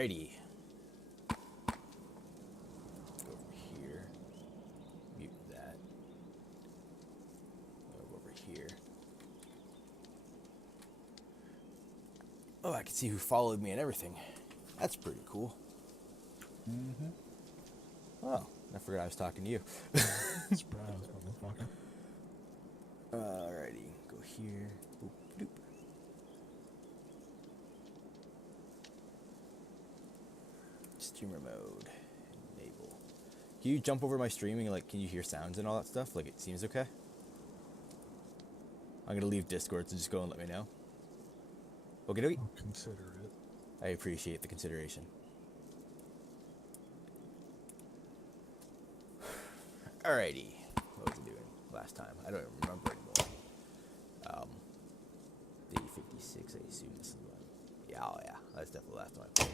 Alrighty. Go over here. Mute that. Go over here. Oh, I can see who followed me and everything. That's pretty cool. Mm-hmm. Oh, I forgot I was talking to you. Surprise, motherfucker. Alrighty, go here. Boop, doop. Streamer mode. Enable. Can you jump over my streaming? Like, can you hear sounds and all that stuff? Like, it seems okay? I'm gonna leave Discord, so just go and let me know. Okay, dokie. I'll consider it. I appreciate the consideration. Alrighty. What was I doing last time? I don't even remember anymore. Day 56, I assume this is the one. Yeah, oh yeah. That's definitely the last time I played.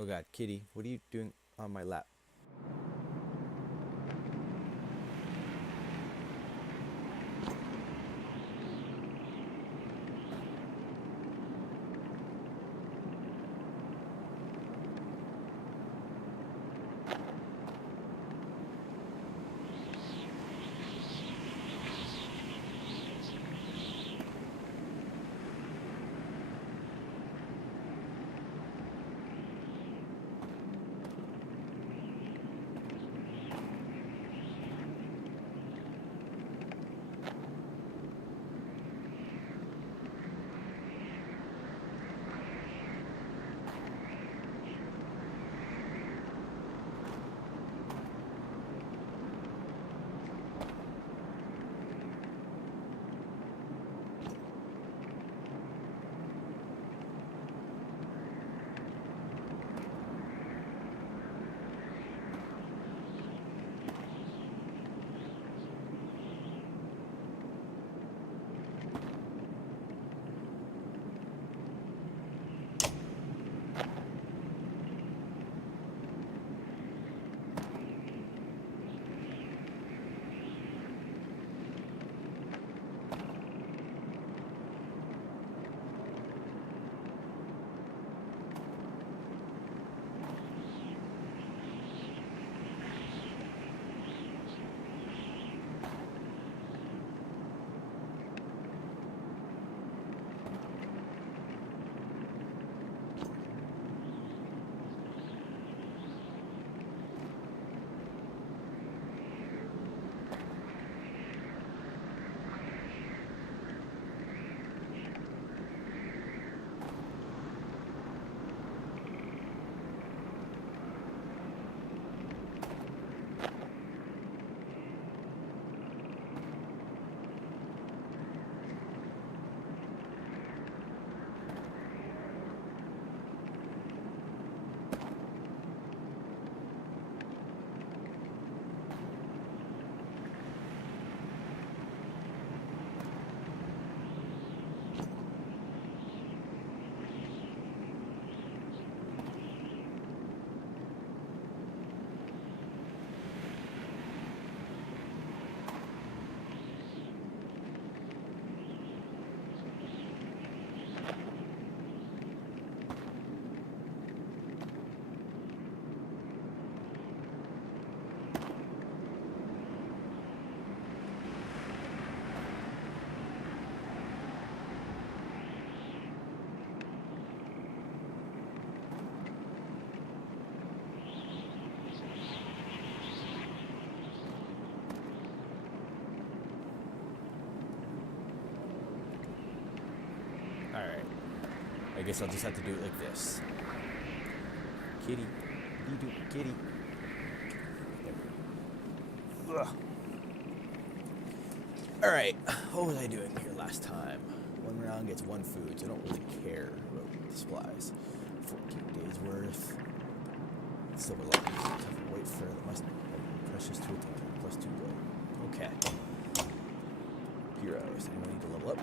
Oh god, Kitty, what are you doing on my lap? Alright. I guess I'll just have to do it like this. Kitty. What do you do? Kitty. Ugh. Alright. What was I doing here last time? One round gets one food, so I don't really care about the supplies. 14 days worth. Silver lockers. Wait for that must be precious to attain. Plus 2 gold. Okay. Heroes. Anyone need to level up?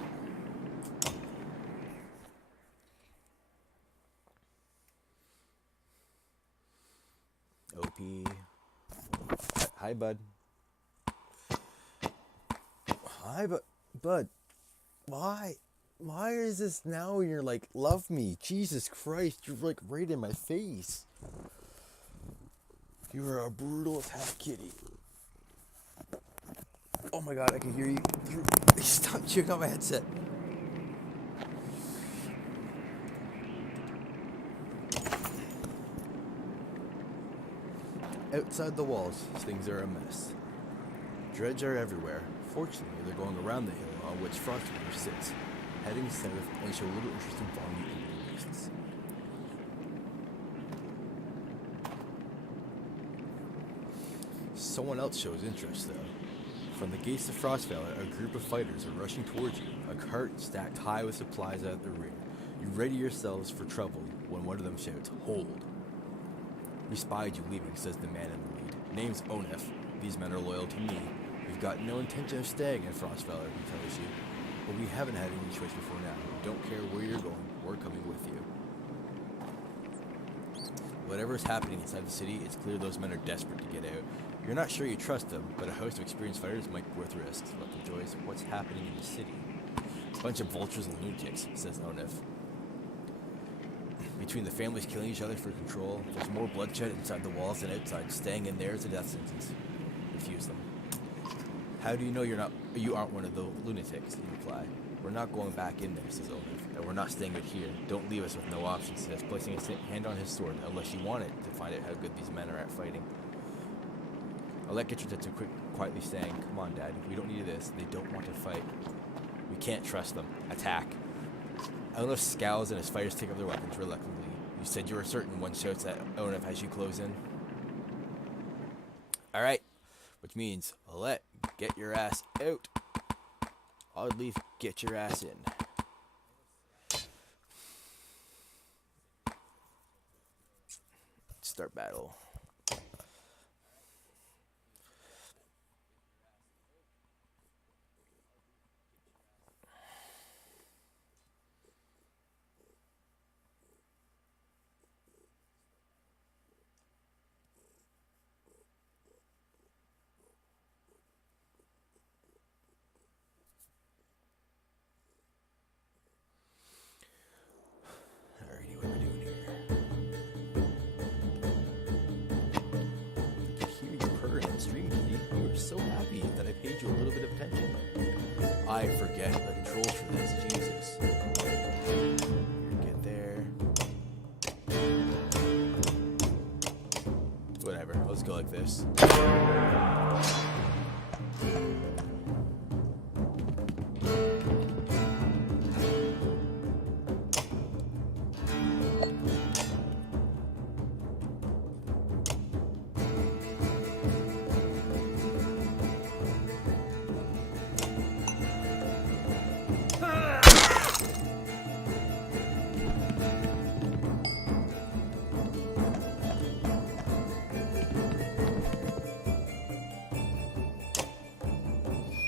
OP. Hi, bud. Hi, bud. Why? Why is this now you're like, love me? Jesus Christ, you're like right in my face. You are a brutal attack kitty. Oh my god, I can hear you. Stop checking out my headset. Outside the walls, things are a mess. Dredge are everywhere. Fortunately, they're going around the hill on which Frostweaver sits, heading south and show little interest in following you into the wastes. Someone else shows interest, though. From the gates of Frostvale, a group of fighters are rushing towards you, a cart stacked high with supplies at the rear. You ready yourselves for trouble when one of them shouts, "Hold!" "We spied you leaving," says the man in the lead. "Name's Onef. These men are loyal to me. We've got no intention of staying in Frostfeller," he tells you. "But we haven't had any choice before now. We don't care where you're going. We're coming with you." Whatever is happening inside the city, it's clear those men are desperate to get out. You're not sure you trust them, but a host of experienced fighters might be worth risks. Lovejoy, what's happening in the city? "A bunch of vultures and lunatics," says Onef. "Between the families killing each other for control, there's more bloodshed inside the walls than outside. Staying in there is a death sentence." Refuse them. "How do you know you aren't one of the lunatics?" you reply. "We're not going back in there," says Onef. "And we're not staying out here. Don't leave us with no options," says, placing his hand on his sword, "unless you want it to find out how good these men are at fighting." Alec gets your quietly saying, "Come on, Dad, we don't need this. They don't want to fight. We can't trust them. Attack." Onef scowls and his fighters take up their weapons reluctantly. "You said you were certain," one shouts at Onef as you close in. "Alright," which means, Alec, get your ass out. Oddleaf, get your ass in. Start battle. Alrighty, what are we doing here? I hear you purring on stream, Kitty. You were so happy that I paid you a little bit of attention. I forget the controls for this. Jesus. Here, get there. Whatever. Let's go like this.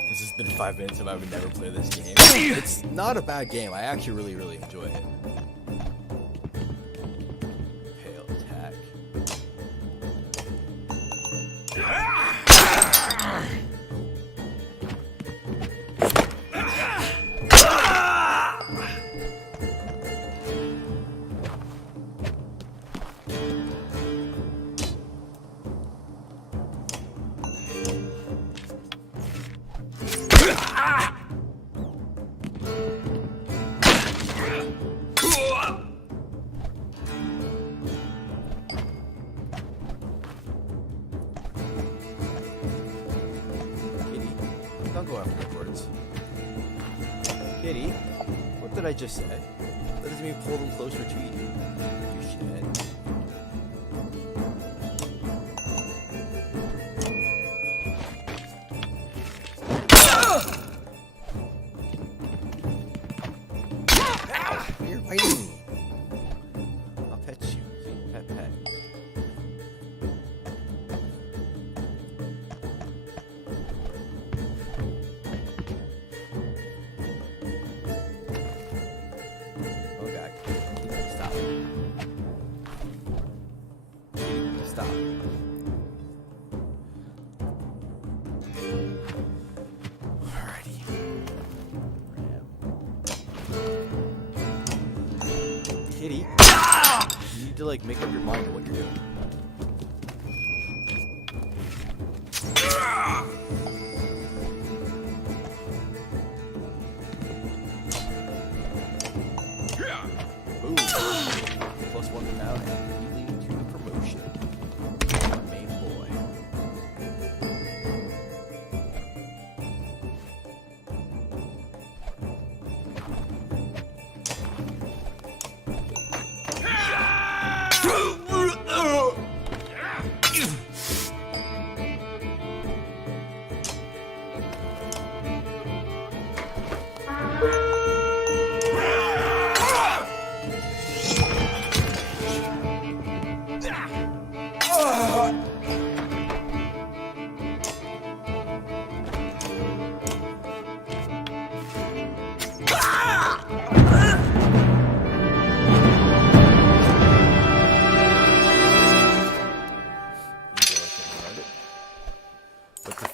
This has been 5 minutes and I would never play this game. It's not a bad game. I actually really enjoy it. Pale attack. Don't go after the words. Kitty, what did I just say? That doesn't mean pull them closer to you. You shit. You're biting me. I'll pet you. Pet, pet. Okay. Stop. Kitty, you need to like make up your mind to what you're doing. Ooh, +1 now and leading to the promotion. Our main boy.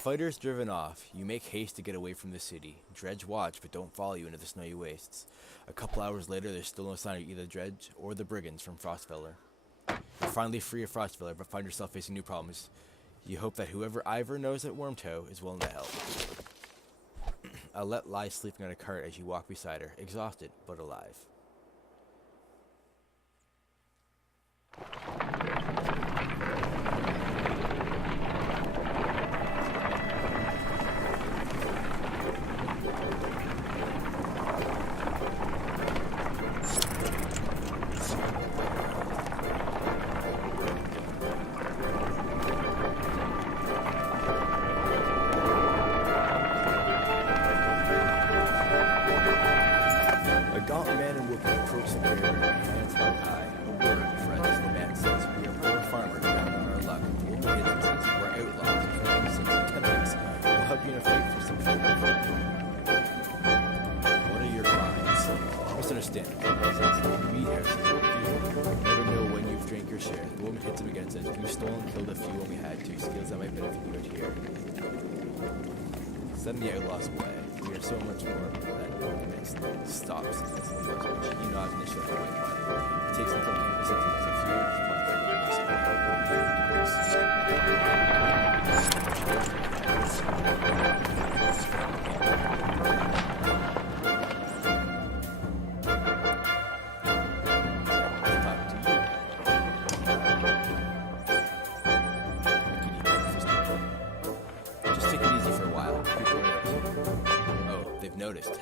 Fighters driven off, you make haste to get away from the city. Dredge watch, but don't follow you into the snowy wastes. A couple hours later, there's still no sign of either Dredge or the brigands from Frostfeller. You're finally free of Frostfeller, but find yourself facing new problems. You hope that whoever Ivor knows at Wormtoe is willing to help. Alette lies sleeping on a cart as you walk beside her, exhausted but alive. Send the outlaws away. We are so much more than the next stops in this little culture. You know, I've initially been waiting on it. It takes until campus into a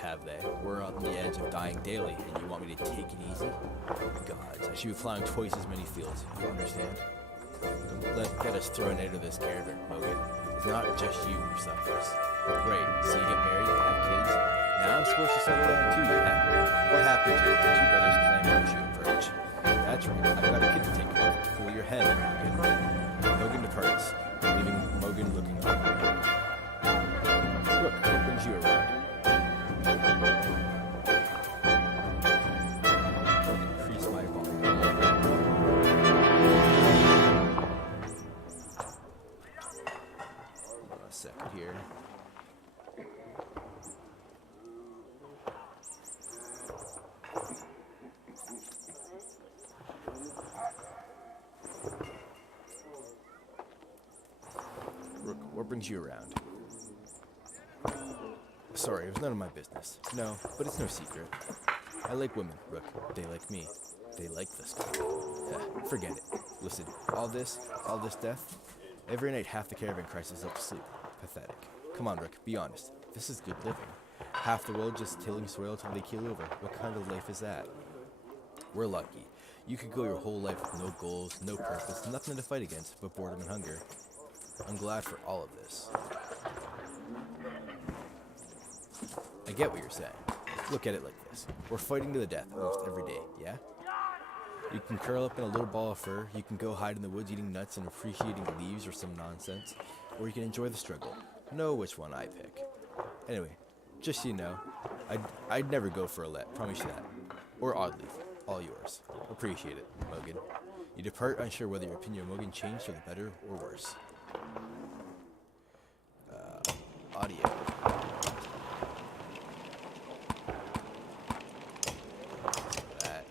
have they? We're on the edge of dying daily, and you want me to take it easy? Gods, I should be plowing twice as many fields. You understand? Don't get us thrown out of this caravan, Logan. It's not just you who suffers. Great, so you get married and have kids? Now I'm supposed to settle down too, yeah? What happened to your two brothers claim virtue and perch? That's right, I've got a kid to take care of. Cool your head, Logan. Logan departs, leaving Logan looking up. Look, what brings you around? Increase my volume. Hold on a second here. Rook, what brings you around? Sorry, it was none of my business. No, but it's no secret. I like women, Rook. They like me. They like this guy. Forget it. Listen, all this death, every night half the caravan cries up to sleep. Pathetic. Come on, Rook, be honest. This is good living. Half the world just tilling soil till they keel over. What kind of life is that? We're lucky. You could go your whole life with no goals, no purpose, nothing to fight against but boredom and hunger. I'm glad for all of this. I get what you're saying. Look at it like this. We're fighting to the death almost every day, yeah? You can curl up in a little ball of fur, you can go hide in the woods eating nuts and appreciating leaves or some nonsense, or you can enjoy the struggle. Know which one I pick. Anyway, just so you know, I'd never go for Alette, promise you that. Or Oddleaf, all yours. Appreciate it, Mogan. You depart unsure whether your opinion of Mogan changed for the better or worse. Audio. That.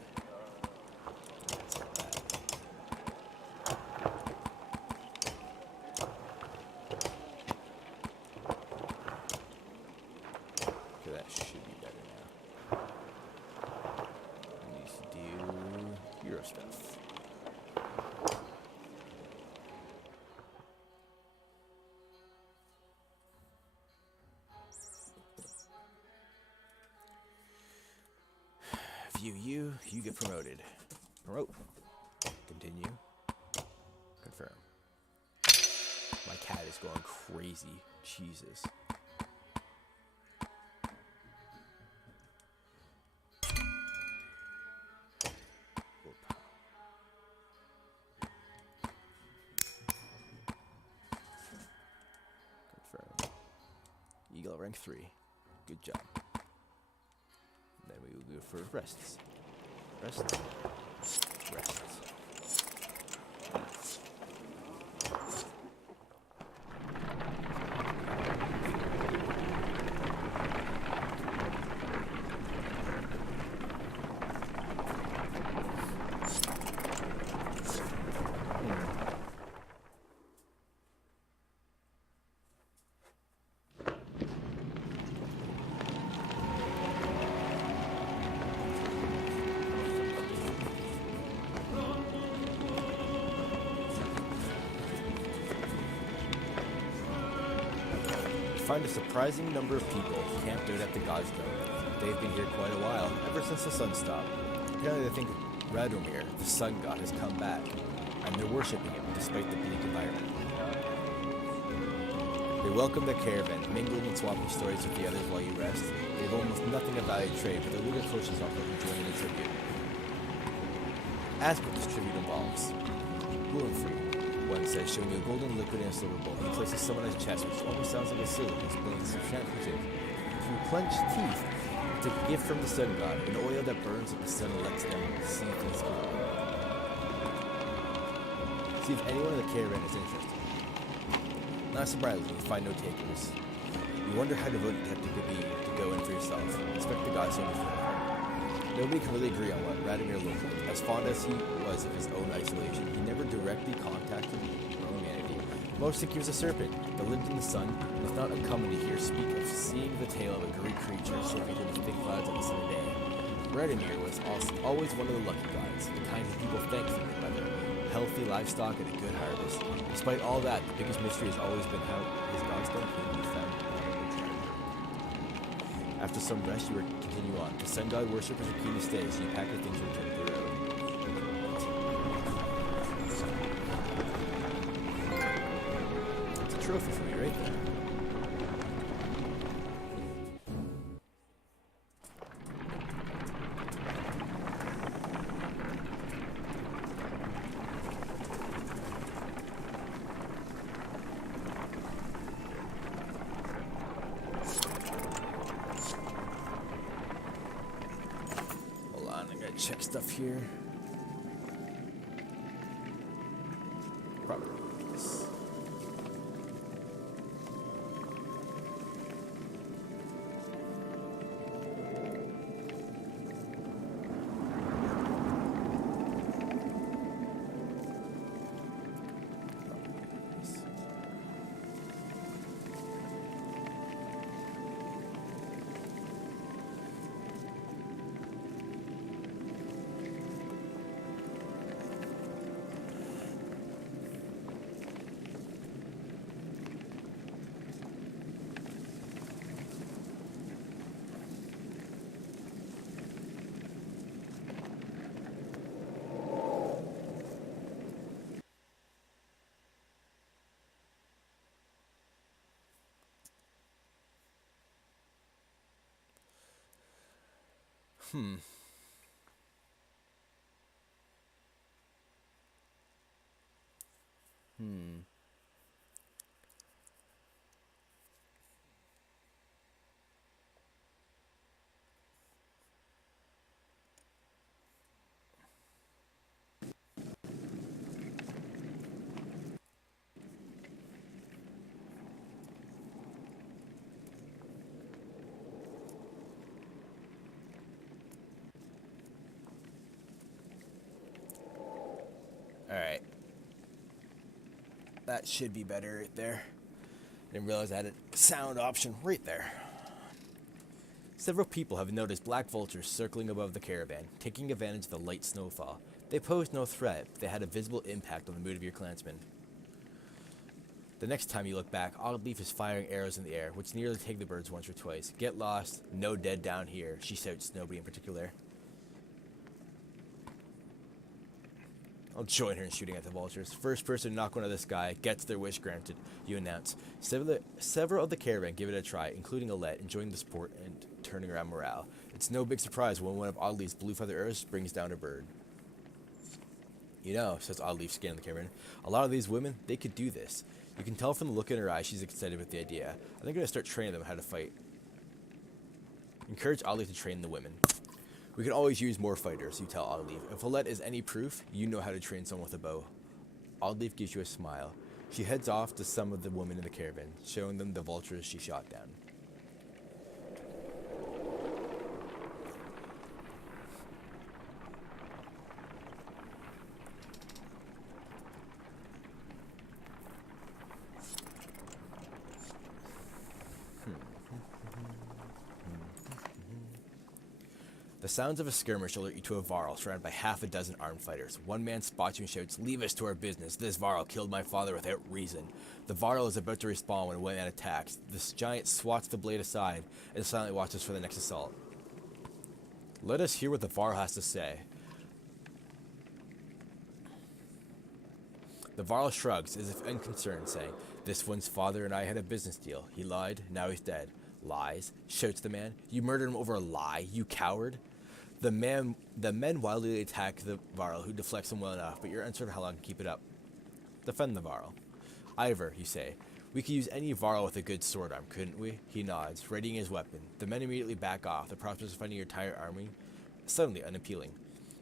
stuff. View you get promoted. Promote. Continue. Confirm. My cat is going crazy. Jesus. Whoop. Confirm. Eagle rank 3. Good job. Then we will go for rests. Rests. Rests. Find a surprising number of people camped out at the God's Dome. They've been here quite a while, ever since the sun stopped. Apparently they think Radomir, the sun god, has come back, and they're worshipping him despite the bleak environment. They welcome the caravan, mingling and swapping stories with the others while you rest. They have almost nothing of value to trade, but their leader coaches off them joining the tribute. Ask what this tribute involves. Gluten-free. One says, showing you a golden liquid in a silver bowl. He places some on his chest, which almost sounds like a silver, explaining some magic. Through clenched teeth, it's a gift from the sun god, an oil that burns with the sun and lets them see things clearly. See if anyone in the caravan is interested. Not surprisingly, you find no takers. You wonder how devoted you have to be to go in for yourself. Expect the gods to understand. Nobody can really agree on what Radomir looked like. As fond as he was of his own isolation, he never directly contacted humanity. Most think he was a serpent that lived in the sun, and it's not uncommon to hear speak of seeing the tail of a great creature surfing through the thick clouds on a sunny day. Radomir was always one of the lucky gods, the kind of people thank for good weather, healthy livestock, and a good harvest. Despite all that, the biggest mystery has always been how his gods don't came to be found. After some rest, you continue on. The sun god worshippers are keen to stay, so you pack your things and return to the road. It's a trophy for me right there. Check stuff here. Properties. Alright. That should be better right there. Didn't realize I had a sound option right there. Several people have noticed black vultures circling above the caravan, taking advantage of the light snowfall. They posed no threat, but they had a visible impact on the mood of your clansmen. The next time you look back, Oddleaf is firing arrows in the air, which nearly take the birds once or twice. Get lost, no dead down here, she shouts, nobody in particular. I'll join her in shooting at the vultures. First person to knock one of this guy gets their wish granted, you announce. Several of the caravan give it a try, including Alette, enjoying the sport and turning around morale. It's no big surprise when one of Oddleaf's blue feather arrows brings down a bird. You know, says Oddleaf, scanning the caravan, a lot of these women, they could do this. You can tell from the look in her eyes she's excited with the idea. I think I'm going to start training them how to fight. Encourage Oddleaf to train the women. We can always use more fighters, you tell Oddleaf. If Alette is any proof, you know how to train someone with a bow. Oddleaf gives you a smile. She heads off to some of the women in the caravan, showing them the vultures she shot down. The sounds of a skirmish alert you to a Varl surrounded by half a dozen armed fighters. One man spots you and shouts, "Leave us to our business. This Varl killed my father without reason." The Varl is about to respawn when one man attacks. This giant swats the blade aside and silently watches for the next assault. Let us hear what the Varl has to say. The Varl shrugs as if unconcerned, saying, "This one's father and I had a business deal. He lied, now he's dead." "Lies?" shouts the man. "You murdered him over a lie, you coward." The men wildly attack the Varl, who deflects them well enough, but you're uncertain how long to keep it up. Defend the Varl. Ivor, you say, "We could use any Varl with a good sword arm, couldn't we?" He nods, readying his weapon. The men immediately back off, the prospect of finding your entire army suddenly unappealing.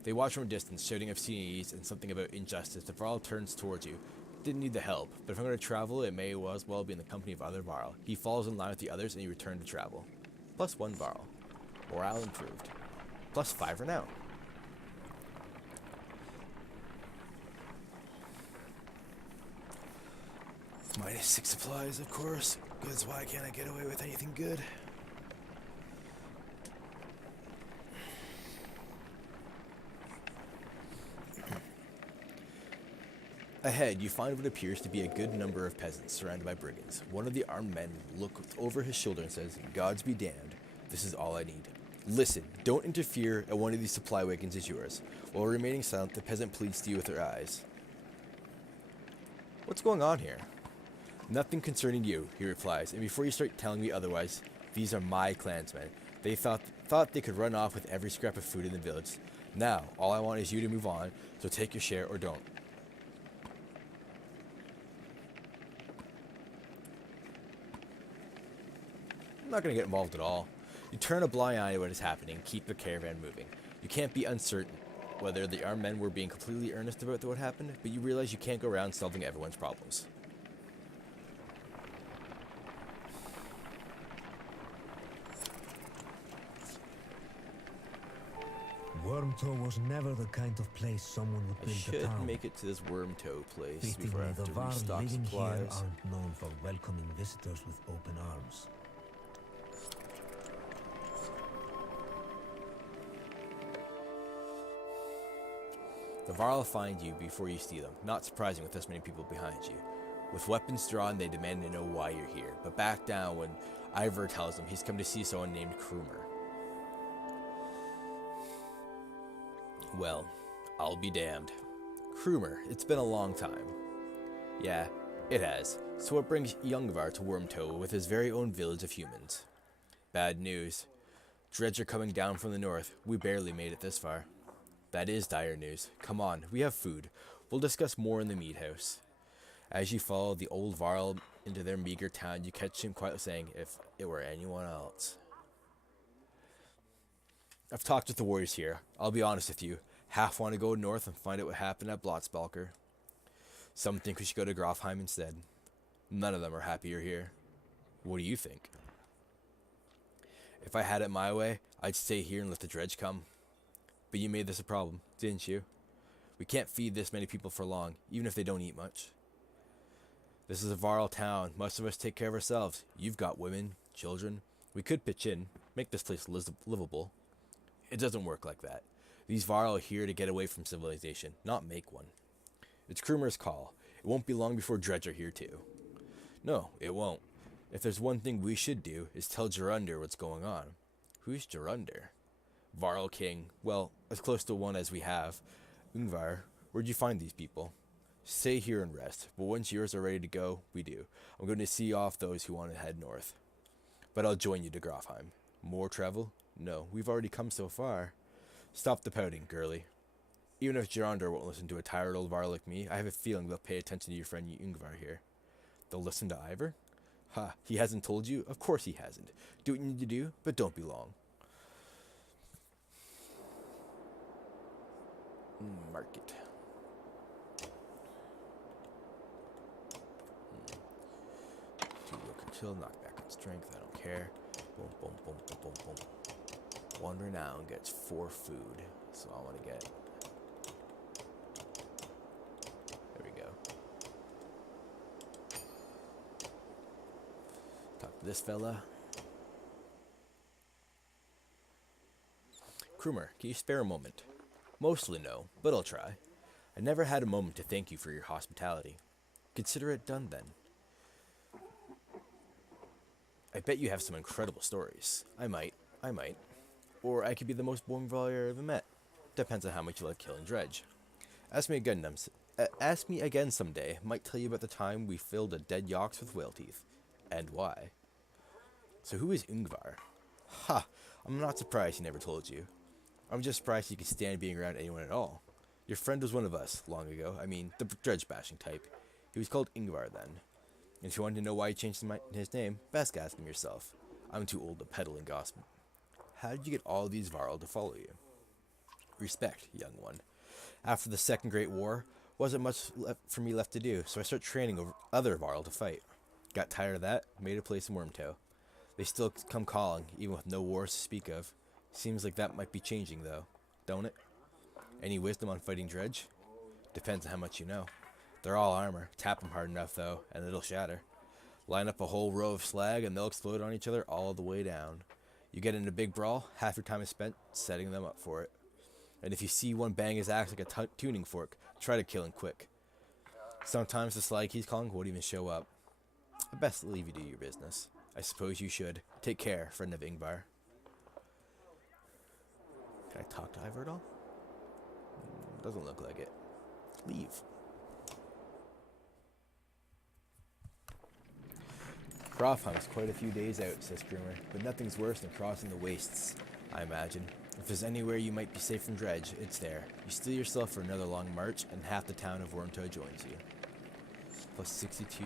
They watch from a distance, shouting obscenities and something about injustice. The Varl turns towards you. Didn't need the help, but if I'm going to travel, it may as well be in the company of other Varl. He falls in line with the others, and you return to travel. +1 Varl. Morale improved. +5 for now. -6 supplies, of course, because why can't I get away with anything good? Ahead, you find what appears to be a good number of peasants surrounded by brigands. One of the armed men looks over his shoulder and says, "Gods be damned. This is all I need. Listen, don't interfere, and one of these supply wagons is yours." While remaining silent, the peasant pleads to you with her eyes. "What's going on here?" "Nothing concerning you," he replies, "and before you start telling me otherwise, these are my clansmen. They thought they could run off with every scrap of food in the village. Now, all I want is you to move on, so take your share or don't." I'm not going to get involved at all. You turn a blind eye to what is happening and keep the caravan moving. You can't be uncertain whether the armed men were being completely earnest about what happened, but you realize you can't go around solving everyone's problems. Wormtoe was never the kind of place someone would I build a should town. make it to this Wormtoe place Fittingly, before I have the to Varl restock living here supplies. aren't known for welcoming visitors with open arms. The Varl find you before you see them, not surprising with this many people behind you. With weapons drawn, they demand to know why you're here, but back down when Ivor tells them he's come to see someone named Krumer. Well, I'll be damned. Krumer, it's been a long time. Yeah, it has. So what brings Youngvar to Wormtoe with his very own village of humans? Bad news. Dreads are coming down from the north. We barely made it this far. That is dire news. Come on, we have food. We'll discuss more in the meat house. As you follow the old Varl into their meager town, you catch him quietly saying, "If it were anyone else." I've talked with the warriors here. I'll be honest with you. Half want to go north and find out what happened at Blotzbalker. Some think we should go to Grofheim instead. None of them are happy you're here. What do you think? If I had it my way, I'd stay here and let the dredge come. But you made this a problem, didn't you? We can't feed this many people for long, even if they don't eat much. This is a Varl town. Most of us take care of ourselves. You've got women, children. We could pitch in. make this place livable. It doesn't work like that. These Varl are here to get away from civilization, not make one. It's Krumer's call. It won't be long before Dredge are here too. No, it won't. If there's one thing we should do, is tell Gerunder what's going on. Who's Gerunder? Varl King. Well, as close to one as we have. Ungvar, where'd you find these people? Stay here and rest, but once yours are ready to go, we do. I'm going to see off those who want to head north. But I'll join you to Grofheim. More travel? No, we've already come so far. Stop the pouting, girlie. Even if Gerunder won't listen to a tired old Varl like me, I have a feeling they'll pay attention to your friend Ungvar here. They'll listen to Ivor? Ha, he hasn't told you? Of course he hasn't. Do what you need to do, but don't be long. Market. Chill, knock back on strength, I don't care. Boom, boom, boom, boom, boom, boom. One renown gets 4 food, so I want to get. There we go. Talk to this fella. Krumer, can you spare a moment? Mostly no, but I'll try. I never had a moment to thank you for your hospitality. Consider it done then. I bet you have some incredible stories. I might. Or I could be the most boring volunteer I ever met. Depends on how much you like killing Dredge. Ask me again someday. Might tell you about the time we filled a dead yox with whale teeth. And why. So who is Ungvar? Ha! I'm not surprised he never told you. I'm just surprised he could stand being around anyone at all. Your friend was one of us, long ago. I mean, the Dredge bashing type. He was called Ingvar then. And if you want to know why he changed his name, best ask him yourself. I'm too old to peddle in gossip. How did you get all these Varl to follow you? Respect, young one. After the Second Great War, wasn't much for me left to do, so I started training other Varl to fight. Got tired of that, made a place in Wormtow. They still come calling, even with no wars to speak of. Seems like that might be changing, though, don't it? Any wisdom on fighting Dredge? Depends on how much you know. They're all armor. Tap them hard enough, though, and it'll shatter. Line up a whole row of slag, and they'll explode on each other all the way down. You get in a big brawl, half your time is spent setting them up for it. And if you see one bang his axe like a tuning fork, try to kill him quick. Sometimes the slag he's calling won't even show up. I best leave you to your business. I suppose you should. Take care, friend of Ingvar. Can I talk to Ivor at all? Doesn't look like it. Leave. Grofheim's quite a few days out, says Krumer, but nothing's worse than crossing the wastes, I imagine. If there's anywhere you might be safe from Dredge, it's there. You steel yourself for another long march, and half the town of Wormtow joins you. Plus 62,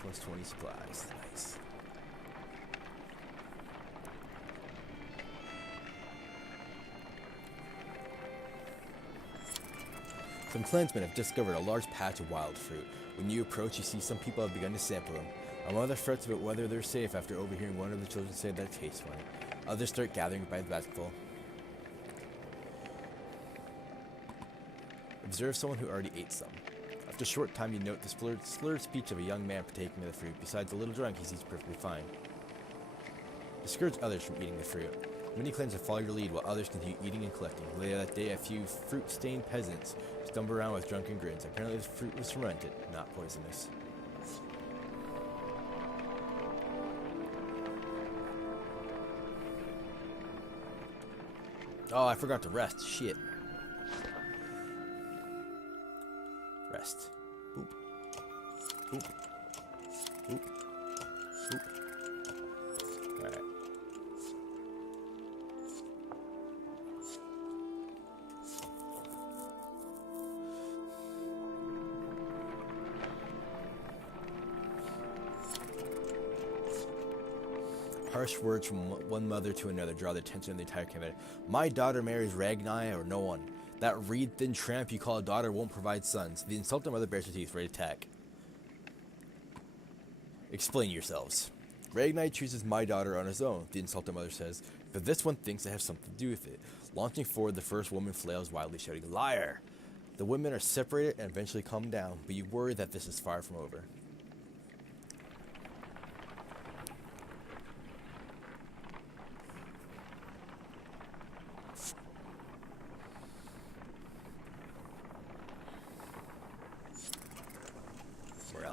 plus 20 supplies. Nice. Some clansmen have discovered a large patch of wild fruit. When you approach, you see some people have begun to sample them. My mother frets about whether they're safe after overhearing one of the children say that it tastes funny. Others start gathering by the basketful. Observe someone who already ate some. After a short time, you note the slurred speech of a young man partaking of the fruit. Besides a little drunk, he seems perfectly fine. Discourage others from eating the fruit. Many clans have followed your lead while others continue eating and collecting. Later that day, a few fruit-stained peasants stumble around with drunken grins. Apparently the fruit was fermented, not poisonous. Oh, I forgot to rest. Shit. Rest. Boop. Boop. Boop. Boop. Alright. Harsh words from one mother to another draw the attention of the entire community. My daughter marries Ragni or no one. That reed-thin tramp you call a daughter won't provide sons. The insulted mother bares her teeth, ready to attack. Explain yourselves. Ragni chooses my daughter on his own, the insulted mother says, but this one thinks I have something to do with it. Launching forward, the first woman flails wildly, shouting, Liar! The women are separated and eventually calm down, but you worry that this is far from over.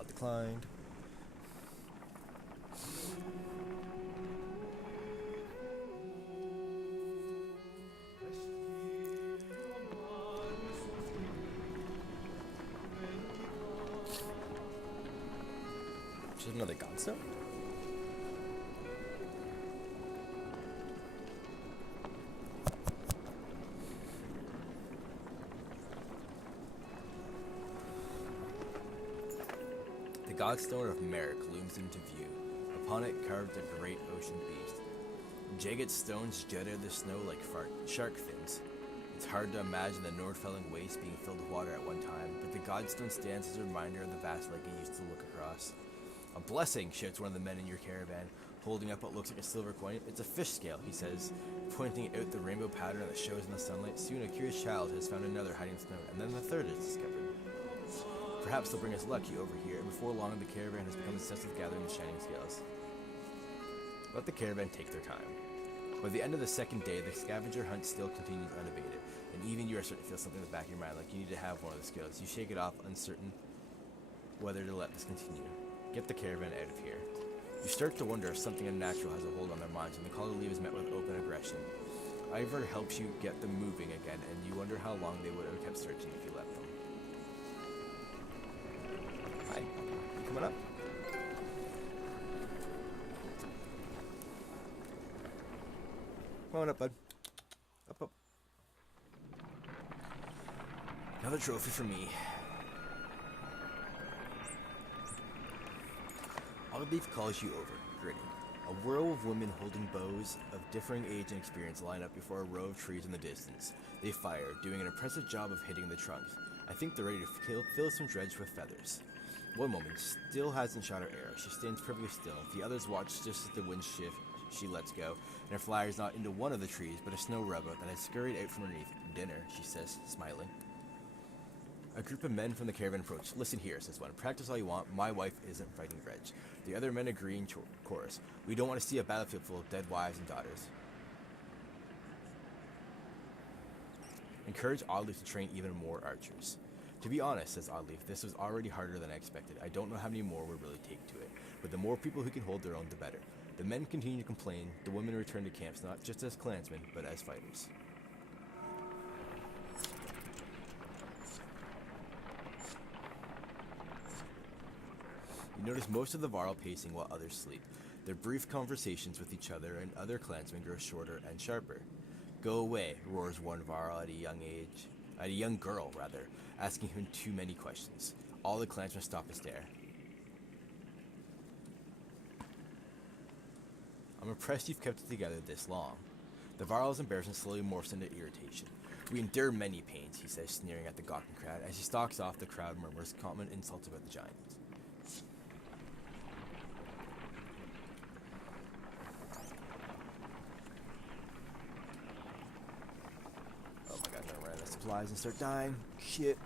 declined. Just another godstone? The godstone of Merrick looms into view. Upon it carved a great ocean beast. Jagged stones jut out of the snow like shark fins. It's hard to imagine the Nordfelling waste being filled with water at one time, but the godstone stands as a reminder of the vast lake it used to look across. A blessing, shouts one of the men in your caravan, holding up what looks like a silver coin. It's a fish scale, he says, pointing out the rainbow pattern that shows in the sunlight. Soon a curious child has found another hiding in snow, and then the third is discovered. Perhaps they'll bring us lucky over here, and before long the caravan has become obsessed with gathering the shining scales. Let the caravan take their time. By the end of the second day, the scavenger hunt still continues unabated, and even you are starting to feel something in the back of your mind, like you need to have one of the scales. You shake it off, uncertain whether to let this continue. Get the caravan out of here. You start to wonder if something unnatural has a hold on their minds, and the call to leave is met with open aggression. Ivor helps you get them moving again, and you wonder how long they would have kept searching if you let them. Hi, you coming up? Come on up, bud. Up, up. Another trophy for me. Oddleaf calls you over, grinning. A whirl of women holding bows of differing age and experience line up before a row of trees in the distance. They fire, doing an impressive job of hitting the trunks. I think they're ready to fill some dredge with feathers. One woman still hasn't shot her arrow. She stands perfectly still. The others watch just as the wind shifts. She lets go, and her flies not into one of the trees, but a snow rubber that has scurried out from underneath. Dinner, she says, smiling. A group of men from the caravan approach. Listen here, says one. Practice all you want. My wife isn't fighting dredge. The other men agree in chorus. We don't want to see a battlefield full of dead wives and daughters. Encourage Oddleaf to train even more archers. To be honest, says Oddleaf, this was already harder than I expected. I don't know how many more would really take to it, but the more people who can hold their own, the better. The men continue to complain. The women return to camps, not just as clansmen, but as fighters. You notice most of the Varl pacing while others sleep. Their brief conversations with each other and other clansmen grow shorter and sharper. Go away, roars one Varl at a young girl, asking him too many questions. All the clansmen stop and stare. I'm impressed you've kept it together this long. The Varl's embarrassment slowly morphs into irritation. We endure many pains, he says, sneering at the gawking crowd. As he stalks off, the crowd murmurs common insults about the giants. Oh my god, I'm running out of supplies and start dying. Shit.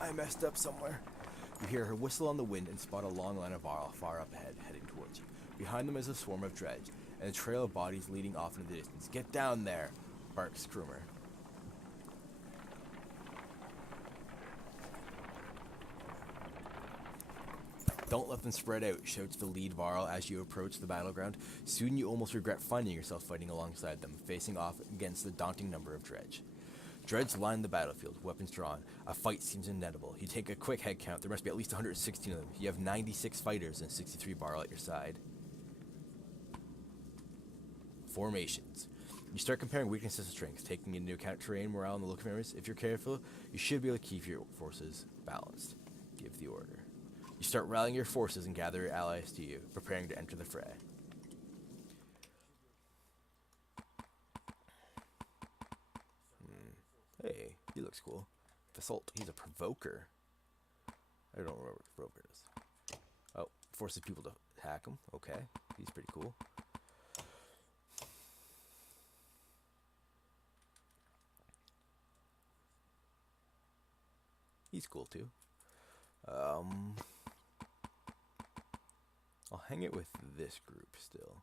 I messed up somewhere. You hear her whistle on the wind and spot a long line of Varl far up ahead, heading towards you. Behind them is a swarm of dredge, and a trail of bodies leading off into the distance. Get down there, barks Krumer. Don't let them spread out, shouts the lead Varl as you approach the battleground. Soon you almost regret finding yourself fighting alongside them, facing off against the daunting number of dredge. Dredge line the battlefield, weapons drawn. A fight seems inevitable. You take a quick head count. There must be at least 116 of them. You have 96 fighters and 63 Varl at your side. Formations. You start comparing weaknesses and strengths, taking into account terrain, morale, and the look of enemies. If you're careful, you should be able to keep your forces balanced. Give the order. You start rallying your forces and gather your allies to you, preparing to enter the fray. Hey, he looks cool. Assault. He's a provoker. I don't remember what provoker is. Oh, forces people to attack him. Okay, he's pretty cool. He's cool too. I'll hang it with this group still.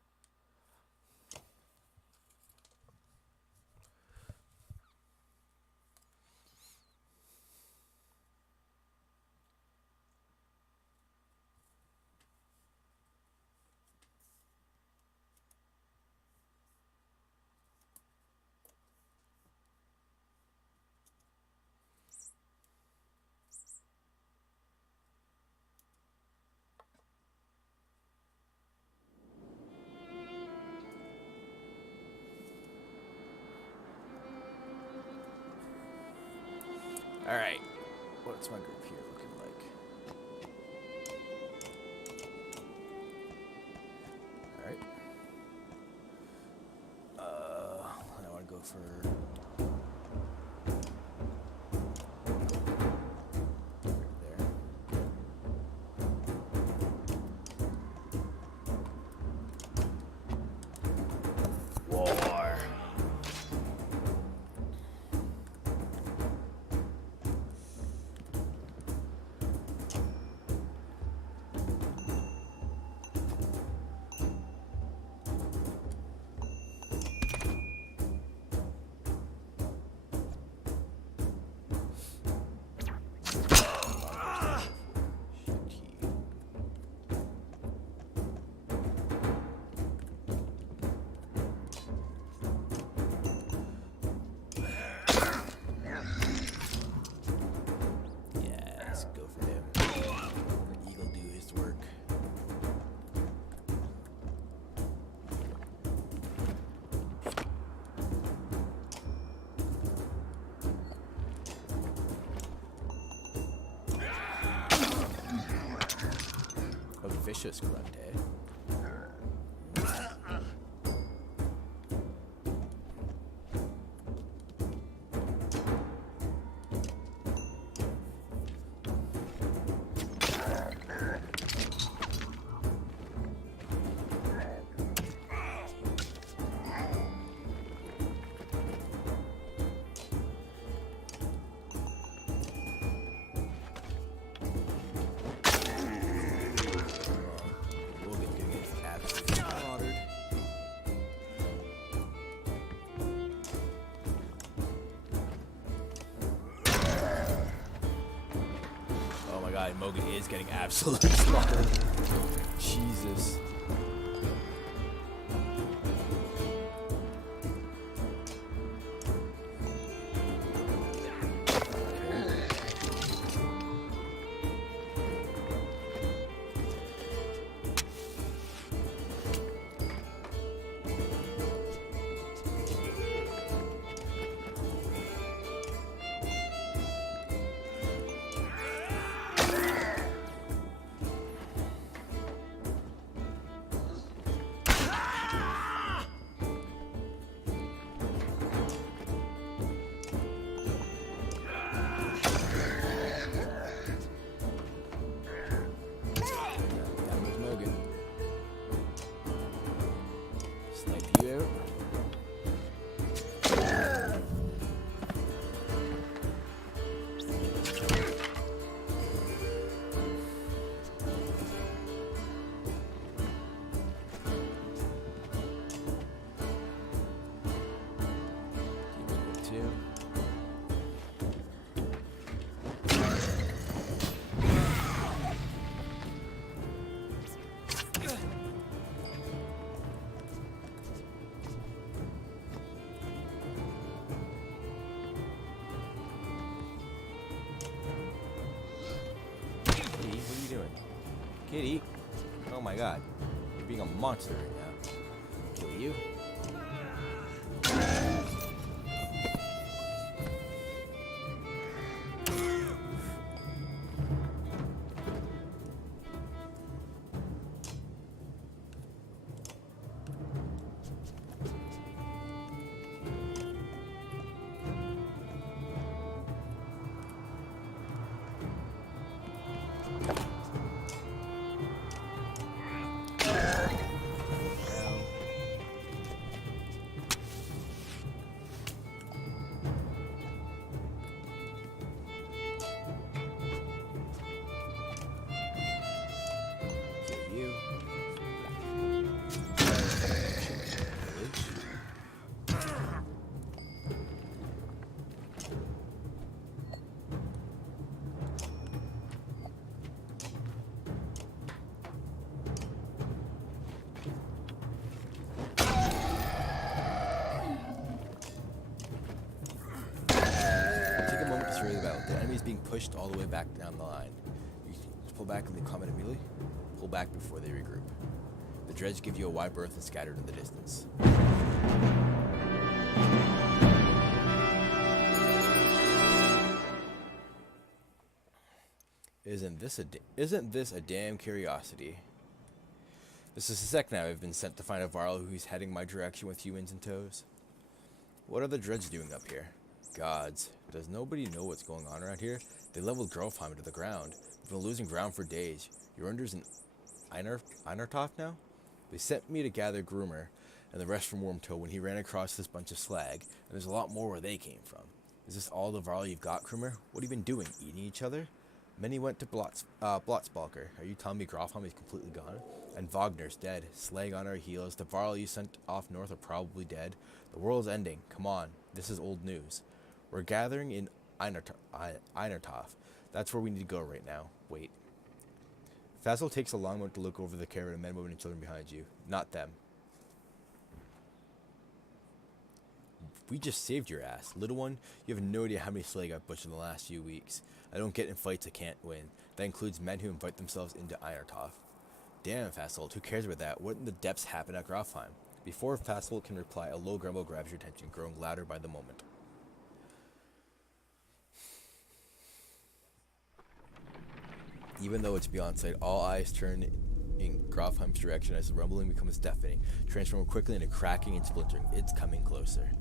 Alright. What's my group here looking like? Alright. I want to go for... there. War. Yes, go for him. Let Eagle do his work. A vicious grunt, eh? We'll get good against absolutely slaughtered. Oh my god, Mogan is getting absolutely slaughtered. Jesus. That was Mogan. Snipe you out. Keep it with 2. Kitty, what are you doing? Kitty? Oh my god. You're being a monster right now. Kill you. Kill you. Take a moment to survey the battle. The enemy is being pushed all the way back down the line. You can pull back and leave combat immediately. Pull back before they regroup. The dredge give you a wide berth and scattered in the distance. Isn't this a damn curiosity? This is the second time I've been sent to find a Varl who's heading my direction with humans in tows. What are the dreads doing up here? Gods, does nobody know what's going on around here? They leveled Grofheim to the ground. We've been losing ground for days. You're under an Einartoff now? They sent me to gather Groomer and the rest from Wormtoe when he ran across this bunch of slag, and there's a lot more where they came from. Is this all the Varl you've got, Groomer? What have you been doing? Eating each other? Many went to Blotzbalker. Are you telling me Grofheim is completely gone? And Wagner's dead. Slag on our heels. The Varl you sent off north are probably dead. The world's ending. Come on. This is old news. We're gathering in Einartoff. That's where we need to go right now. Wait. Fassel takes a long moment to look over the caravan of men, women, and children behind you. Not them. We just saved your ass. Little one, you have no idea how many slag I've butchered in the last few weeks. I don't get in fights I can't win. That includes men who invite themselves into Einartoff. Damn, Fassel, who cares about that? What in the depths happened at Grofheim? Before Fassel can reply, a low grumble grabs your attention, growing louder by the moment. Even though it's beyond sight, all eyes turn in Grofheim's direction as the rumbling becomes deafening, transforming quickly into cracking and splintering. It's coming closer.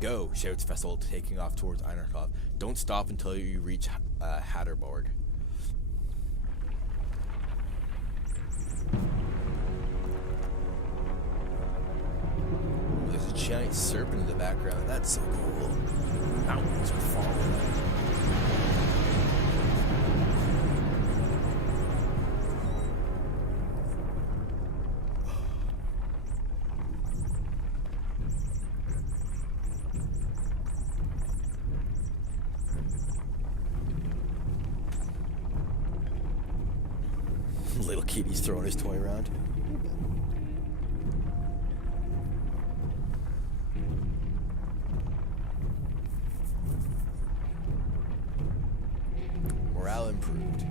Go, shouts Fassel, taking off towards Einartoff. Don't stop until you reach Hatterboard. There's a giant serpent in the background. That's so cool. Mountains are falling. Little kitty's throwing his toy around. Morale improved.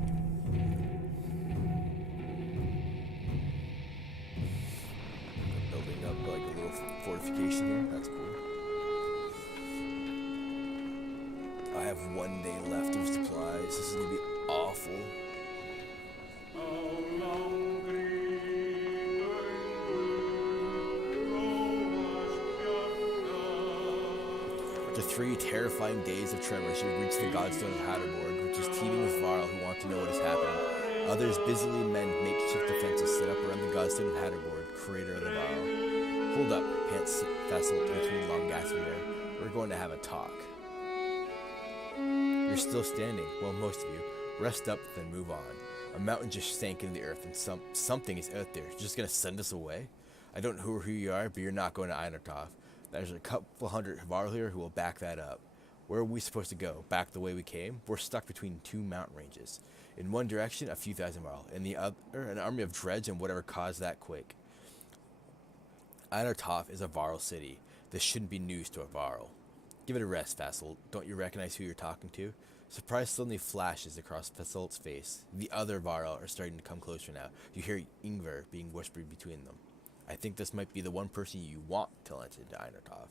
Building up like a little fortification here. That's cool. I have 1 day left of supplies. This is gonna be awful. After 3 terrifying days of tremors, you reach the Godstone of Hatterborg, which is teeming with Varl who want to know what has happened. Others busily mend makeshift defenses set up around the Godstone of Hatterborg, creator of the Varl. Hold up, pants Fassel between long gasps of air. We're going to have a talk. You're still standing. Well, most of you. Rest up, then move on. A mountain just sank into the earth, and something is out there. You're just gonna send us away? I don't know who you are, but you're not going to Einartoff. There's a couple hundred Varl here who will back that up. Where are we supposed to go? Back the way we came? We're stuck between 2 mountain ranges. In one direction, a few thousand Varl. In the other, an army of dreads and whatever caused that quake. Einartoff is a Varl city. This shouldn't be news to a Varl. Give it a rest, Fassel. Don't you recognize who you're talking to? Surprise suddenly flashes across Fassel's face. The other Varl are starting to come closer now. You hear Ingvar being whispered between them. I think this might be the one person you want to let into Einartoff.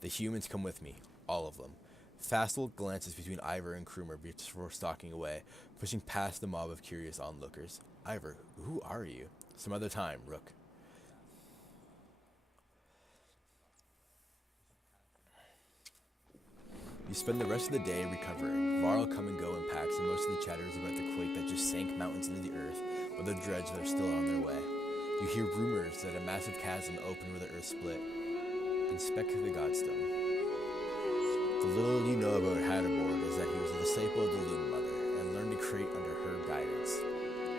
The humans come with me. All of them. Fassel glances between Ivor and Krumer before stalking away, pushing past the mob of curious onlookers. Ivor, who are you? Some other time, Rook. You spend the rest of the day recovering. Varl come and go in packs, and most of the chatter is about the quake that just sank mountains into the earth, but the dreads that are still on their way. You hear rumors that a massive chasm opened where the earth split. Inspect the Godstone. The little you know about Hatterboard is that he was a disciple of the Loom Mother, and learned to create under her guidance.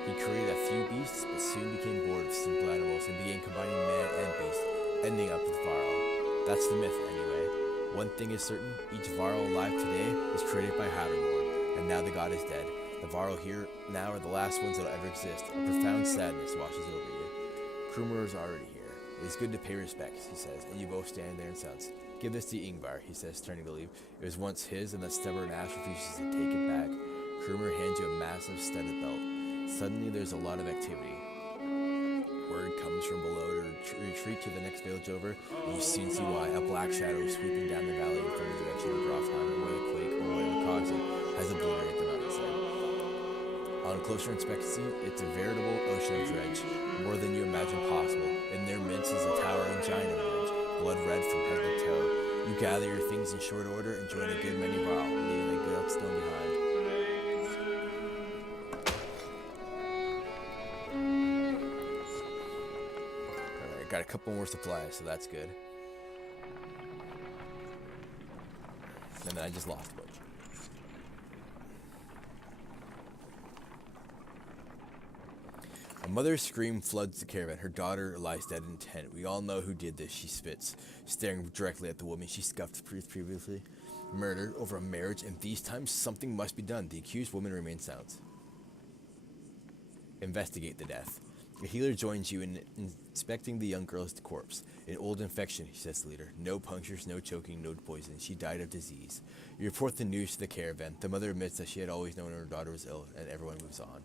He created a few beasts, but soon became bored of simple animals, and began combining man and beast, ending up with Varl. That's the myth, anyway. One thing is certain, each Varl alive today was created by Hatterboard, and now the god is dead. The Varl here now are the last ones that will ever exist. A profound sadness washes over you. Krumer is already here. It is good to pay respects, he says, and you both stand there in silence. Give this to Ingvar, he says, turning to leave. It was once his, and the stubborn ass refuses to take it back. Krumer hands you a massive studded belt. Suddenly there's a lot of activity. Word comes from below to retreat to the next village over, and you soon see why. A black shadow is sweeping down the valley from the direction of Grofheim, where the quake, or whatever caused it, has obliterated the mountainside. On closer inspection, it's a veritable ocean of dredge, more than you imagine possible. In their midst is a towering giant emerge, blood red from head to toe. You gather your things in short order and join a good many varl, leaving a good stone behind. Alright, got a couple more supplies, so that's good. And then I just lost a bunch. A mother's scream floods the caravan. Her daughter lies dead in tent. We all know who did this, she spits, staring directly at the woman she scuffed previously. Murder over a marriage, and these times something must be done. The accused woman remains silent. Investigate the death. A healer joins you in inspecting the young girl's corpse. An old infection, he says to the leader. No punctures, no choking, no poison. She died of disease. You report the news to the caravan. The mother admits that she had always known her daughter was ill, and everyone moves on.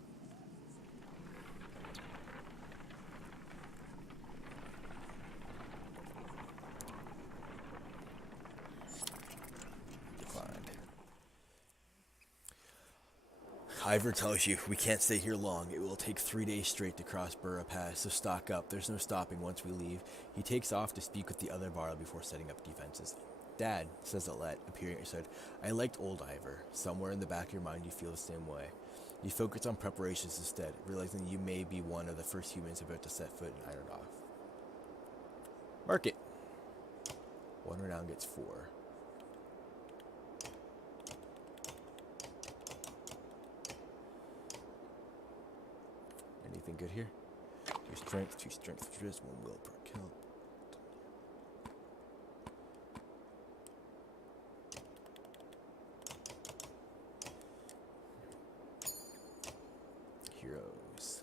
Ivor tells you, we can't stay here long. It will take 3 days straight to cross Burra Pass, so stock up. There's no stopping once we leave. He takes off to speak with the other varl before setting up defenses. Dad, says Alette, appearing at your side, I liked old Ivor. Somewhere in the back of your mind you feel the same way. You focus on preparations instead, realizing you may be one of the first humans about to set foot in Iron Off. Market. 1 renown gets 4. Anything good here? 2 strength, just 1 will per kill. Heroes.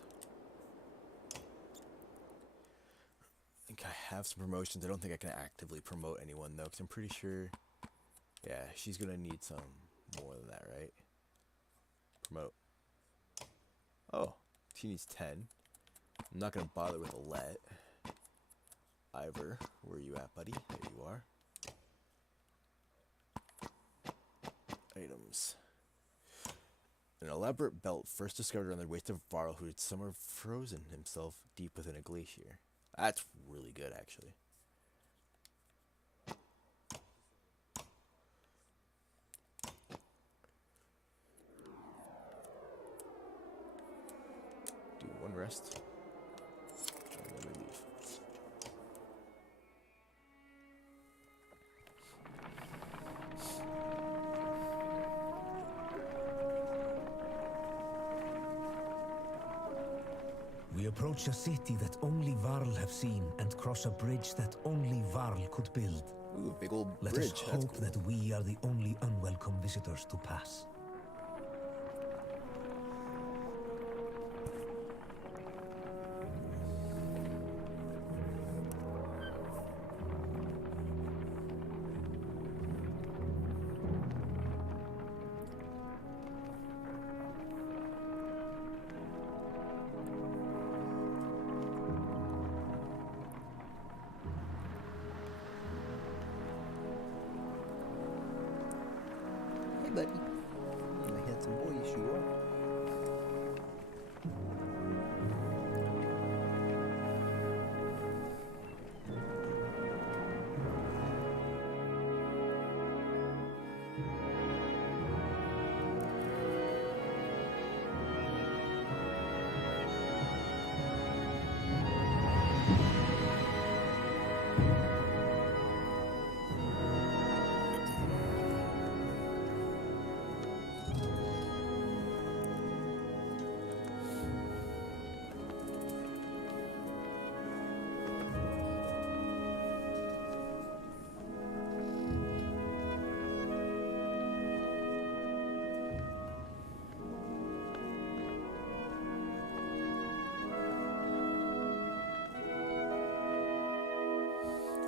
I think I have some promotions. I don't think I can actively promote anyone though, because I'm pretty sure, yeah, she's gonna need some more than that, right? Promote. Oh. She needs 10. I'm not going to bother with Alette. Ivor, where are you at, buddy? There you are. Items. An elaborate belt first discovered on the waist of varl who had somewhere frozen himself deep within a glacier. That's really good, actually. Do 1 rest. And then we leave. We approach a city that only Varl have seen and cross a bridge that only Varl could build. Ooh, big old Let bridge. us hope that we are the only unwelcome visitors to pass. Buddy. My handsome boy, yes you are.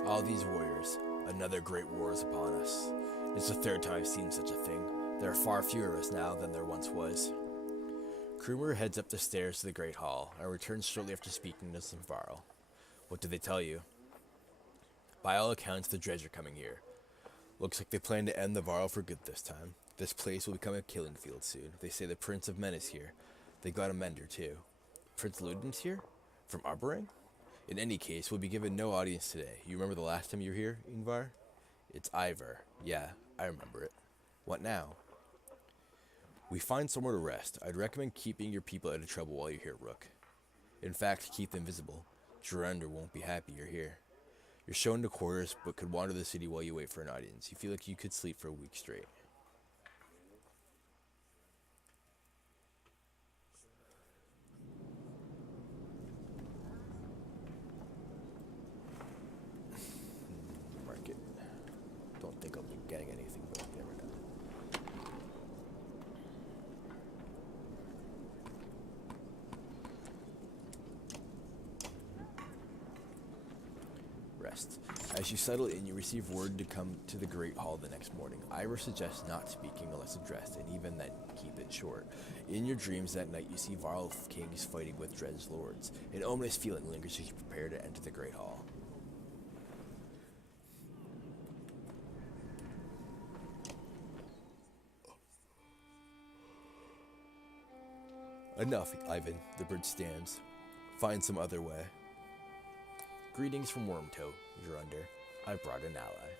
All these warriors, another great war is upon us. It's the 3rd time I've seen such a thing. There are far fewer of us now than there once was. Krumer heads up the stairs to the Great Hall and returns shortly after speaking to some varl. What did they tell you? By all accounts, the dredge are coming here. Looks like they plan to end the varl for good this time. This place will become a killing field soon. They say the Prince of Men is here. They got a mender, too. Prince Ludin's here? From Arbering? In any case, we'll be given no audience today. You remember the last time you were here, Ingvar? It's Ivar. Yeah, I remember it. What now? We find somewhere to rest. I'd recommend keeping your people out of trouble while you're here, Rook. In fact, keep them visible. Jurander won't be happy you're here. You're shown to quarters, but could wander the city while you wait for an audience. You feel like you could sleep for a week straight. Market. Don't think I'll be getting anything, but you never know. Rest. As you settle in, you receive word to come to the Great Hall the next morning. Ivor suggests not speaking unless addressed, and even then, keep it short. In your dreams that night, you see Varl kings fighting with Dredge lords. An ominous feeling lingers as you prepare to enter the Great Hall. Enough, Ivan. The bridge stands. Find some other way. Greetings from Wormtoe, Jurander. I've brought an ally.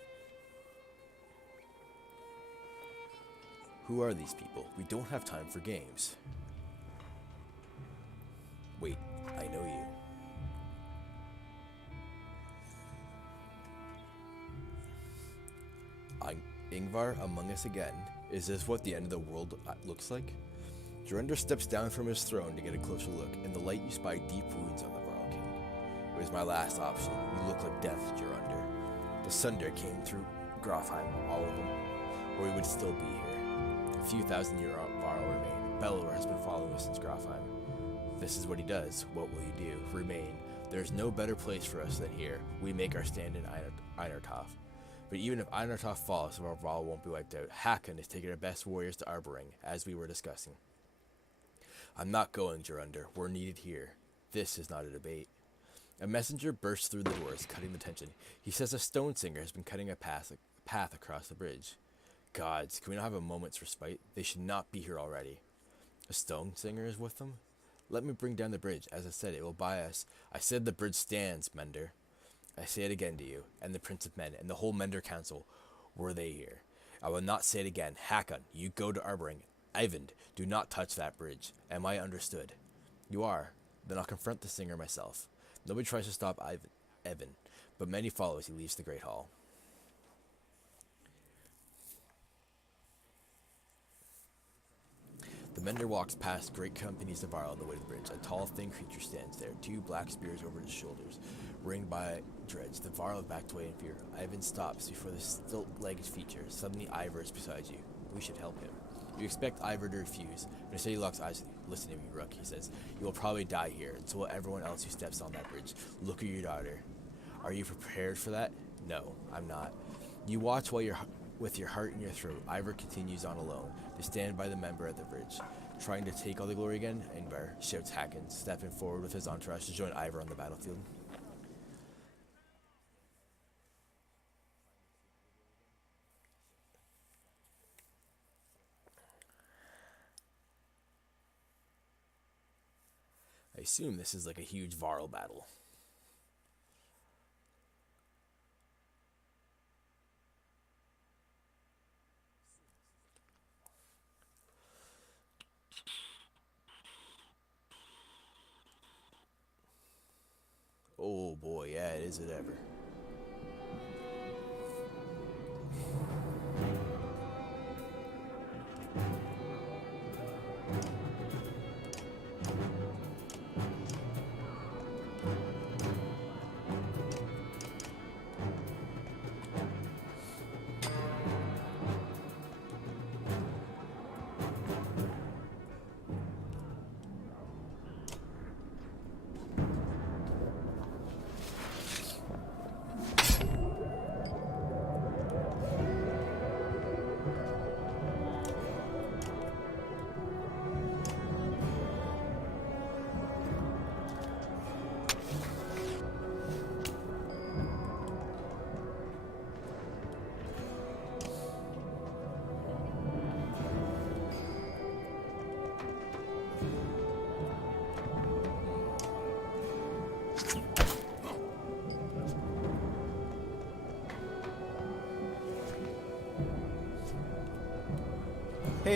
Who are these people? We don't have time for games. Wait, I know you. Ingvar among us again. Is this what the end of the world looks like? Jurander steps down from his throne to get a closer look. In the light you spy deep wounds on the Varl King. It was my last option. You look like death, Jurander. The Sunder came through Grafheim, all of them, or we would still be here. A few thousand years Varl remain. Belor has been following us since Grafheim. This is what he does. What will you do? Remain. There's no better place for us than here. We make our stand in Einartoff. But even if Einartoff falls, our Varl won't be wiped out. Hakon is taking our best warriors to Arbering, as we were discussing. I'm not going, Jurander. We're needed here. This is not a debate. A messenger bursts through the doors, cutting the tension. He says a stone singer has been cutting a path across the bridge. Gods, can we not have a moment's respite? They should not be here already. A stone singer is with them? Let me bring down the bridge. As I said, it will buy us. I said the bridge stands, Mender. I say it again to you, and the Prince of Men, and the whole Mender Council. Were they here? I will not say it again. Hakon, you go to Arbering. Eyvind, do not touch that bridge. Am I understood? You are. Then I'll confront the singer myself. Nobody tries to stop Evan, but many follow as he leaves the Great Hall. The Mender walks past great companies of Varl on the way to the bridge. A tall, thin creature stands there, two black spears over his shoulders, ringed by Dredge. The Varl backed away in fear. Ivan stops before the stilt-legged feature. Suddenly, Ivor is beside you. We should help him. You expect Ivor to refuse, but instead he locks eyes with you. Listen to me, Rook, he says. You will probably die here, and so will everyone else who steps on that bridge. Look at your daughter. Are you prepared for that? No, I'm not. You watch while with your heart in your throat. Ivor continues on alone. They stand by the member at the bridge. Trying to take all the glory again? Ingvar, shouts Hakon, stepping forward with his entourage to join Ivor on the battlefield. I assume this is like a huge Varl battle. Oh boy, yeah, it is it ever.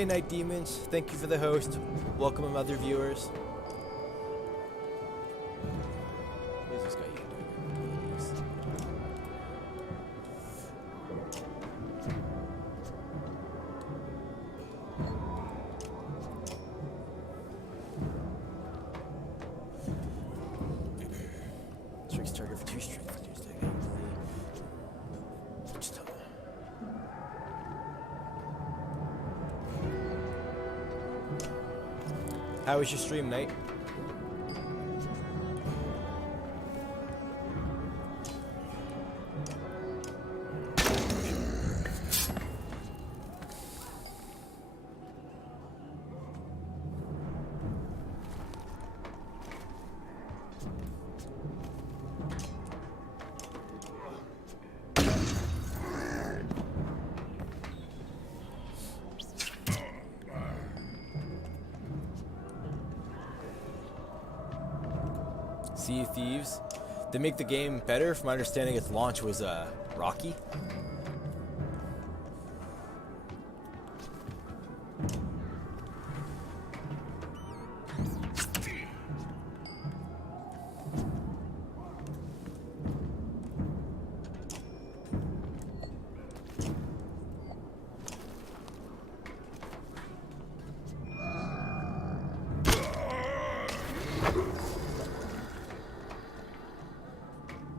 Hey, Night Demons. Thank you for the host. Welcome, other viewers. What is this guy even doing? Strength target for 2 strength. How was your stream, Nate? Sea of Thieves. They make the game better. From my understanding, its launch was rocky.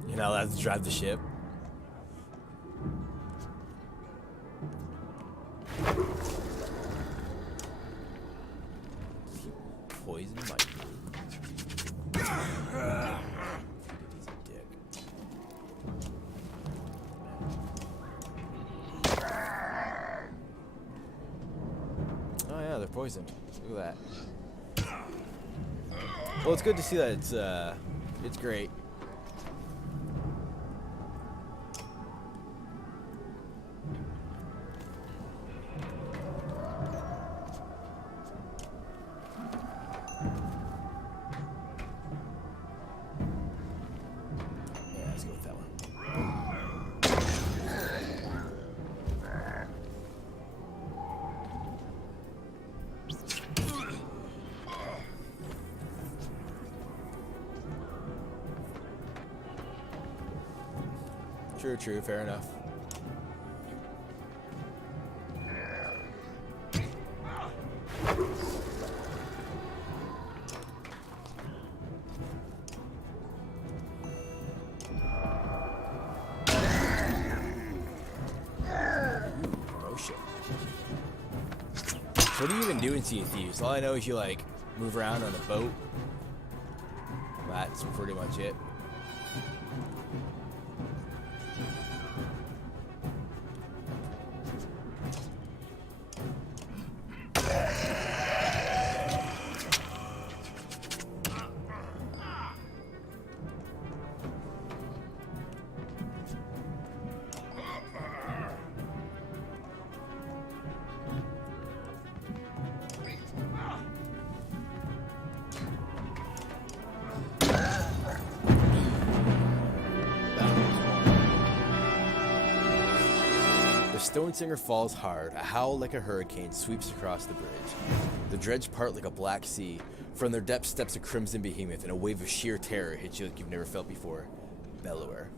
You're not allowed to drive the ship. Poison my He's a dick. Oh yeah, they're poisoned. Look at that. Well, it's good to see that it's great. True, fair enough. Oh shit. What do you even do in Sea of Thieves? All I know is you like move around on a boat. That's pretty much it. Stone Singer falls hard. A howl like a hurricane sweeps across the bridge. The dredge part like a black sea. From their depths steps a crimson behemoth, and a wave of sheer terror hits you like you've never felt before. Bellower.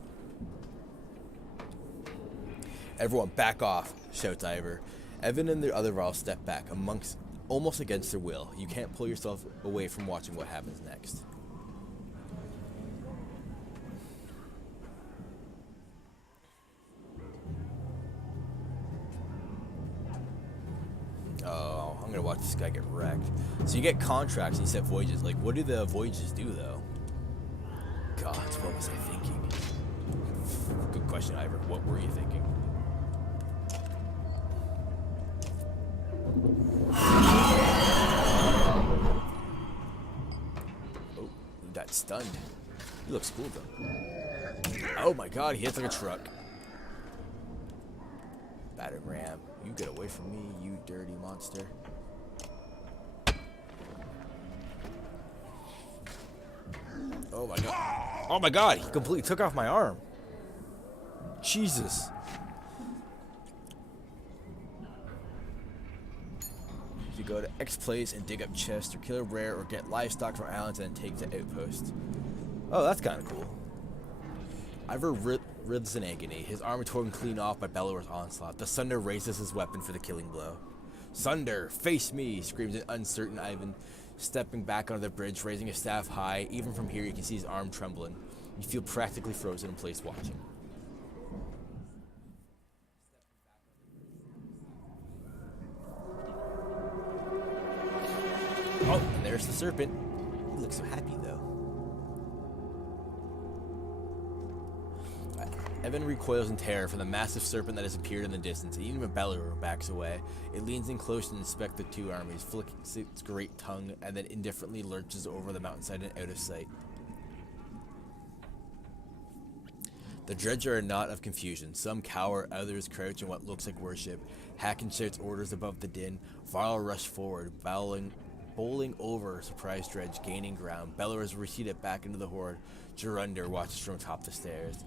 Everyone back off, shouts Ivor. Evan and the other Varl step back, almost against their will. You can't pull yourself away from watching what happens next. Oh, I'm gonna watch this guy get wrecked. So you get contracts and you set voyages. Like, what do the voyages do, though? God, what was I thinking? Good question, Ivor. What were you thinking? Oh, he got stunned. He looks cool, though. Oh my God, he hits like a truck. Batter ram. You get away from me, you dirty monster. Oh my God. Oh my God, he completely took off my arm. Jesus. go to X place and dig up chests or kill a rare or get livestock from islands and then take to outpost. Oh, that's kind of cool. Ivor writhes in agony, his armor torn clean off by Bellower's onslaught. The Sunder raises his weapon for the killing blow. Sunder, face me, screams an uncertain Ivan, stepping back onto the bridge, raising his staff high. Even from here, you can see his arm trembling. You feel practically frozen in place watching. Oh, and there's the serpent. He looks so happy, though. Evan recoils in terror from the massive serpent that has appeared in the distance, and even when Bellower backs away, it leans in close to inspect the two armies, flicking its great tongue, and then indifferently lurches over the mountainside and out of sight. The Dredge are a knot of confusion. Some cower, others crouch in what looks like worship. Hacken shouts orders above the din. Varl rush forward, bowling over surprised Dredge, gaining ground. Bellower is receded back into the horde. Gerunder watches from atop the stairs.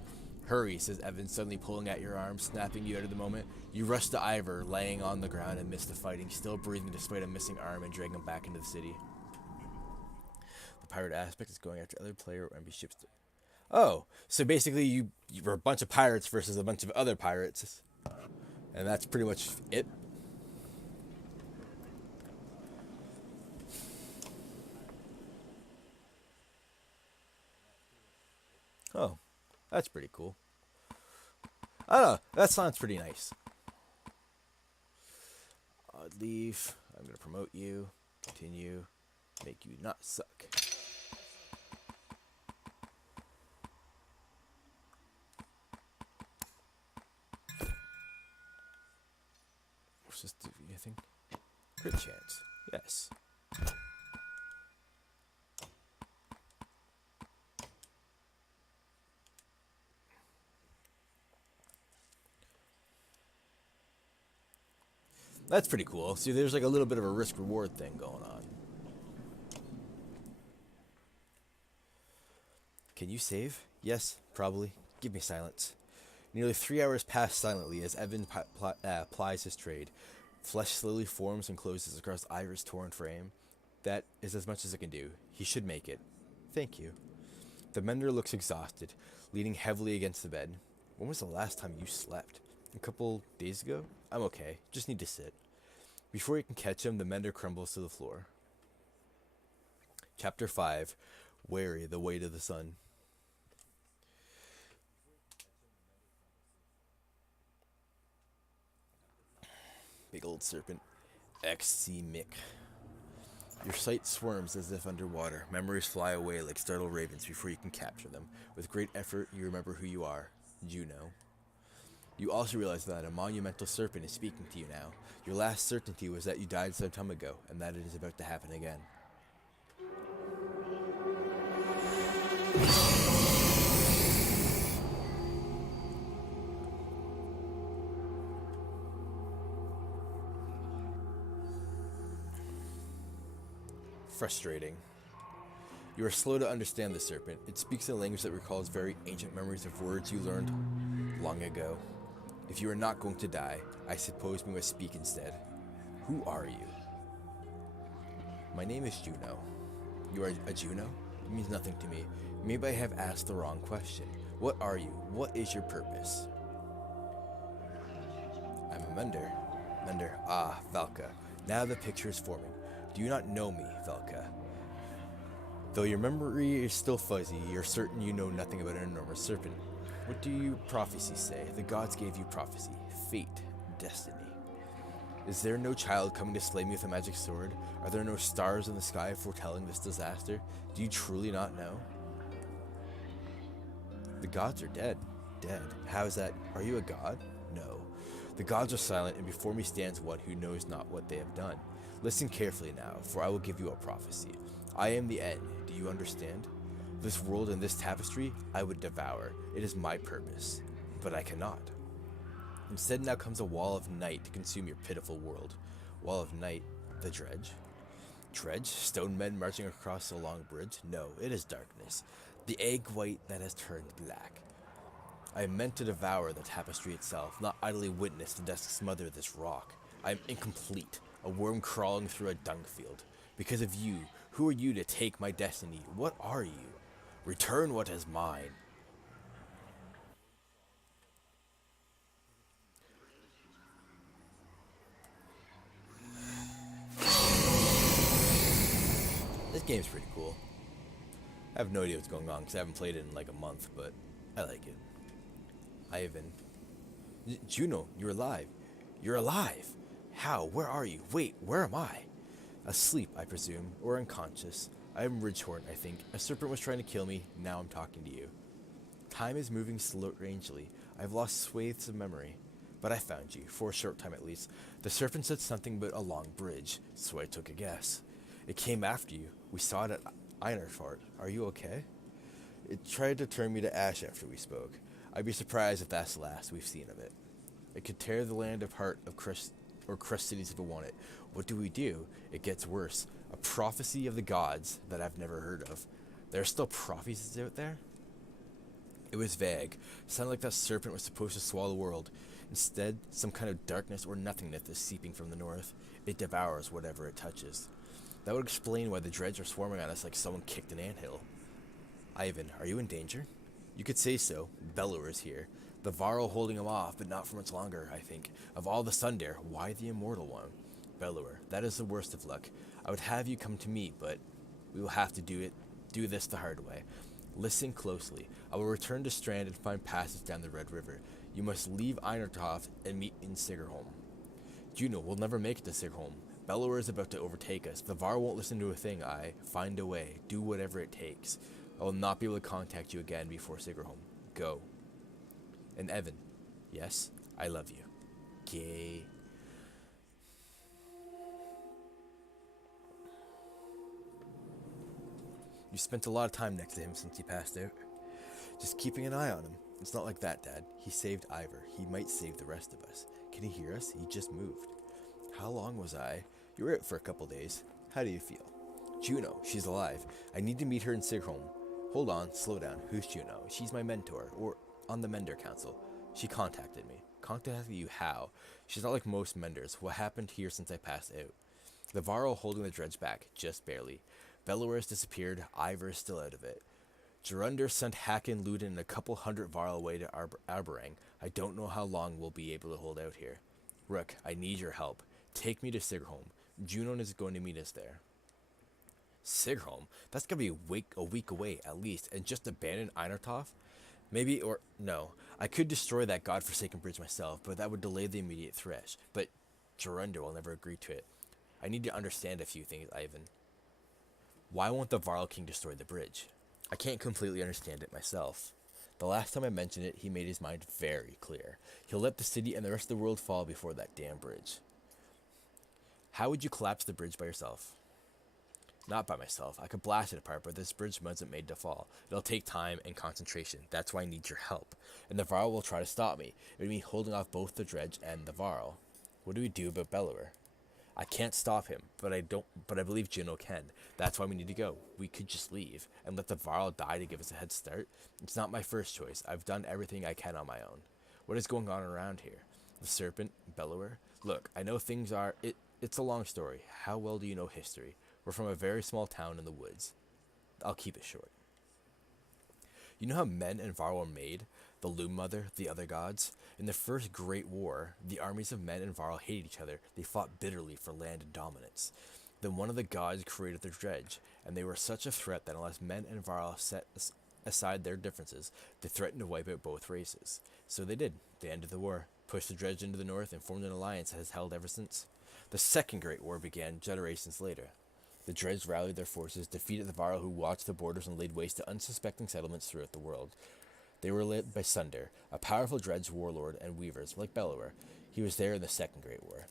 Hurry, says Evan, suddenly pulling at your arm, snapping you out of the moment. You rush to Ivor, laying on the ground amidst the fighting, still breathing despite a missing arm, and drag him back into the city. The pirate aspect is going after other player or enemy ships. Oh, so basically you were a bunch of pirates versus a bunch of other pirates. And that's pretty much it. Oh, that's pretty cool. I don't know. That sounds pretty nice. I'd leave. I'm going to promote you. Continue. Make you not suck. What's this do, you think? Crit chance. Yes. That's pretty cool. See, there's like a little bit of a risk-reward thing going on. Can you save? Yes, probably. Give me silence. Nearly 3 hours pass silently as Evan plies his trade. Flesh slowly forms and closes across Ivor's torn frame. That is as much as I can do. He should make it. Thank you. The mender looks exhausted, leaning heavily against the bed. When was the last time you slept? A couple days ago? I'm okay. Just need to sit. Before you can catch him, the mender crumbles to the floor. Chapter 5. Wary the weight of the sun. Big old serpent. XC Mick. Your sight swarms as if underwater. Memories fly away like startled ravens before you can capture them. With great effort, you remember who you are. Juno. You also realize that a monumental serpent is speaking to you now. Your last certainty was that you died some time ago, and that it is about to happen again. Frustrating. You are slow to understand the serpent. It speaks in a language that recalls very ancient memories of words you learned long ago. If you are not going to die, I suppose we must speak instead. Who are you? My name is Juno. You are a Juno? It means nothing to me. Maybe I have asked the wrong question. What are you? What is your purpose? I'm a mender. Mender. Ah, Valka. Now the picture is forming. Do you not know me, Valka? Though your memory is still fuzzy, you're certain you know nothing about an enormous serpent. What do you prophecies say? The gods gave you prophecy, fate, destiny. Is there no child coming to slay me with a magic sword? Are there no stars in the sky foretelling this disaster? Do you truly not know? The gods are dead. Dead. How is that? Are you a god? No. The gods are silent, and before me stands one who knows not what they have done. Listen carefully now, for I will give you a prophecy. I am the end. Do you understand? This world and this tapestry, I would devour. It is my purpose. But I cannot. Instead now comes a wall of night to consume your pitiful world. Wall of night, the dredge? Dredge? Stone men marching across a long bridge? No, it is darkness. The egg white that has turned black. I am meant to devour the tapestry itself, not idly witness the dusk smother this rock. I am incomplete. a worm crawling through a dung field. Because of you, who are you to take my destiny? What are you? Return what is mine. This game's pretty cool. I have no idea what's going on because I haven't played it in like a month, but I like it. Ivan. Juno, you're alive. You're alive. How? Where are you? Wait, where am I? Asleep, I presume, or unconscious. I am Ridgehorn, I think. A serpent was trying to kill me. Now I'm talking to you. Time is moving strangely. I've lost swathes of memory. But I found you, for a short time at least. The serpent said something about a long bridge, so I took a guess. It came after you. We saw it at Einerfart. Are you okay? It tried to turn me to ash after we spoke. I'd be surprised if that's the last we've seen of it. It could tear the land apart of crushed cities if it wanted. What do we do? It gets worse. A prophecy of the gods that I've never heard of. There are still prophecies out there? It was vague. Sounded like that serpent was supposed to swallow the world. Instead, some kind of darkness or nothingness is seeping from the north. It devours whatever it touches. That would explain why the dreads are swarming on us like someone kicked an anthill. Ivan, are you in danger? You could say so. Bellower is here. The Varl holding him off, but not for much longer, I think. Of all the Sundare, why the immortal one? Bellower, that is the worst of luck. I would have you come to me, but we will have to do this the hard way. Listen closely. I will return to Strand and find passage down the Red River. You must leave Einertoft and meet in Sigerholm. Juno, we'll never make it to Sigerholm. Bellower is about to overtake us. The Var won't listen to a thing. Find a way. Do whatever it takes. I will not be able to contact you again before Sigerholm. Go. And Evan, yes, I love you. Gay. You spent a lot of time next to him since he passed out. Just keeping an eye on him. It's not like that, Dad. He saved Ivor. He might save the rest of us. Can he hear us? He just moved. How long was I? You were out for a couple days. How do you feel? Juno, she's alive. I need to meet her in Sigerholm. Hold on, slow down. Who's Juno? She's my mentor, or on the Mender Council. She contacted me. Contacted you how? She's not like most Menders. What happened here since I passed out? The Varl holding the dredge back, just barely. Bellower has disappeared. Ivor is still out of it. Gerunder sent Hakken, Luden, and a couple hundred Varl away to Arborang. I don't know how long we'll be able to hold out here. Rook, I need your help. Take me to Sigerholm. Juno is going to meet us there. Sigerholm? That's gonna be a week away at least, and just abandon Einertoft? Maybe, or no. I could destroy that godforsaken bridge myself, but that would delay the immediate threat. But Gerunder will never agree to it. I need to understand a few things, Ivan. Why won't the Varl King destroy the bridge? I can't completely understand it myself. The last time I mentioned it, he made his mind very clear. He'll let the city and the rest of the world fall before that damn bridge. How would you collapse the bridge by yourself? Not by myself. I could blast it apart, but this bridge wasn't made to fall. It'll take time and concentration. That's why I need your help. And the Varl will try to stop me. It would mean holding off both the dredge and the Varl. What do we do about Bellower? I can't stop him, but I believe Juno can. That's why we need to go. We could just leave and let the Varl die to give us a head start. It's not my first choice. I've done everything I can on my own. What is going on around here? The serpent, Bellower? Look, I know things are... It's a long story. How well do you know history? We're from a very small town in the woods. I'll keep it short. You know how men and Varl were made? The Loom Mother, the other gods? In the first Great War, the armies of men and Varl hated each other. They fought bitterly for land and dominance. Then one of the gods created the dredge, and they were such a threat that unless men and Varl set aside their differences, they threatened to wipe out both races. So they did. They ended the war, pushed the dredge into the north, and formed an alliance that has held ever since. The Second Great War began generations later. The Dredge rallied their forces, defeated the Varl who watched the borders and laid waste to unsuspecting settlements throughout the world. They were led by Sundar, a powerful Dredge warlord and weavers, like Bellower. He was there in the Second Great War.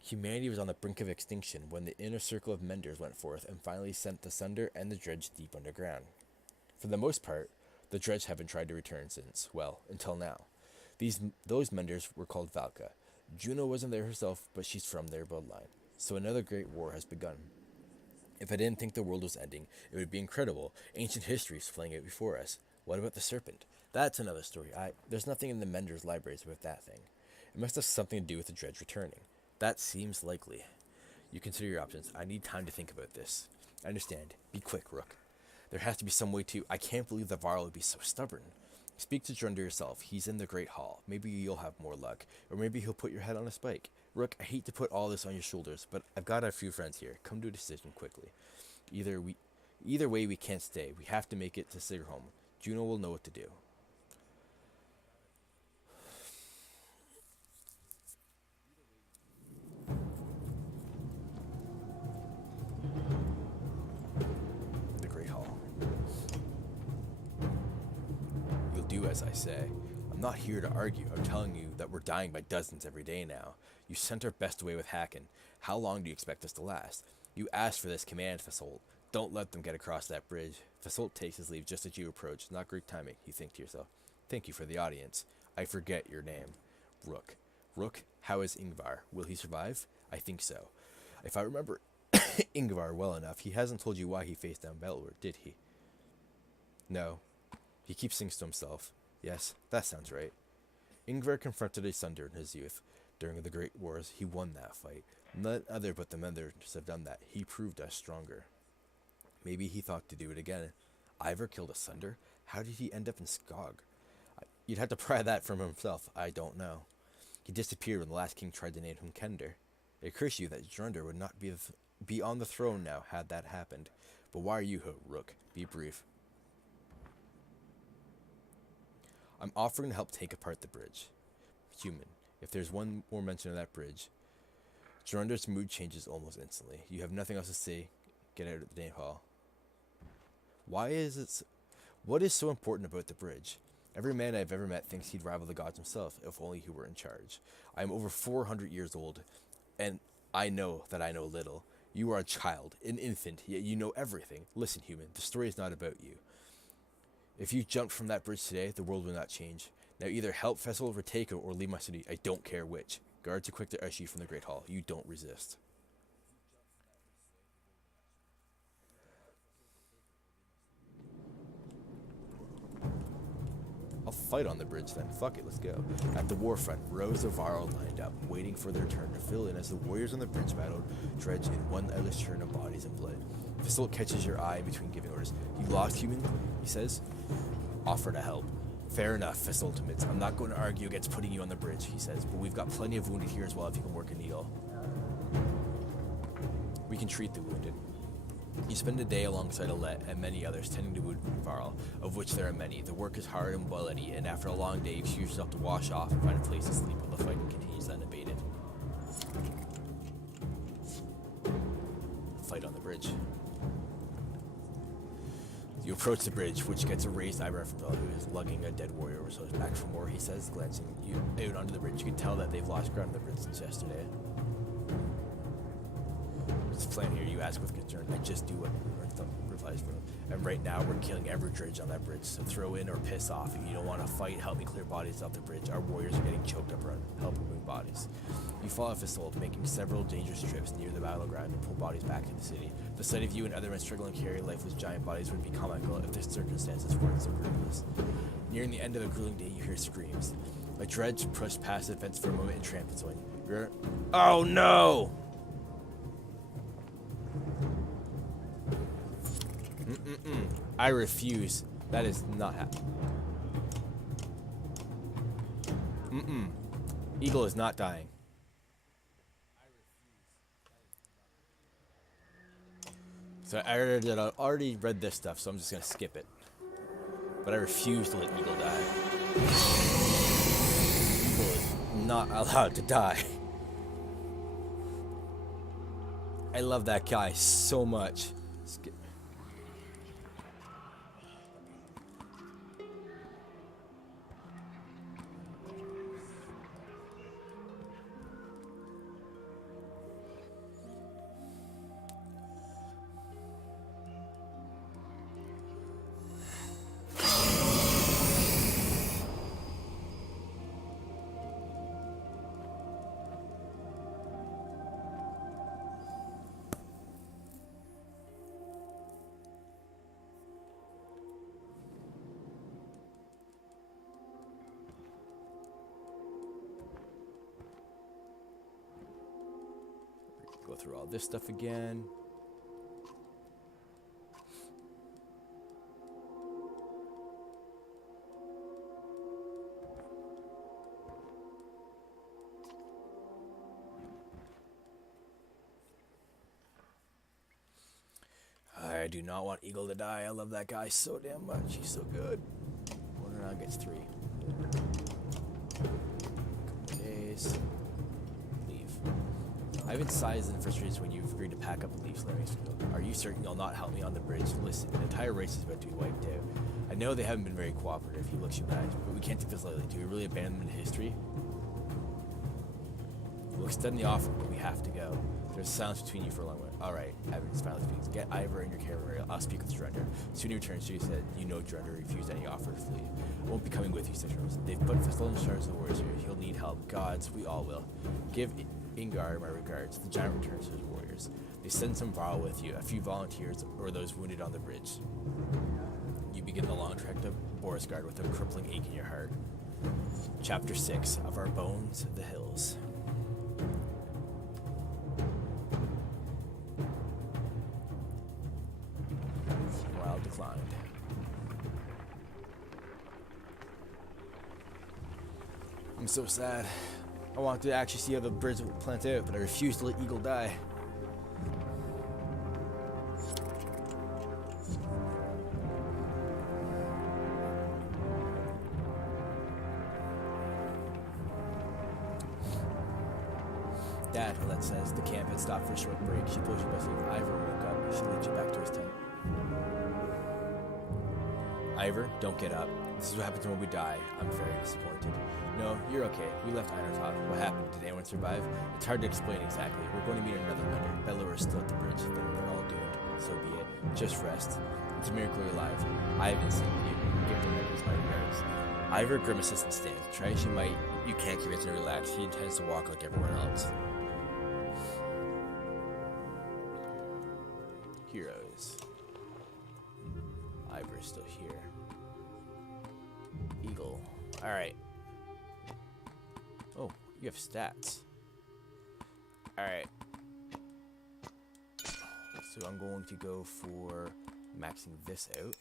Humanity was on the brink of extinction when the inner circle of Menders went forth and finally sent the Sundar and the Dredge deep underground. For the most part, the Dredge haven't tried to return since, well, until now. Those Menders were called Valka. Juno wasn't there herself, but she's from their bloodline. So another great war has begun. If I didn't think the world was ending, it would be incredible. Ancient history is playing out before us. What about the serpent? That's another story. There's nothing in the Menders libraries about that thing. It must have something to do with the Dredge returning. That seems likely. You consider your options. I need time to think about this. I understand. Be quick, Rook. There has to be some way to... I can't believe that Varl would be so stubborn. Speak to Drunder yourself. He's in the Great Hall. Maybe you'll have more luck. Or maybe he'll put your head on a spike. Rook, I hate to put all this on your shoulders, but I've got a few friends here. Come to a decision quickly. Either way, we can't stay. We have to make it to Sigerholm. Juno will know what to do. The Great Hall. You'll do as I say. I'm not here to argue. I'm telling you that we're dying by dozens every day now. You sent our best away with Hacken. How long do you expect this to last? You asked for this command, Fasolt. Don't let them get across that bridge. Fasolt takes his leave just as you approach. Not great timing, you think to yourself. Thank you for the audience. I forget your name. Rook. Rook, how is Ingvar? Will he survive? I think so. If I remember Ingvar well enough, he hasn't told you why he faced down Belward, did he? No. He keeps things to himself. Yes, that sounds right. Ingvar confronted a Sunder in his youth. During the Great Wars, he won that fight. None other but the Menders have done that. He proved us stronger. Maybe he thought to do it again. Ivor killed a Sunder? How did he end up in Skog? You'd have to pry that from himself. I don't know. He disappeared when the last king tried to name him Kender. It occurs to you that Drunder would not be on the throne now had that happened. But why are you here, Rook? Be brief. I'm offering to help take apart the bridge. Human. If there's one more mention of that bridge, Drunder's mood changes almost instantly. You have nothing else to say. Get out of the Dane Hall. What is so important about the bridge? Every man I've ever met thinks he'd rival the gods himself, if only he were in charge. I am over 400 years old, and I know that I know little. You are a child, an infant, yet you know everything. Listen, human, the story is not about you. If you jumped from that bridge today, the world will not change. Now either help Fessel retake it or leave my city. I don't care which. Guards are quick to ush you from the Great Hall. You don't resist. I'll fight on the bridge then. Fuck it, let's go. At the war front, rows of Varl lined up, waiting for their turn to fill in as the warriors on the bridge battled, dredged in one endless churn of bodies and blood. Fissel catches your eye between giving orders. You lost, human? He says. Offer to help. Fair enough, Fissel ultimates. I'm not going to argue against putting you on the bridge, he says, but we've got plenty of wounded here as well if you can work a needle. We can treat the wounded. You spend a day alongside Alette and many others tending to wounded Varl, of which there are many. The work is hard and bloody, and after a long day, you choose yourself to wash off and find a place to sleep while the fighting continues unabated. Fight on the bridge. You approach the bridge, which gets a raised eyebrow from Bell, who is lugging a dead warrior over his back for more, he says, glancing you out onto the bridge. You can tell that they've lost ground on the bridge since yesterday. What's the plan here? You ask with concern. I just do what replies for him. And right now, we're killing every dredge on that bridge, so throw in or piss off. If you don't want to fight, help me clear bodies off the bridge. Our warriors are getting choked up. Help remove bodies. You follow Fissel, making several dangerous trips near the battleground and pull bodies back to the city. The sight of you and other men struggling to carry lifeless giant bodies would be comical if the circumstances weren't so grievous. Nearing the end of a grueling day, you hear screams. A dredge pushed past the fence for a moment and tramped its way. Oh no! I refuse. That is not happening. Eagle is not dying. So I already read this stuff, so I'm just gonna skip it. But I refuse to let Eagle die. Eagle is not allowed to die. I love that guy so much. Skip. through all this stuff again. I do not want Eagle to die. I love that guy so damn much. He's so good. One round gets 3. Couple days. Leave. I've been sized in frustration when you've agreed to pack up and leave Slaringsfield. Are you certain you'll not help me on the bridge? Listen, the entire race is about to be wiped out. I know they haven't been very cooperative. He looks you guys, but we can't take this lightly. Do we really abandon them in history? We'll extend the offer, but we have to go. There's silence between you for a long way. Alright, Evans finally speaks. Get Ivor in your camera. I'll speak with Drender. Soon he returns, she said, you know Drender refused any offer to flee. I won't be coming with you, said Rose. They've put stolen stars of the warriors here. He'll need help. Gods, we all will. Give Ingar my regards. The giant returns to his warriors. They send some Varl with you, a few volunteers, or those wounded on the bridge. You begin the long trek to Borisgard with a crippling ache in your heart. Chapter 6 of Our Bones, the Hills. Declined. I'm so sad. I wanted to actually see how the bridge will plant out, but I refuse to let Eagle die. Dad, Colette says, the camp had stopped for a short break. She pulls you by sleeve. Ivor woke up. She leads you back to his tent. Ivor, don't get up. This is what happens when we die. I'm very disappointed. No, you're okay. We left Einartoth. What happened? Did anyone survive? It's hard to explain exactly. We're going to meet another hunter. Bellower is still at the bridge. Then they're all doomed. So be it. Just rest. It's a miracle you're alive. I haven't seen you. Give them my regards. Ivor grimaces and stands. Try as you might, you can't convince him to relax. He intends to walk like everyone else. Heroes. Ivor is still here. Eagle. Alright. Oh, you have stats. Alright. So I'm going to go for maxing this out.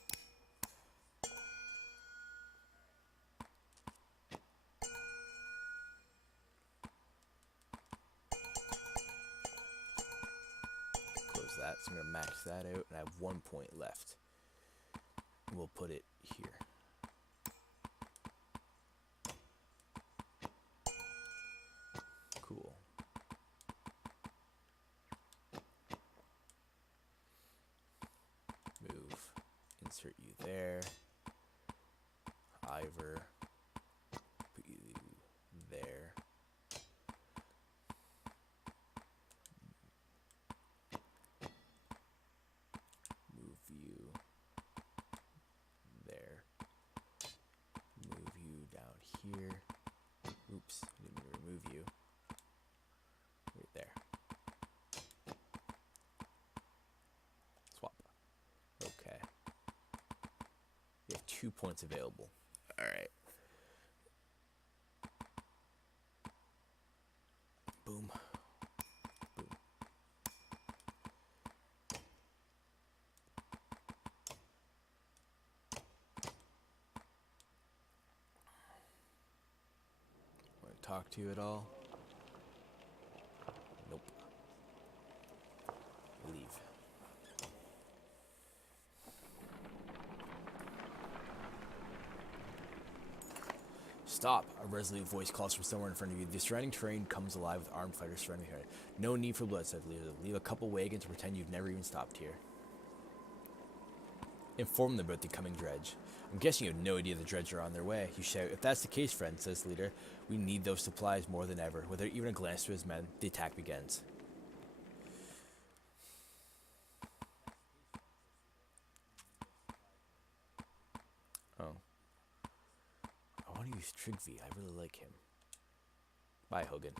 Close that. So I'm going to max that out, and I have 1 point left. We'll put it here. Cool. Move. Insert you there. Ivor. Put you there. Move you there. Move you down here. Oops, I didn't mean to remove you. Right there. Swap. Okay. You have 2 points available. Alright. Boom. Boom. Want to talk to you at all? Nope. Leave. Stop! A resolute voice calls from somewhere in front of you. The surrounding terrain comes alive with armed fighters surrounding her. No need for blood, said Leader. Leave a couple wagons to pretend you've never even stopped here. Inform them about the coming dredge. I'm guessing you have no idea the dredge are on their way. You shout. If that's the case, friend, says Leader, we need those supplies more than ever. Without even a glance to his men, the attack begins. Oh. I want to use Trigvi. I really like him. Bye, Hogan.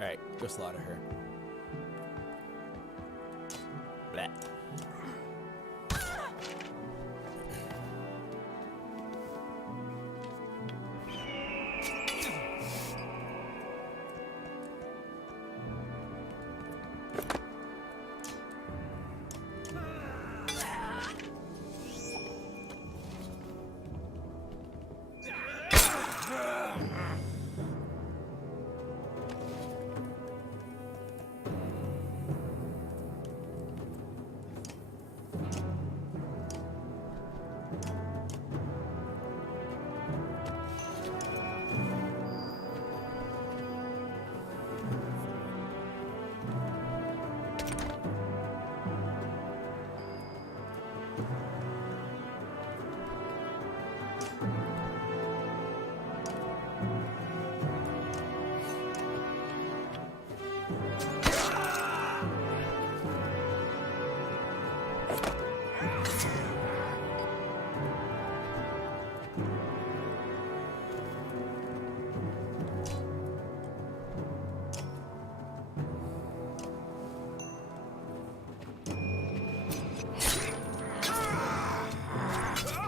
Alright, go slaughter her. Blah.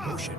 Potion.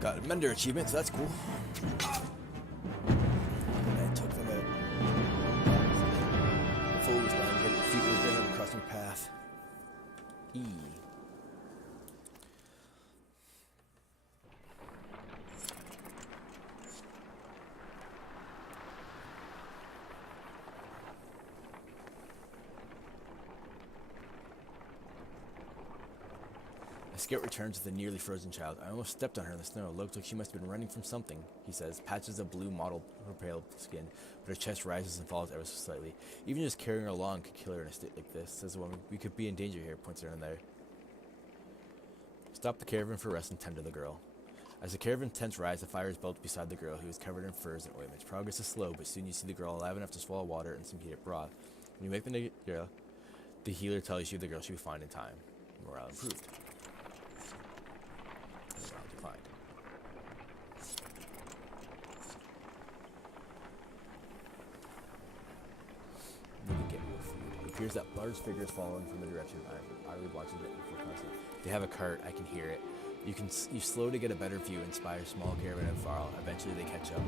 Got a Mender achievement, so that's cool. I took them out. Foes now get your feet was going across your path. E. A scout returns with a nearly frozen child. I almost stepped on her in the snow. Looked like she must have been running from something, he says. Patches of blue mottled her pale skin, but her chest rises and falls ever so slightly. Even just carrying her along could kill her in a state like this, says the woman. We could be in danger here, points her in there. Stop the caravan for rest and tend to the girl. As the caravan tents rise, the fire is built beside the girl, who is covered in furs and ointments. Progress is slow, but soon you see the girl alive enough to swallow water and some heated broth. When you make the girl, the healer tells you the girl should be fine in time. Morale improved. Morale declined. Need to get more food. It appears that large figure is following from the direction I watches it before crossing. They have a cart. I can hear it. You slow to get a better view and spy a small caravan of Varl. Eventually they catch up.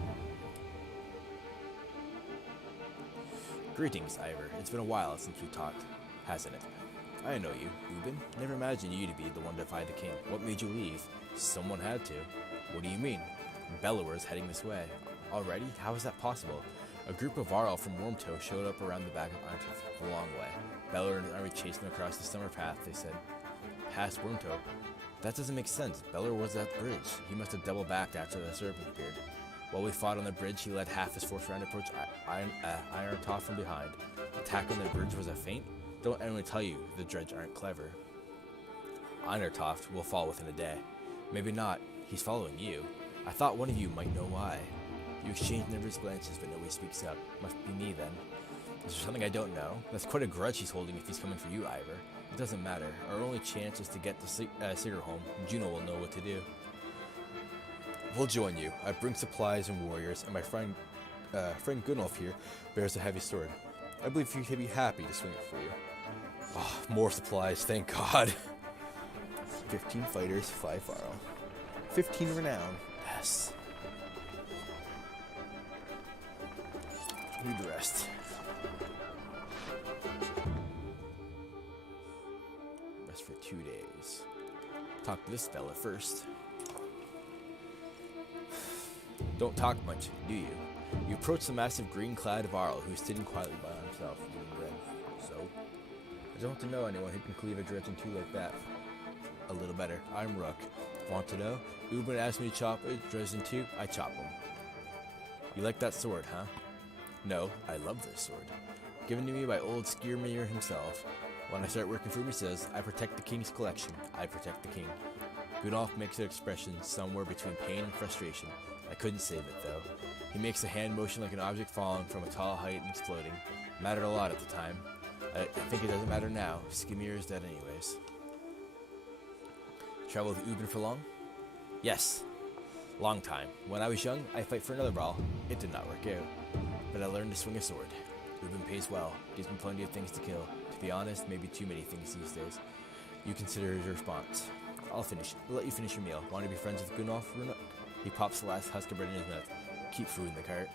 Greetings, Ivor. It's been a while since we talked, hasn't it? I know you, Ubin. Never imagined you to be the one to fight the king. What made you leave? Someone had to. What do you mean? Bellower is heading this way. Already? How is that possible? A group of Varl from Wormtoe showed up around the back of Irontoe the long way. Bellower and his army chased them across the summer path, they said. Past Wormtoe? That doesn't make sense. Bellower was at the bridge. He must have double backed after the serpent appeared. While we fought on the bridge, he led half his force around to approach Irontoe from behind. Attack on the bridge was a feint? Don't anyone tell you the Dredge aren't clever. Irontoft will fall within a day. Maybe not. He's following you. I thought one of you might know why. You exchange nervous glances, but nobody speaks up. Must be me, then. Is there something I don't know? That's quite a grudge he's holding if he's coming for you, Ivor. It doesn't matter. Our only chance is to get to Sigerholm. Juno will know what to do. We'll join you. I bring supplies and warriors, and my friend Gunnulf here bears a heavy sword. I believe he'd be happy to swing it for you. Oh, more supplies, thank God. 15 fighters, 5 Varl. 15 renown. Yes. Need the rest. Rest for 2 days. Talk to this fella first. Don't talk much, do you? You approach the massive green-clad varl who is sitting quietly by himself eating bread. So? I don't have to know anyone who can cleave a dredge in two like that. A little better. I'm Rook. Want to know? Uben asked me to chop a dredge in two, I chop him. You like that sword, huh? No, I love this sword. Given to me by old Skirmir himself. When I start working for him, he says, I protect the king's collection. I protect the king. Gudolf makes an expression somewhere between pain and frustration. I couldn't save it, though. He makes a hand motion like an object falling from a tall height and exploding. Mattered a lot at the time. I think it doesn't matter now. Skirmir is dead anyways. Traveled with Uben for long? Yes. Long time. When I was young, I fight for another brawl. It did not work out. But I learned to swing a sword. Uben pays well. Gives me plenty of things to kill. To be honest, maybe too many things these days. You consider your response. I'll let you finish your meal. Want to be friends with Gunolf? He pops the last husk of bread in his mouth. Keep food in the cart.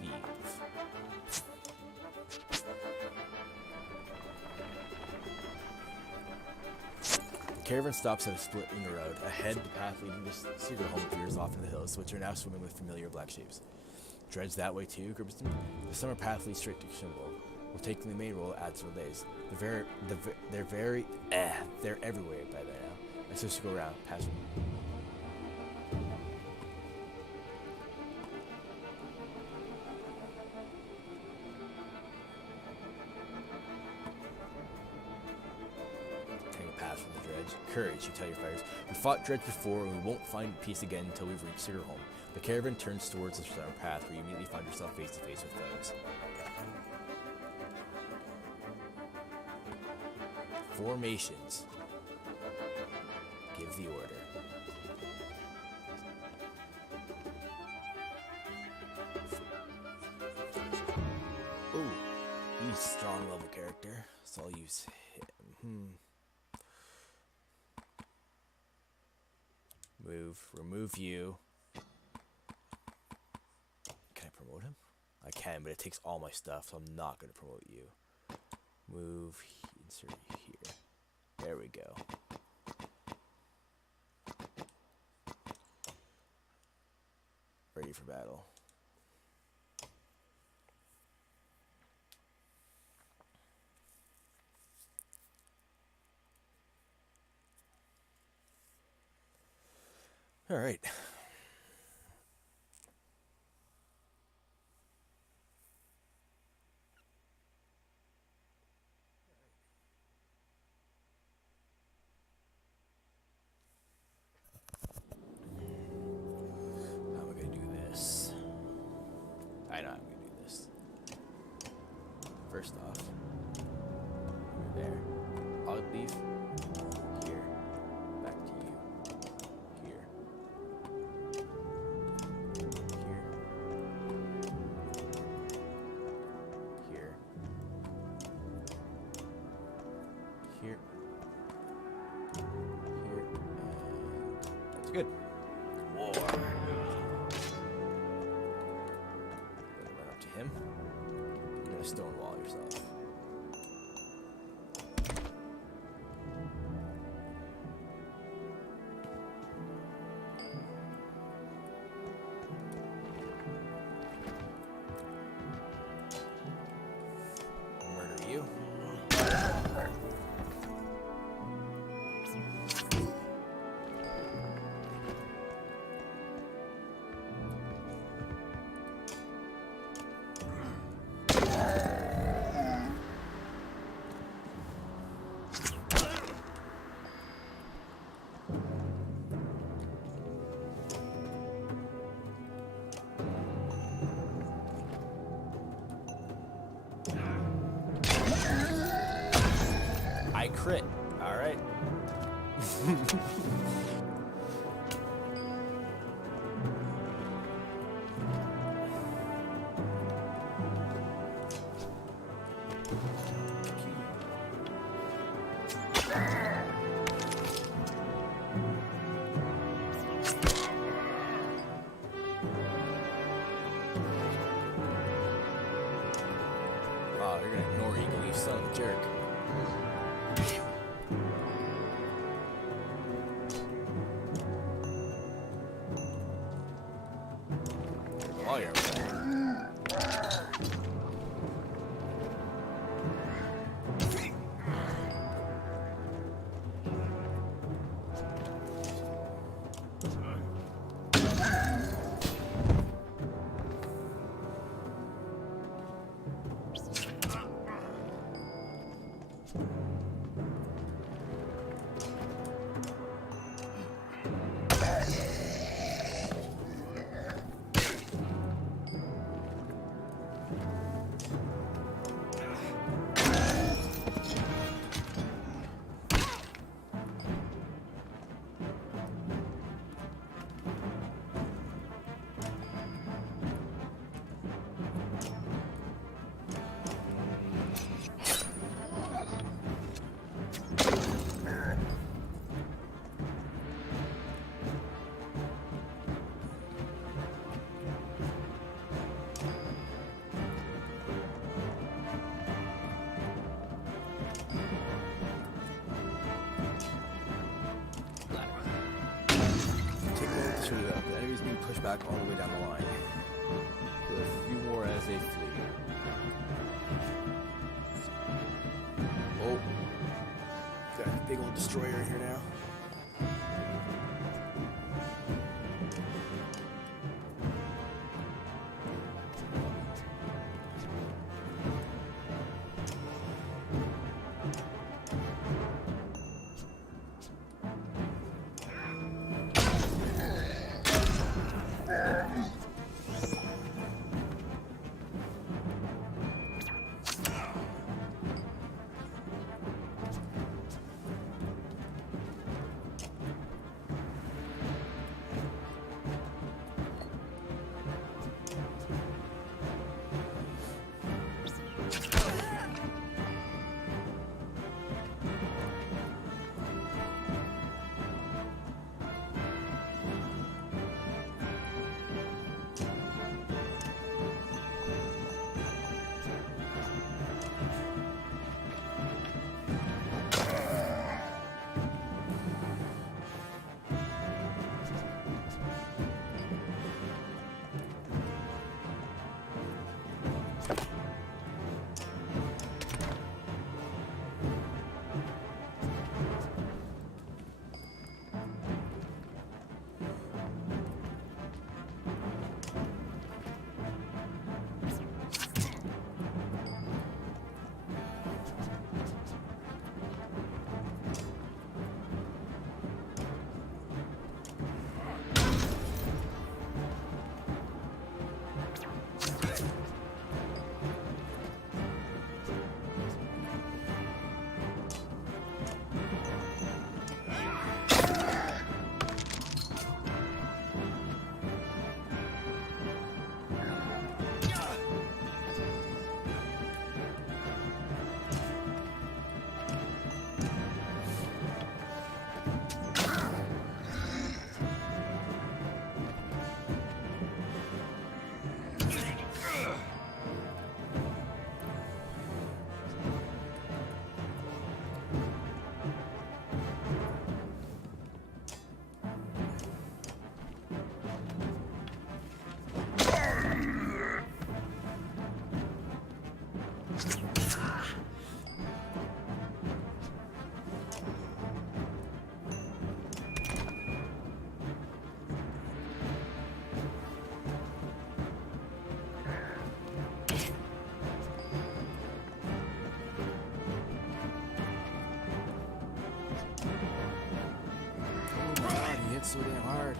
Leave. The caravan stops at a split in the road. Ahead, the path leading to Cedar Home veers off in the hills, which are now swimming with familiar black shapes. Dredge that way too, Grimston? The summer path leads straight to Shimble. We'll take the main road add several days. They're everywhere by there now. I'm supposed to go around, past me. Taking a path from the dredge. Courage, you tell your fighters. We fought dredge before, and we won't find peace again until we've reached Cedar Home. The caravan turns towards the summer path, where you immediately find yourself face to face with foes. Formations. Give the order. Ooh, he's a strong level character, so I'll use him. Remove you. Can I promote him? I can, but it takes all my stuff, so I'm not going to promote you. Move, insert you here. There we go. Ready for battle. All right. First off, there. I'll leave here. Back to you. Here. Here. Here. Here. Here. And that's good. War. Run up to him. You're gonna stonewall yourself. Murder you. I crit. All right. fire over there. The enemy's being pushed back all the way down the line. Kill a few more as they flee. Oh. Got a big old destroyer here now. So damn hard.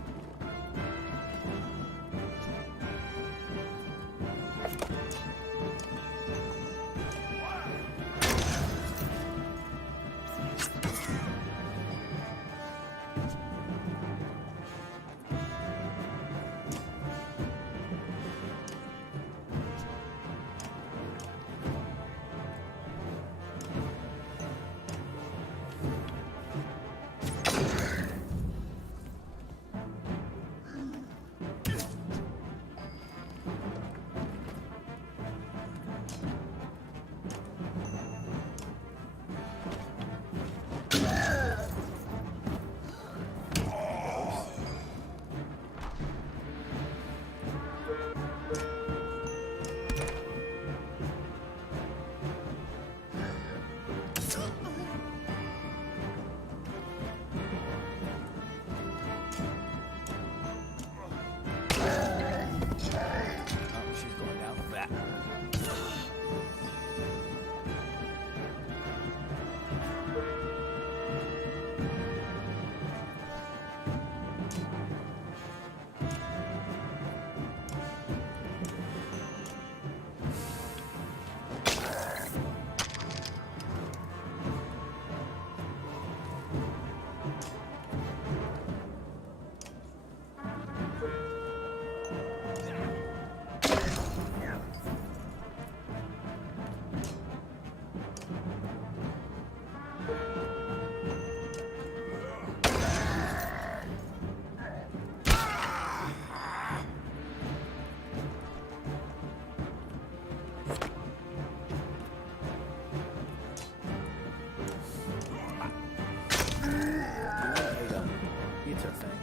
What's our thing?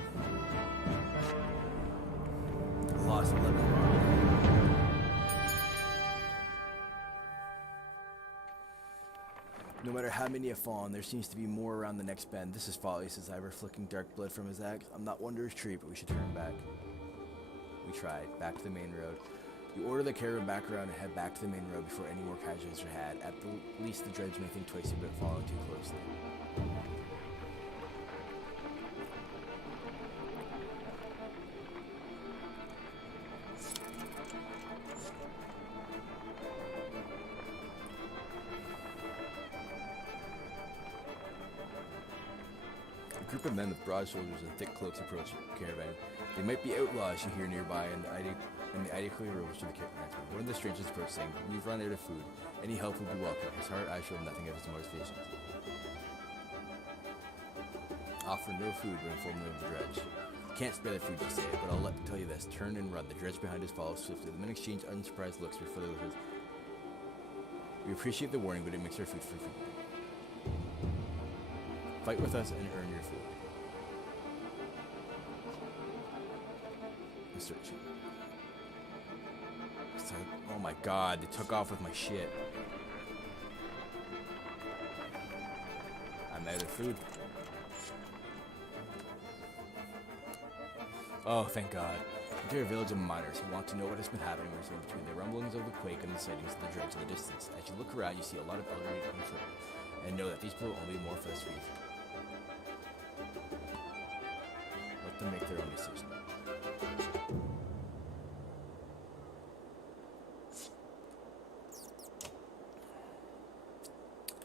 Lost 11 mark. No matter how many have fallen, there seems to be more around the next bend. This is folly, says Ivor, flicking dark blood from his axe. I'm not Wanderer's tree, but we should turn back. We tried. Back to the main road. You order the caravan back around and head back to the main road before any more casualties are had. At the least, the dredge may think twice about following too closely. A group of men with broad shoulders and thick cloaks approach the caravan. They might be outlaws you hear nearby, and the idea clearly rose to the caravan. One of the strangers approached, saying, "We've run out of food. Any help would be welcome." His hard eyes showed nothing of his motivations. Offer no food when informed of the dredge. Can't spare the food, you say, but I'll tell you this. Turn and run. The dredge behind us follows swiftly. The men exchange unsurprised looks before they look. We appreciate the warning, but it makes our food for food. Fight with us and earn your food. Searching. Oh my god, they took off with my shit. I'm out of food. Oh, thank god. Enter a village of miners who want to know what has been happening recently between the rumblings of the quake and the sightings of the dredge in the distance. As you look around, you see a lot of elderly children, and know that these people will only more for this reason. Let them make their own decision.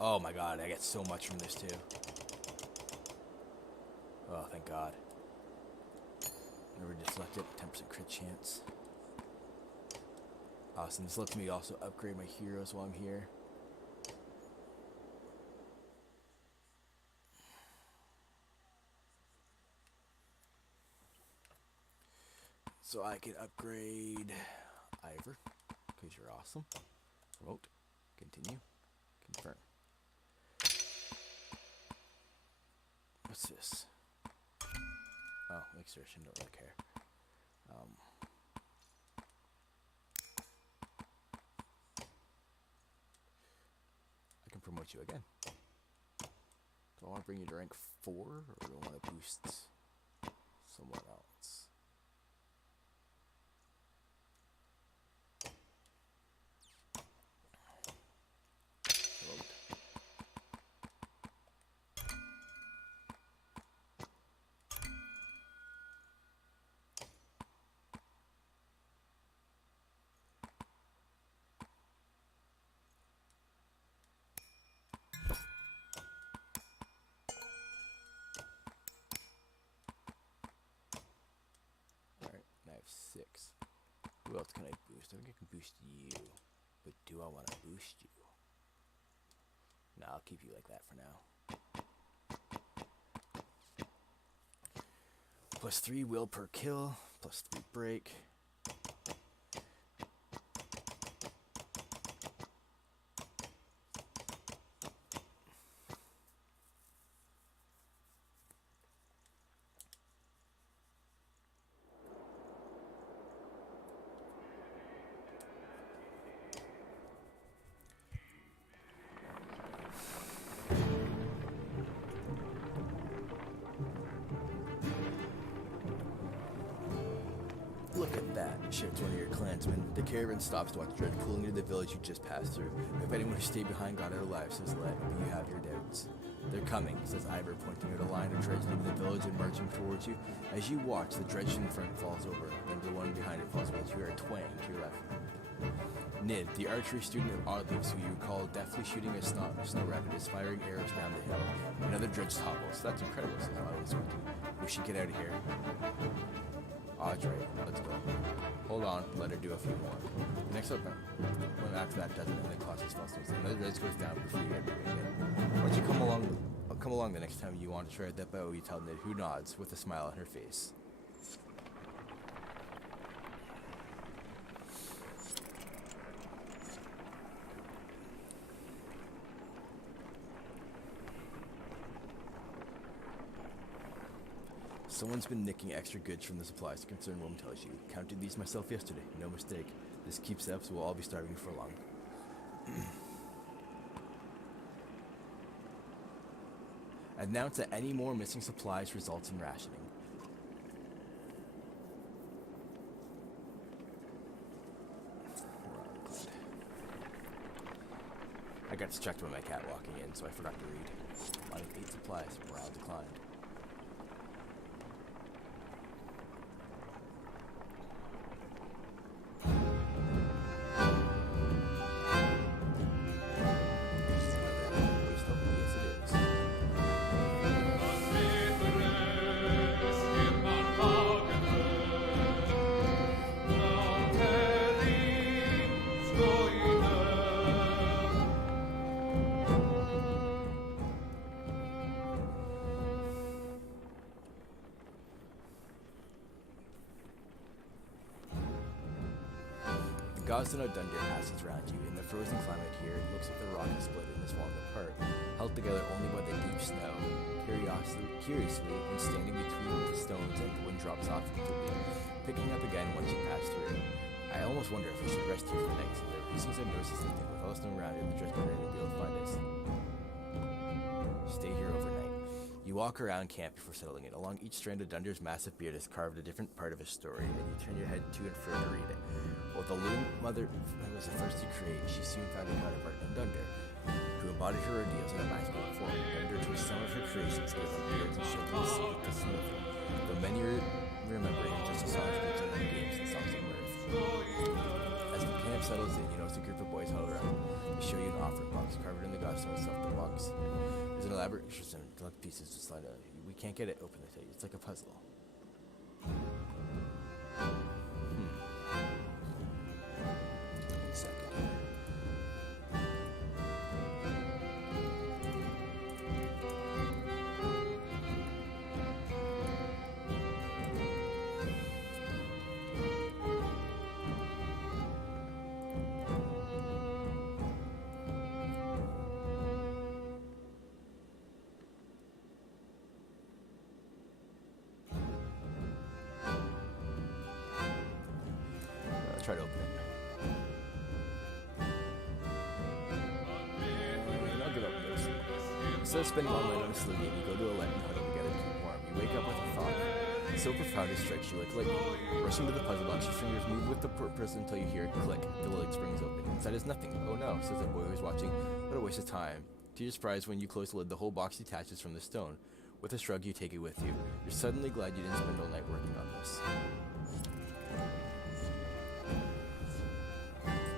Oh my god, I get so much from this too. Oh, thank god. Never deflected, 10% crit chance. Awesome, this lets me also upgrade my heroes while I'm here. So I can upgrade Ivor, because you're awesome. Promote, continue, confirm. What's this? Oh, exertion, don't really care. I can promote you again. Do I want to bring you to rank 4, or do I want to boost someone else? I have 6. Who else can I boost? I think I can boost you. But do I want to boost you? No, I'll keep you like that for now. +3 will per kill. +3 break. Look at that, shouts one of your clansmen. The caravan stops to watch the dredge pulling into the village you just passed through. If anyone who stayed behind got out alive, says Let, but you have your doubts. They're coming, says Ivor, pointing out a line of dredge into the village and marching towards you. As you watch, the dredge in front falls over, then the one behind it falls as you hear a twang to your left. Nid, the archery student of Oddleaves, who you recall deftly shooting a snow rabbit, is firing arrows down the hill. Another dredge topples. That's incredible, says Oddleaves. We should get out of here. Odds right, let's go. Hold on, let her do a few more. The next one after that doesn't, and then Colossus falls to another dredge goes down before you get moving. Why don't you come along the next time you want to try that bow, you tell Nid, who nods with a smile on her face. Someone's been nicking extra goods from the supplies, the concerned woman tells you. Counted these myself yesterday, no mistake. This keeps up, so we'll all be starving for long. Announce that any more missing supplies results in rationing. I got distracted by my cat walking in, so I forgot to read. Line 8 supplies, morale declined. Gosden Dundir passes around you. In the frozen climate here, it looks like the rock is split and is falling apart, held together only by the deep snow. Curiously, when standing between the stones and the wind drops off completely, picking up again once you pass through. I almost wonder if we should rest here for the night, so there are reasons I've noticed this thing. With all the snow around it, the dredge better to be able to find us. Stay here overnight. You walk around camp before settling in. Along each strand of Dundir's massive beard is carved a different part of his story, and you turn your head to and fro to read it. While the loom mother was the first to create, she soon found a counterpart in Dundir, who embodied her ordeals in a masculine form. Dundir twists some of her creations, gives them beards and shows them to smooth them. Though many remember him just as songs groups and games and songs of mirth. As the camp settles in, you notice a group of boys huddle around. They show you an offering box carved in the gossamer itself. The box is an elaborate system. Collect pieces to slide out. We can't get it open to tell you. It's like a puzzle. Second. Try to open it. And I'll give up this. Instead of spending all night on a slow game, you go to a tent and huddle together to keep warm. You wake up with a thought so profound it strikes you like lightning. Rushing to the puzzle box, your fingers move with the purpose until you hear it click. The lid springs open. Inside is nothing. Oh no, says the boy who is watching. What a waste of time. To your surprise, when you close the lid, the whole box detaches from the stone. With a shrug, you take it with you. You're suddenly glad you didn't spend all night working on this.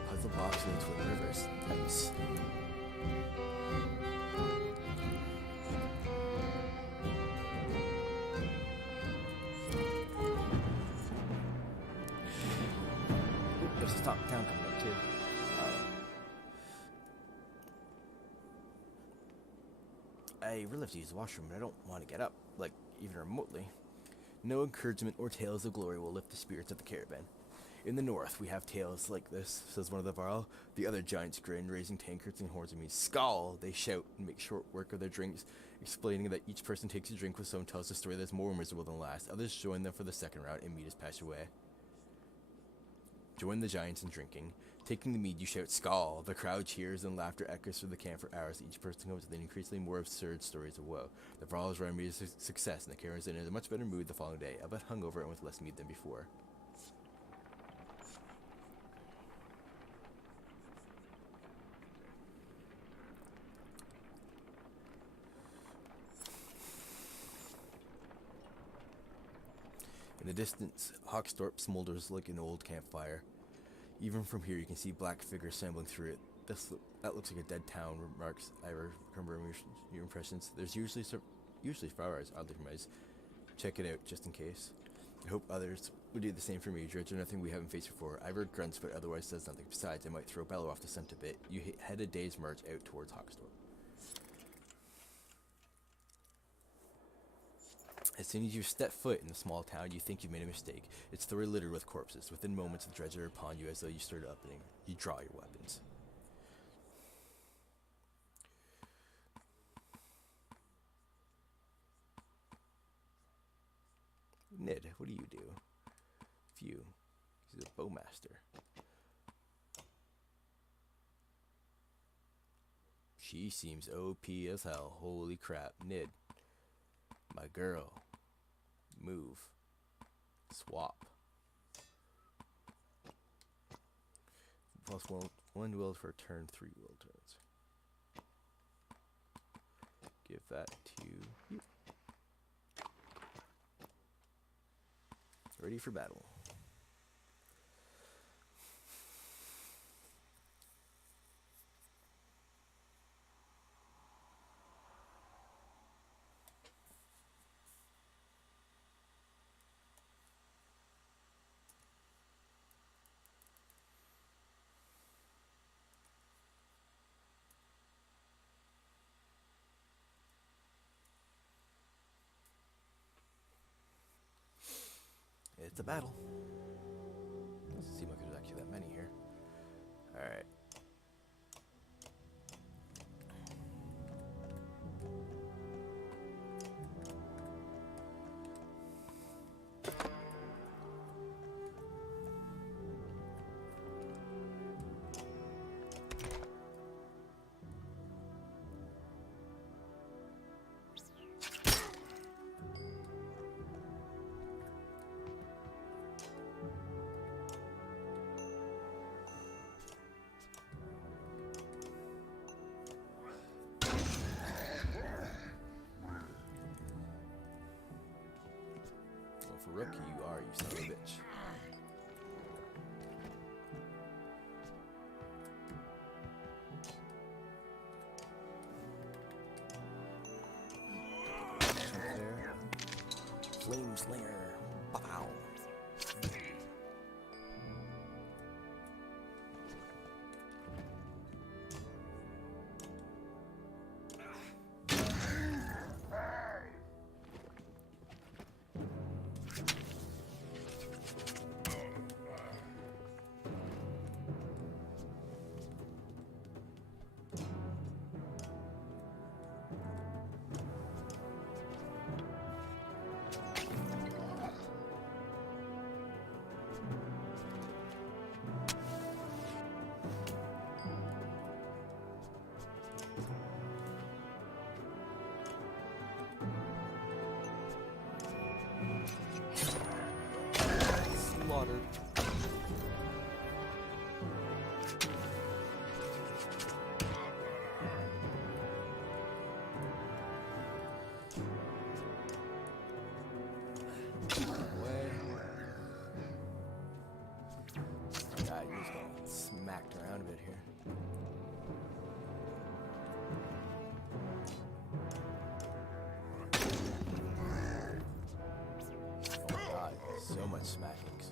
Puzzle box in Twin Rivers. Nice. Ooh, there's a top town coming up too. I really have to use the washroom, but I don't want to get up, like, even remotely. No encouragement or tales of glory will lift the spirits of the caravan. In the north, we have tales like this, says one of the Varl. The other giants grin, raising tankards and horns of meat. Skull! They shout and make short work of their drinks, explaining that each person takes a drink with someone tells a story that's more miserable than the last. Others join them for the second round, and mead is passed away. Join the giants in drinking. Taking the mead, you shout, Skull! The crowd cheers and laughter echoes through the camp for hours. Each person comes with increasingly more absurd stories of woe. The Varl's remedy is success, and the caravan is in a much better mood the following day, a bit hungover and with less mead than before. In the distance, Hawkstorp smolders like an old campfire. Even from here, you can see black figures shambling through it. That looks like a dead town, remarks Ivor, remembering your impressions. There's usually flowers, oddly reminds. Check it out, just in case. I hope others would do the same for me. Dredge are nothing we haven't faced before. Ivor grunts, but otherwise says nothing. Besides, I might throw Bello off the scent a bit. You head a day's march out towards Hawkstorp. As soon as you step foot in the small town, you think you've made a mistake. It's thoroughly littered with corpses. Within moments, the dredge are upon you as though you stirred opening. You draw your weapons. Nid, what do you do? Phew. He's a bowmaster. She seems OP as hell. Holy crap. Nid. My girl. Move. Swap. Plus one will for turn, 3 will turns. Give that to you. Ready for battle. It's a battle. Doesn't seem like there's actually that many here. Alright. Rookie you are, you son of a bitch. There. Flame Slinger. Pow. Slaughtered. Away. God, you're just getting smacked around a bit here. Oh God, so much smackings.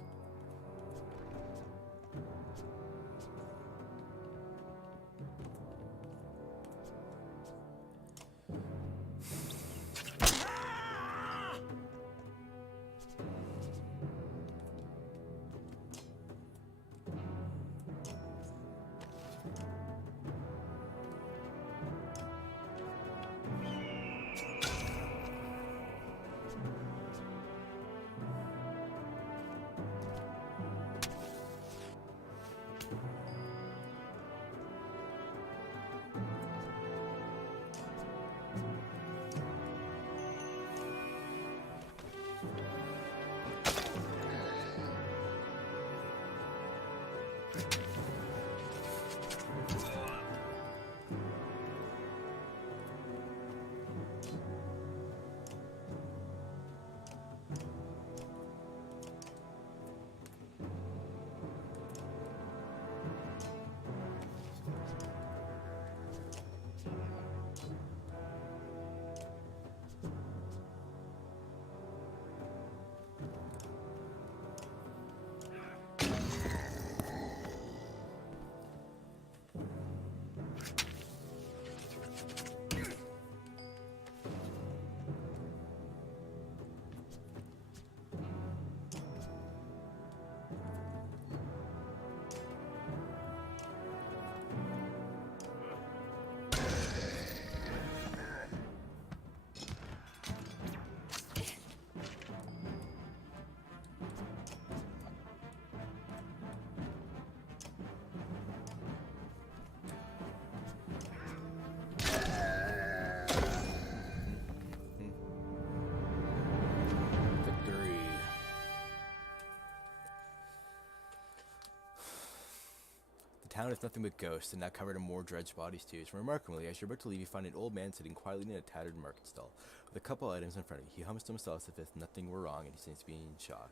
town is nothing but ghosts, and now covered in more dredged bodies too. So remarkably, as you're about to leave, you find an old man sitting quietly in a tattered market stall, with a couple items in front of you. He hums to himself as if nothing were wrong, and he seems to be in shock.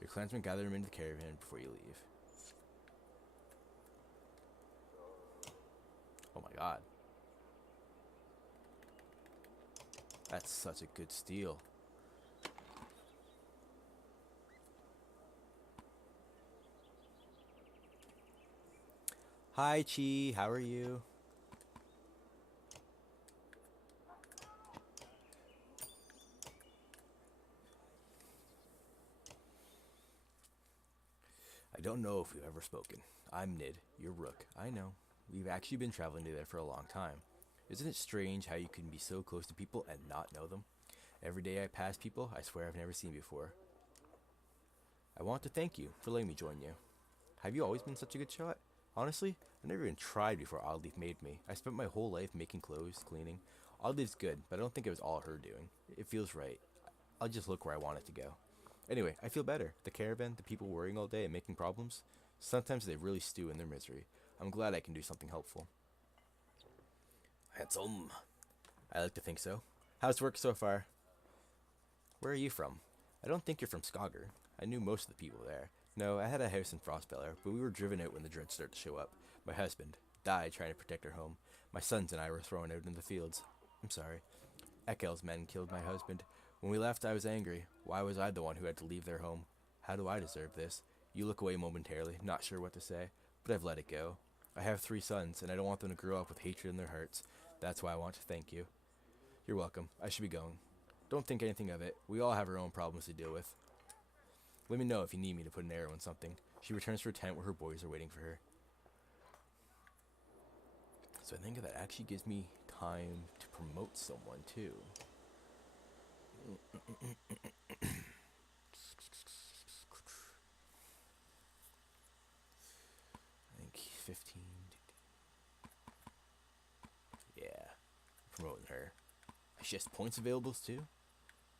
Your clansmen gather him into the caravan before you leave. Oh my god. That's such a good steal. Hi, Chi. How are you? I don't know if we've ever spoken. I'm Nid, your rook. I know. We've actually been traveling together for a long time. Isn't it strange how you can be so close to people and not know them? Every day I pass people I swear I've never seen before. I want to thank you for letting me join you. Have you always been such a good shot? Honestly, I never even tried before Oddleaf made me. I spent my whole life making clothes, cleaning. Oddleaf's good, but I don't think it was all her doing. It feels right. I'll just look where I want it to go. Anyway, I feel better. The caravan, the people worrying all day and making problems, sometimes they really stew in their misery. I'm glad I can do something helpful. Handsome. I like to think so. How's work so far? Where are you from? I don't think you're from Skogger. I knew most of the people there. No, I had a house in Frostbeller, but we were driven out when the dredge started to show up. My husband died trying to protect our home. My sons and I were thrown out in the fields. I'm sorry. Ekel's men killed my husband. When we left, I was angry. Why was I the one who had to leave their home? How do I deserve this? You look away momentarily, not sure what to say, but I've let it go. I have 3 sons, and I don't want them to grow up with hatred in their hearts. That's why I want to thank you. You're welcome. I should be going. Don't think anything of it. We all have our own problems to deal with. Let me know if you need me to put an arrow in something. She returns to her tent where her boys are waiting for her. So I think that actually gives me time to promote someone too. I think 15. Yeah, promoting her. She has points available too.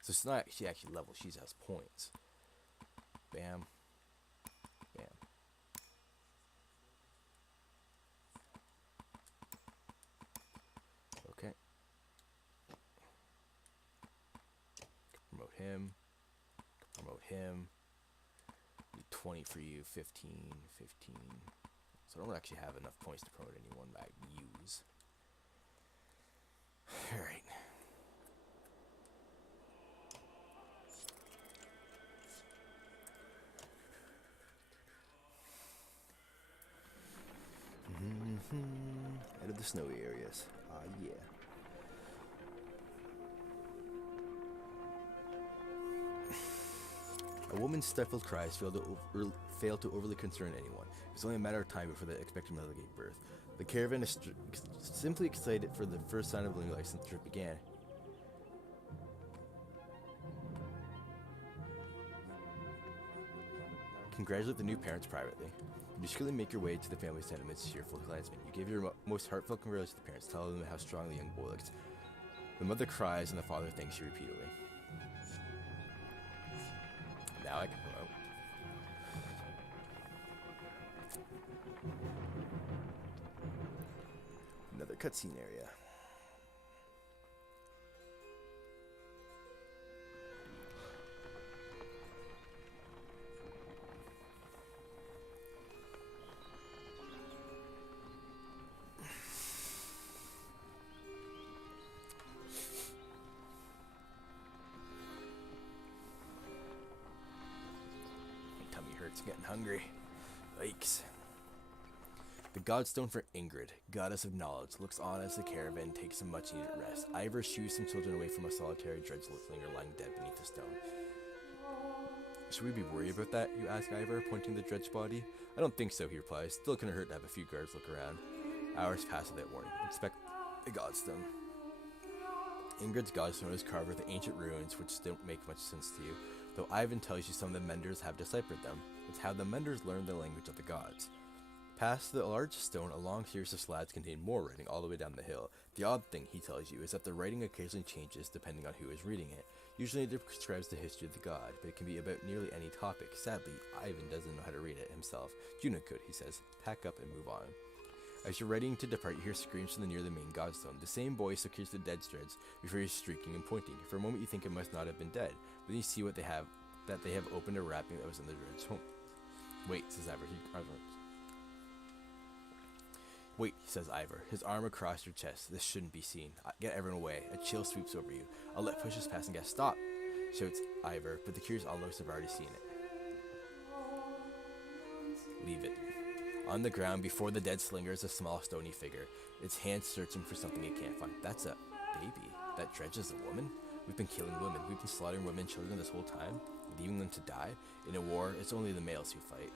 So it's not she actually level. She just has points. Bam. Bam. Okay. Promote him. Promote him. 20 for you. 15. 15. So I don't actually have enough points to promote anyone that I use. Alright. Out of the snowy areas. Ah, yeah. A woman's stifled cries failed to overly concern anyone. It was only a matter of time before the expected mother gave birth. The caravan is simply excited for the first sign of living life since the trip began. Congratulate the new parents privately. You discreetly make your way to the family's tent amidst cheerful clansmen. You give your most heartfelt congratulations to the parents, telling them how strong the young boy looks. The mother cries and the father thanks you repeatedly. Now I can promote. Another cutscene area. My tummy hurts, getting hungry. Yikes. The Godstone for Ingrid, goddess of knowledge, looks on as the caravan takes a much-needed rest. Ivor shoos some children away from a solitary dredge linger lying dead beneath a stone. Should we be worried about that, you ask Ivor, pointing to the dredge body. I don't think so, he replies. Still couldn't hurt to have a few guards look around. Hours pass without warning. Inspect the Godstone. Ingrid's Godstone is carved with ancient ruins which don't make much sense to you, though Ivan tells you some of the Menders have deciphered them. It's how the Menders learned the language of the gods. Past the large stone, a long series of slabs contain more writing all the way down the hill. The odd thing, he tells you, is that the writing occasionally changes depending on who is reading it. Usually it describes the history of the god, but it can be about nearly any topic. Sadly, Ivan doesn't know how to read it himself. Juno could, he says. Pack up and move on. As you're readying to depart, you hear screams from the near the main godstone. The same voice accused the dead dreads before he's streaking and pointing. For a moment you think it must not have been dead, but then you see that they have opened a wrapping that was in the dread's home. Wait, says Ivor. Wait, says Ivor, his arm across your chest. This shouldn't be seen. Get everyone away. A chill sweeps over you. A let pushes past and gasps, stop, shouts Ivor, but the curious onlookers have already seen it. Leave it. On the ground, before the dead slinger, is a small stony figure, its hands searching for something it can't find. That's a baby. That dredge is a woman? We've been killing women. We've been slaughtering women and children this whole time, leaving them to die. In a war, it's only the males who fight.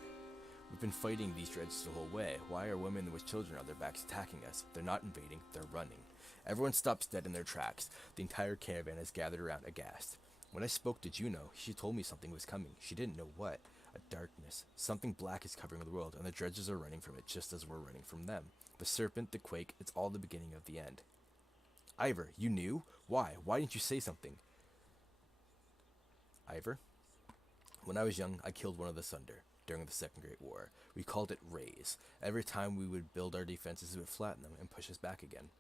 We've been fighting these dreads the whole way. Why are women with children on their backs attacking us? They're not invading, they're running. Everyone stops dead in their tracks. The entire caravan is gathered around, aghast. When I spoke to Juno, she told me something was coming. She didn't know what. A darkness. Something black is covering the world, and the dredges are running from it just as we're running from them. The serpent, the quake, it's all the beginning of the end. Ivor, you knew? Why? Why didn't you say something? Ivor? When I was young, I killed one of the Sunder during the Second Great War. We called it Raise. Every time we would build our defenses, it would flatten them and push us back again.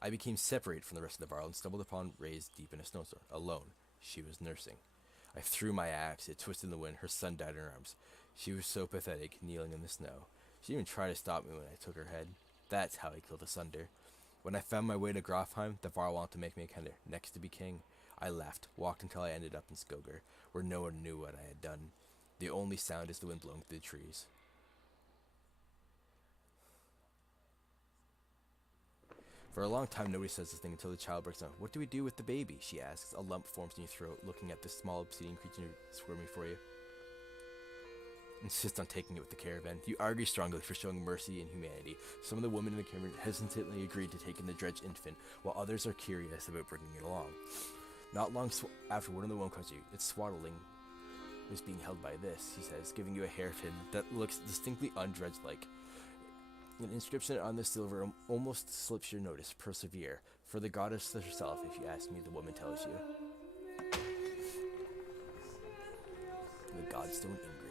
I became separated from the rest of the Varl and stumbled upon Raise deep in a snowstorm, alone. She was nursing. I threw my axe, it twisted in the wind, her son died in her arms. She was so pathetic, kneeling in the snow. She didn't even try to stop me when I took her head. That's how I killed a Sunder. When I found my way to Grofheim, the Varl wanted to make me a Kender, next to be king. I left, walked until I ended up in Skogar, where no one knew what I had done. The only sound is the wind blowing through the trees. For a long time, nobody says this thing until the child breaks down. What do we do with the baby? She asks. A lump forms in your throat, looking at this small, obsidian creature squirming for you. Insist on taking it with the caravan. You argue strongly for showing mercy and humanity. Some of the women in the caravan hesitantly agree to take in the dredge infant, while others are curious about bringing it along. Not long after, one of the women comes to you. It's swaddling. Is being held by this, he says, giving you a hairpin that looks distinctly undredge-like. An inscription on the silver almost slips your notice. Persevere. For the goddess herself, if you ask me, the woman tells you. The godstone Ingrid.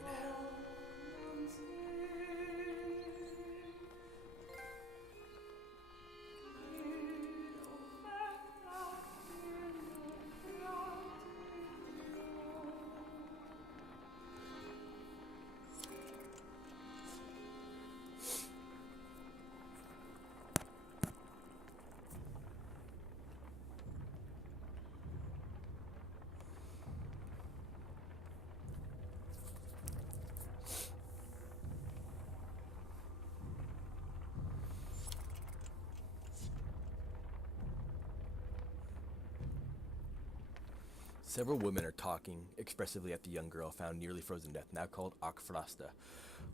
Several women are talking expressively at the young girl found nearly frozen to death, now called Akfrasta.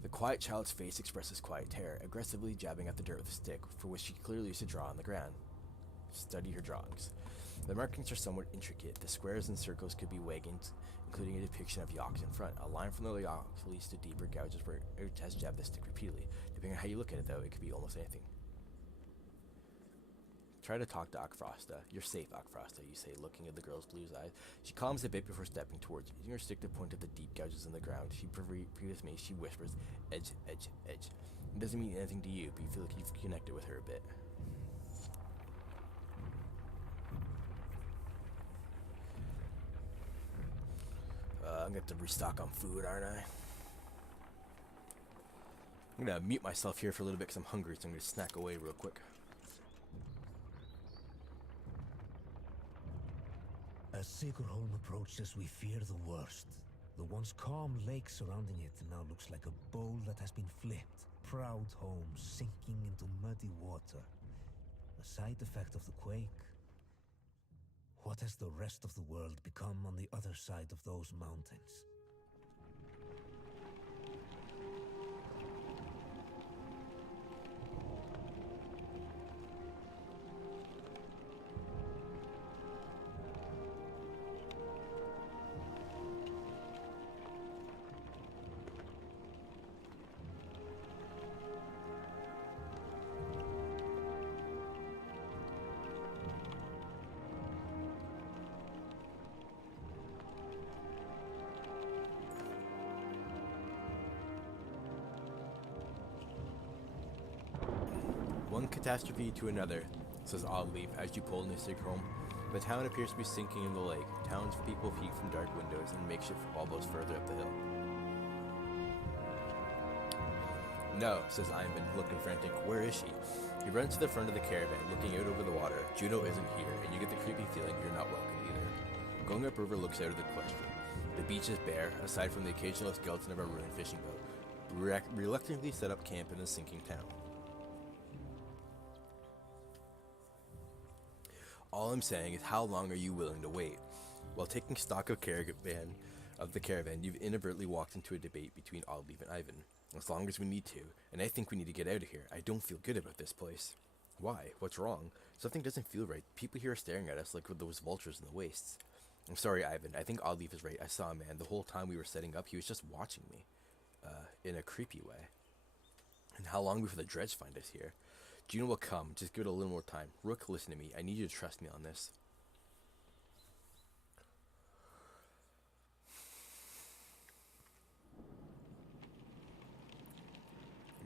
The quiet child's face expresses quiet terror, aggressively jabbing at the dirt with a stick, for which she clearly used to draw on the ground. Study her drawings. The markings are somewhat intricate. The squares and circles could be wagons, including a depiction of yaks in front. A line from the yaks leads to deeper gouges where it has jabbed the stick repeatedly. Depending on how you look at it, though, it could be almost anything. Try to talk to Akfrosta. You're safe, Akfrosta, you say, looking at the girl's blue eyes. She calms a bit before stepping towards you. Using her stick to point at the deep gouges in the ground, she previews me. She whispers, edge, edge, edge. It doesn't mean anything to you, but you feel like you've connected with her a bit. I'm gonna have to restock on food, aren't I? I'm gonna mute myself here for a little bit because I'm hungry, so I'm gonna snack away real quick. As Sigurholm approaches, we fear the worst. The once calm lake surrounding it now looks like a bowl that has been flipped. Proud home sinking into muddy water. A side effect of the quake. What has the rest of the world become on the other side of those mountains? catastrophe to another, says Oddleaf as you pull in the Sigrholm. The town appears to be sinking in the lake. Townspeople peek from dark windows and makeshift wobbles further up the hill. No, says Ivan, looking frantic. Where is she? He runs to the front of the caravan, looking out over the water. Juno isn't here, and you get the creepy feeling you're not welcome either. Going upriver looks out of the question. The beach is bare, aside from the occasional skeleton of a ruined fishing boat. We reluctantly set up camp in the sinking town. All I'm saying is, how long are you willing to wait? While taking stock of the caravan, you've inadvertently walked into a debate between Oddleaf and Ivan. As long as we need to, and I think we need to get out of here. I don't feel good about this place. Why? What's wrong? Something doesn't feel right. People here are staring at us like with those vultures in the wastes. I'm sorry, Ivan. I think Oddleaf is right. I saw a man. The whole time we were setting up, he was just watching me. In a creepy way. And how long before the dredge find us here? Juno will come. Just give it a little more time. Rook, listen to me. I need you to trust me on this.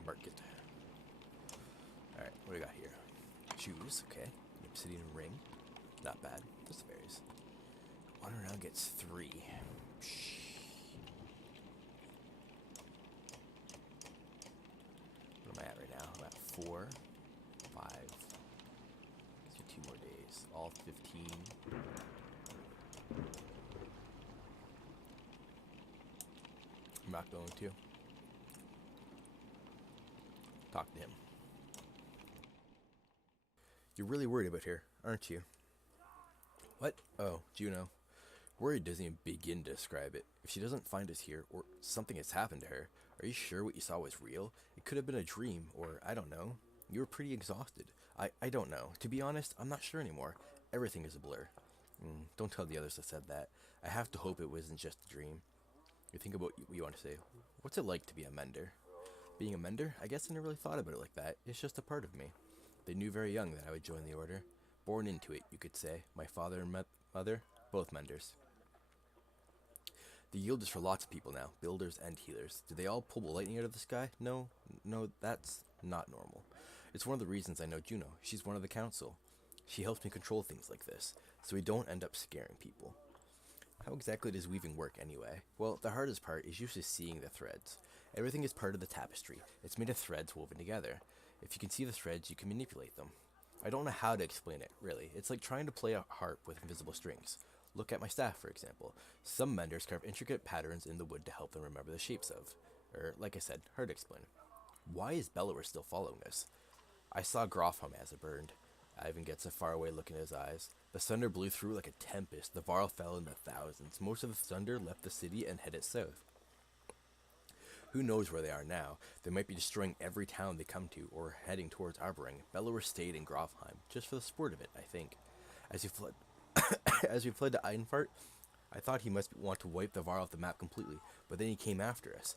Market. Alright, what do we got here? Shoes, okay. An obsidian ring. Not bad. Just berries. One around gets 3. What am I at right now? I'm at 4, 5. Gives you 2 more days. All 15. I'm not going to. Talk to him. You're really worried about her, aren't you? What? Oh, Juno. Worried doesn't even begin to describe it. If she doesn't find us here, or something has happened to her, are you sure what you saw was real? It could have been a dream, or I don't know. You were pretty exhausted. I don't know. To be honest, I'm not sure anymore. Everything is a blur. Don't tell the others I said that. I have to hope it wasn't just a dream. You think about what you want to say. What's it like to be a mender? Being a mender? I guess I never really thought about it like that. It's just a part of me. They knew very young that I would join the order. Born into it, you could say. My father and mother, both menders. The yield is for lots of people now, builders and healers. Do they all pull lightning out of the sky? No, that's not normal. It's one of the reasons I know Juno. She's one of the council. She helps me control things like this, so we don't end up scaring people. How exactly does weaving work anyway? Well, the hardest part is usually seeing the threads. Everything is part of the tapestry. It's made of threads woven together. If you can see the threads, you can manipulate them. I don't know how to explain it, really. It's like trying to play a harp with invisible strings. Look at my staff, for example. Some menders carve intricate patterns in the wood to help them remember the shapes of. Like I said, hard to explain. Why is Bellower still following us? I saw Grofholm as it burned. Ivan gets a faraway look in his eyes. The thunder blew through like a tempest. The Varl fell in the thousands. Most of the thunder left the city and headed south. Who knows where they are now? They might be destroying every town they come to, or heading towards Arboring. Bellower stayed in Grofheim, just for the sport of it, I think. As we fled to Eidenfart, I thought he must want to wipe the Varl off the map completely, but then he came after us.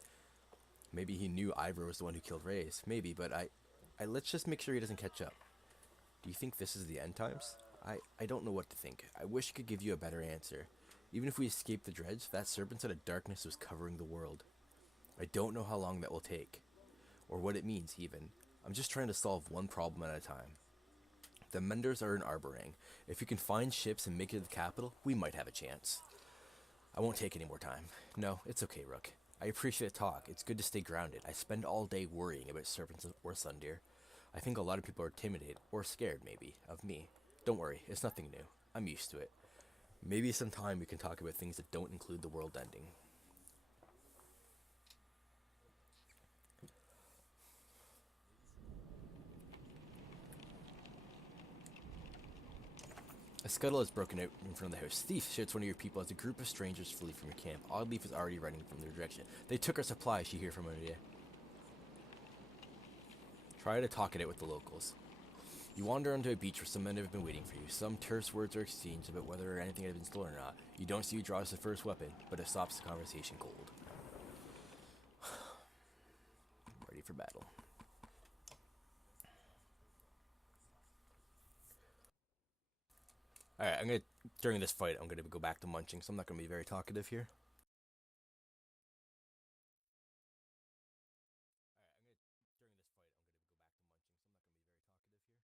Maybe he knew Ivor was the one who killed Reyes. Maybe, but let's just make sure he doesn't catch up. Do you think this is the end times? I don't know what to think. I wish I could give you a better answer. Even if we escaped the dredge, that serpent's out of darkness was covering the world. I don't know how long that will take, or what it means even. I'm just trying to solve one problem at a time. The Menders are in Arboring. If you can find ships and make it to the capital, we might have a chance. I won't take any more time. No, it's okay, Rook. I appreciate the talk. It's good to stay grounded. I spend all day worrying about serpents or Sundeer. I think a lot of people are intimidated, or scared maybe, of me. Don't worry, it's nothing new. I'm used to it. Maybe sometime we can talk about things that don't include the world ending. A scuttle has broken out in front of the house. Thief, shouts one of your people as a group of strangers flee from your camp. Oddleaf is already running from their direction. They took our supplies, you hear from Olivia. Try to talk it out with the locals. You wander onto a beach where some men have been waiting for you. Some terse words are exchanged about whether anything had been stolen or not. You don't see who draws the first weapon, but it stops the conversation cold. Ready for battle. Alright, during this fight, I'm gonna go back to munching, so I'm not gonna be very talkative here. During this fight, I'm gonna go back to munching, so I'm not gonna be very talkative here.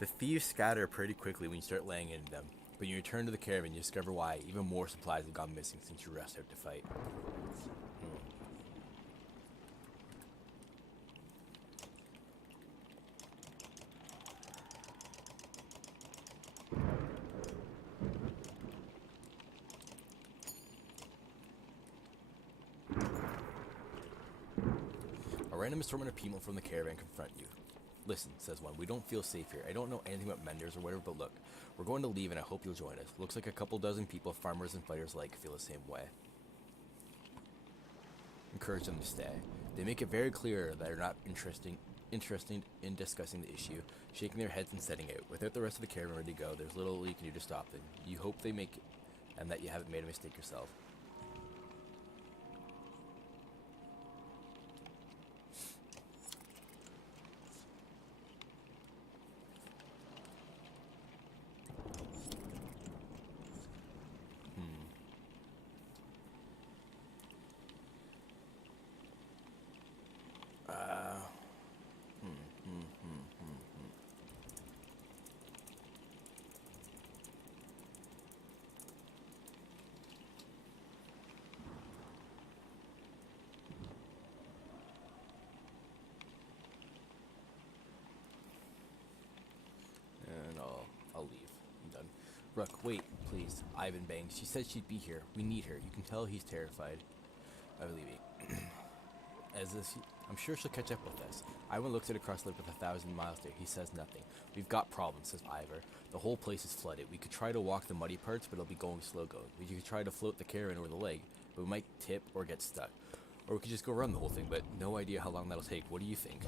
The thieves scatter pretty quickly when you start laying into them, but when you return to the caravan, you discover why even more supplies have gone missing since you rushed out to fight. A random assortment of people from the caravan confront you. Listen, says one, we don't feel safe here. I don't know anything about menders or whatever, but look, we're going to leave and I hope you'll join us. Looks like a couple dozen people, farmers and fighters alike, feel the same way. Encourage them to stay. They make it very clear that they're not interested in discussing the issue, shaking their heads and setting out. Without the rest of the caravan ready to go, there's little you can do to stop them. You hope they make it, and that you haven't made a mistake yourself. And I'll leave. I'm done. Rook, wait, please. Ivan bangs. She said she'd be here. We need her. You can tell he's terrified of leaving. I'm sure she'll catch up with us. Ivan looks at across the lake with 1,000 miles there. He says nothing. We've got problems, says Ivor. The whole place is flooded. We could try to walk the muddy parts, but it'll be going slow going. We could try to float the caravan over the lake, but we might tip or get stuck. Or we could just go around the whole thing, but no idea how long that'll take. What do you think?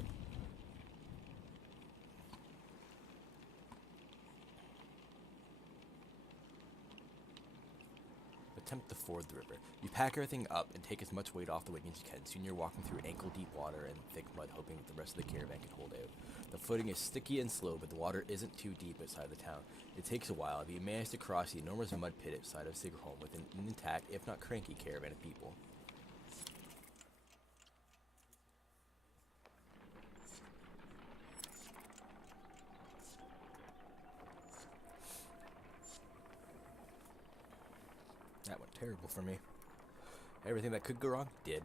Attempt to ford the river. You pack everything up and take as much weight off the wagon as you can. Soon you're walking through ankle-deep water and thick mud, hoping that the rest of the caravan can hold out. The footing is sticky and slow, but the water isn't too deep outside the town. It takes a while, but you manage to cross the enormous mud pit outside of Sigerholm with an intact, if not cranky, caravan of people. That went terrible for me. Everything that could go wrong did.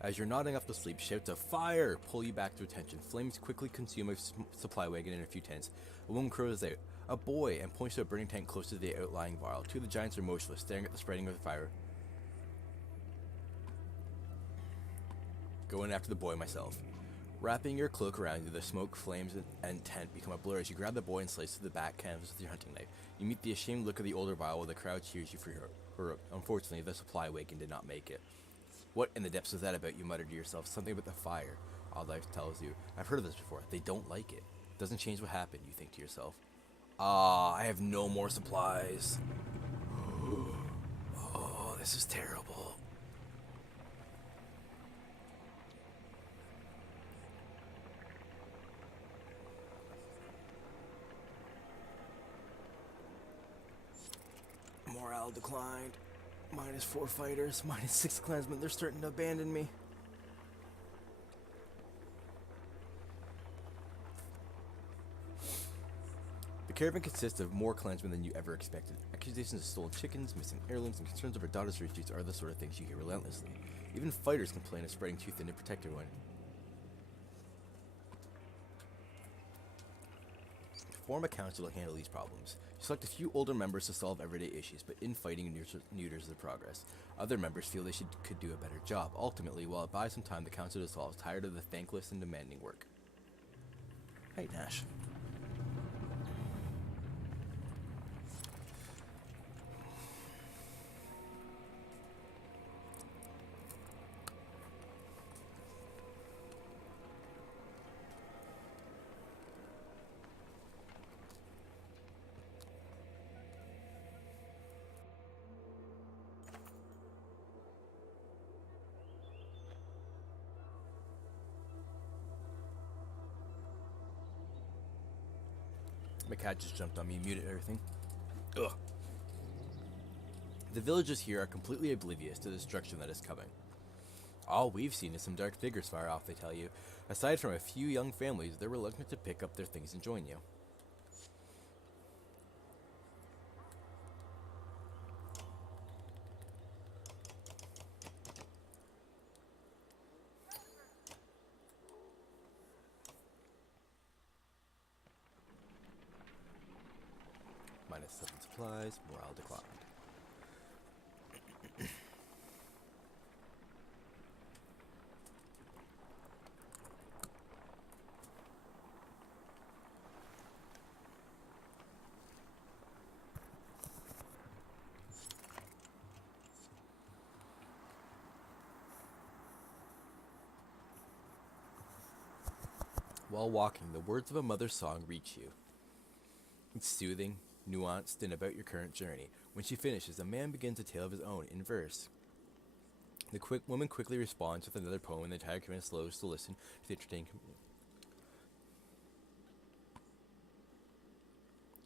As you're nodding off to sleep, shouts of fire pull you back to attention. Flames quickly consume a supply wagon and a few tents. A woman crows out, "A boy," and points to a burning tent close to the outlying vial. Two of the giants are motionless, staring at the spreading of the fire. Going after the boy myself. Wrapping your cloak around you, the smoke, flames, and tent become a blur as you grab the boy and slice through the back canvas with your hunting knife. You meet the ashamed look of the older vial while the crowd cheers you for your heroic. Unfortunately, the supply wagon did not make it. What in the depths was that about? You muttered to yourself. Something about the fire. Odd Life tells you. I've heard of this before. They don't like it. Doesn't change what happened, you think to yourself. I have no more supplies. Oh, this is terrible. Morale declined. -4 fighters, -6 clansmen. They're starting to abandon me. The caravan consists of more clansmen than you ever expected. Accusations of stolen chickens, missing heirlooms, and concerns over daughter's retreats are the sort of things you hear relentlessly. Even fighters complain of spreading too thin to protect everyone. Form a council to handle these problems. You select a few older members to solve everyday issues, but infighting neuters the progress. Other members feel they could do a better job. Ultimately, while it buys some time, the council dissolves, tired of the thankless and demanding work. Hey, Nash. My cat just jumped on me and muted everything. Ugh. The villagers here are completely oblivious to the destruction that is coming. All we've seen is some dark figures far off, they tell you. Aside from a few young families, they're reluctant to pick up their things and join you. -7 supplies, morale declined. While walking, the words of a mother's song reach you. It's soothing, nuanced, and about your current journey. When she finishes, the man begins a tale of his own in verse. The woman quickly responds with another poem, and the entire community slows to listen to the entertaining.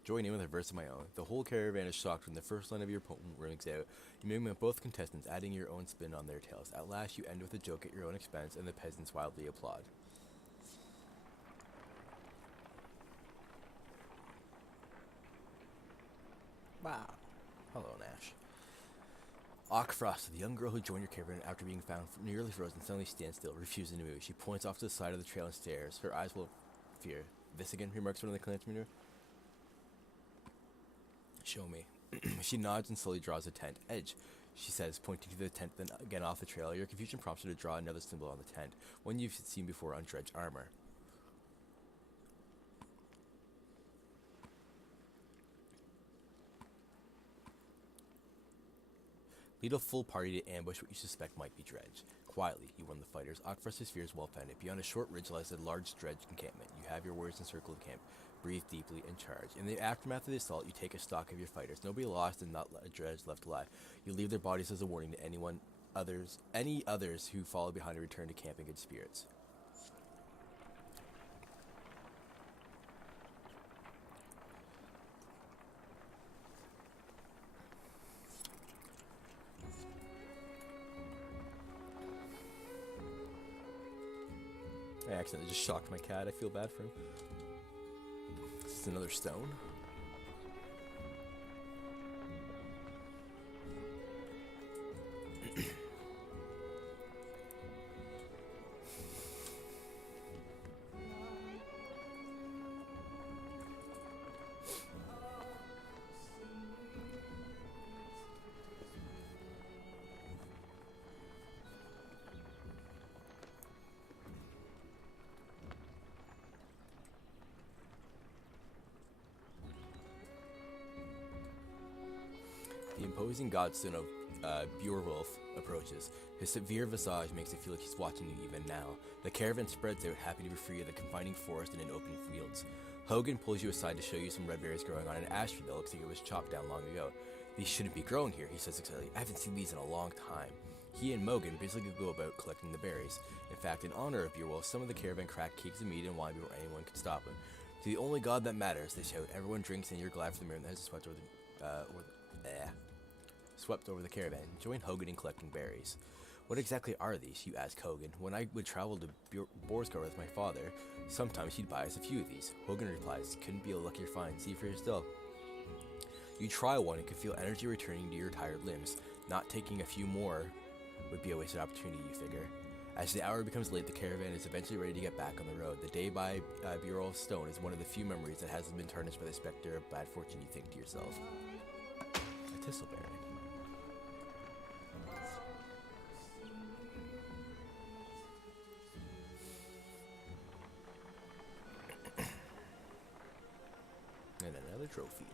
Join in with a verse of my own. The whole caravan is shocked when the first line of your poem rings out. You mimic with both contestants, adding your own spin on their tales. At last, you end with a joke at your own expense, and the peasants wildly applaud. Wow. Hello, Nash. Frost, the young girl who joined your caravan after being found nearly frozen, suddenly stands still, refusing to move. She points off to the side of the trail and stares, her eyes full of fear. This again, remarks one of the clansmen. Show me. She nods and slowly draws a tent. Edge, she says, pointing to the tent, then again off the trail. Your confusion prompts her to draw another symbol on the tent, one you've seen before on dredge armor. Lead a full party to ambush what you suspect might be dredge. Quietly, you warn the fighters. Frost's fear is well founded. Beyond a short ridge lies a large dredge encampment. You have your warriors encircle the camp. Breathe deeply and charge. In the aftermath of the assault, you take a stock of your fighters. Nobody lost and not a dredge left alive. You leave their bodies as a warning to any others who follow behind and return to camp in good spirits. I accidentally just shocked my cat. I feel bad for him. This is another stone. The imposing godstone of Beowulf approaches. His severe visage makes it feel like he's watching you even now. The caravan spreads out, happy to be free of the confining forest and in open fields. Hogan pulls you aside to show you some red berries growing on an ash tree that looks like it was chopped down long ago. These shouldn't be growing here, he says excitedly. I haven't seen these in a long time. He and Mogan basically go about collecting the berries. In fact, in honor of Beowulf, some of the caravan crack cakes of meat and wine before anyone could stop him. To the only god that matters, they shout. Everyone drinks and you're glad for the mirror that has swept over the caravan. Join Hogan in collecting berries. What exactly are these, you ask Hogan. When I would travel to Borscar with my father, sometimes he'd buy us a few of these. Hogan replies, couldn't be a luckier find, see for yourself. You try one and can feel energy returning to your tired limbs. Not taking a few more would be a wasted opportunity, you figure. As the hour becomes late, the caravan is eventually ready to get back on the road. The day by Beowulf's stone is one of the few memories that hasn't been tarnished by the specter of bad fortune, you think to yourself. A thistleberry. And another trophy.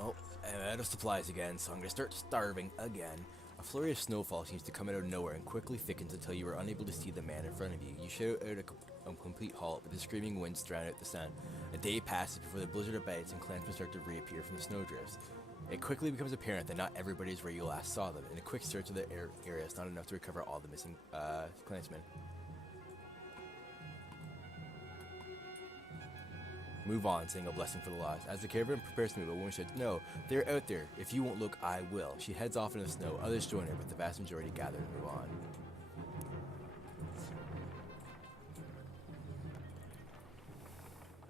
Oh, I'm out of supplies again, so I'm gonna start starving again. A flurry of snowfall seems to come out of nowhere and quickly thickens until you are unable to see the man in front of you. You shout out a complete halt, but the screaming winds drown out the sound. A day passes before the blizzard abates and clansmen start to reappear from the snowdrifts. It quickly becomes apparent that not everybody is where you last saw them, and a quick search of the area is not enough to recover all the missing clansmen. Move on, saying a blessing for the lost. As the caravan prepares to move, a woman shouts, "No, they're out there. If you won't look, I will." She heads off into the snow. Others join her, but the vast majority gather and move on.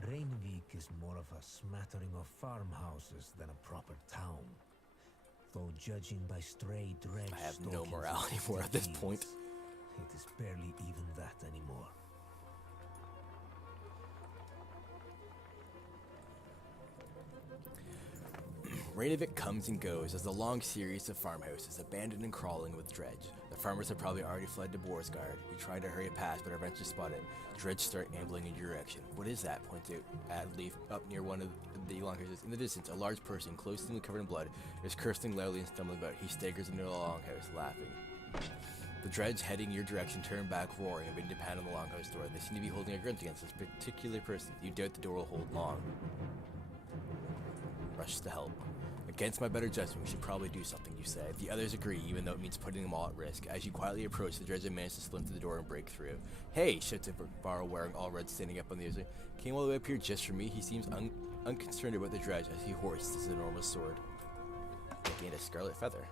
Reinvik is more of a smattering of farmhouses than a proper town. Though judging by stray dredge I have no stalking morale of anymore at this deeds, point. it is barely even that anymore. Reykjavik comes and goes as a long series of farmhouses, abandoned and crawling with dredge. The farmers have probably already fled to Borsgard. You try to hurry it past, but are eventually spotted. Dredge start ambling in your direction. What is that? Points out at Leaf up near one of the longhouses. In the distance, a large person, closely covered in blood, is cursing loudly and stumbling about. He staggers into the longhouse, laughing. The dredge heading your direction turn back, roaring, and begin to pound on the longhouse door. They seem to be holding a grudge against this particular person. You doubt the door will hold long. Rush to help. Against my better judgment, we should probably do something, you say. The others agree, even though it means putting them all at risk. As you quietly approach, the dredge manages to slip through the door and break through. "Hey!" shouts a Barrow wearing all red, standing up on the other. "Came all the way up here just for me?" He seems unconcerned about the dredge as he hoists his enormous sword. He gained a scarlet feather.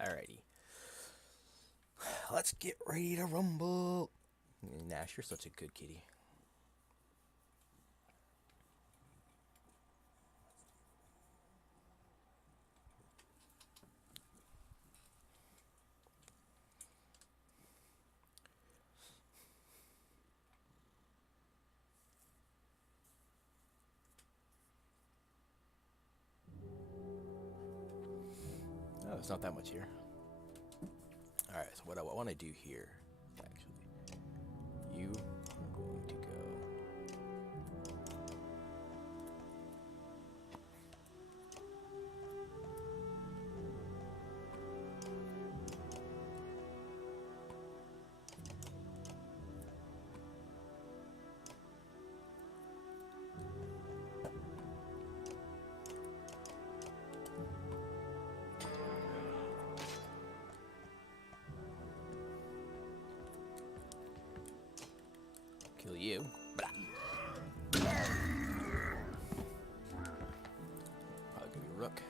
Alrighty. Let's get ready to rumble. Nash, you're such a good kitty. Oh, it's not that much here. Alright, so what I want to do here, actually, you are going to go. Kill you. Blah. Probably gonna be Rook.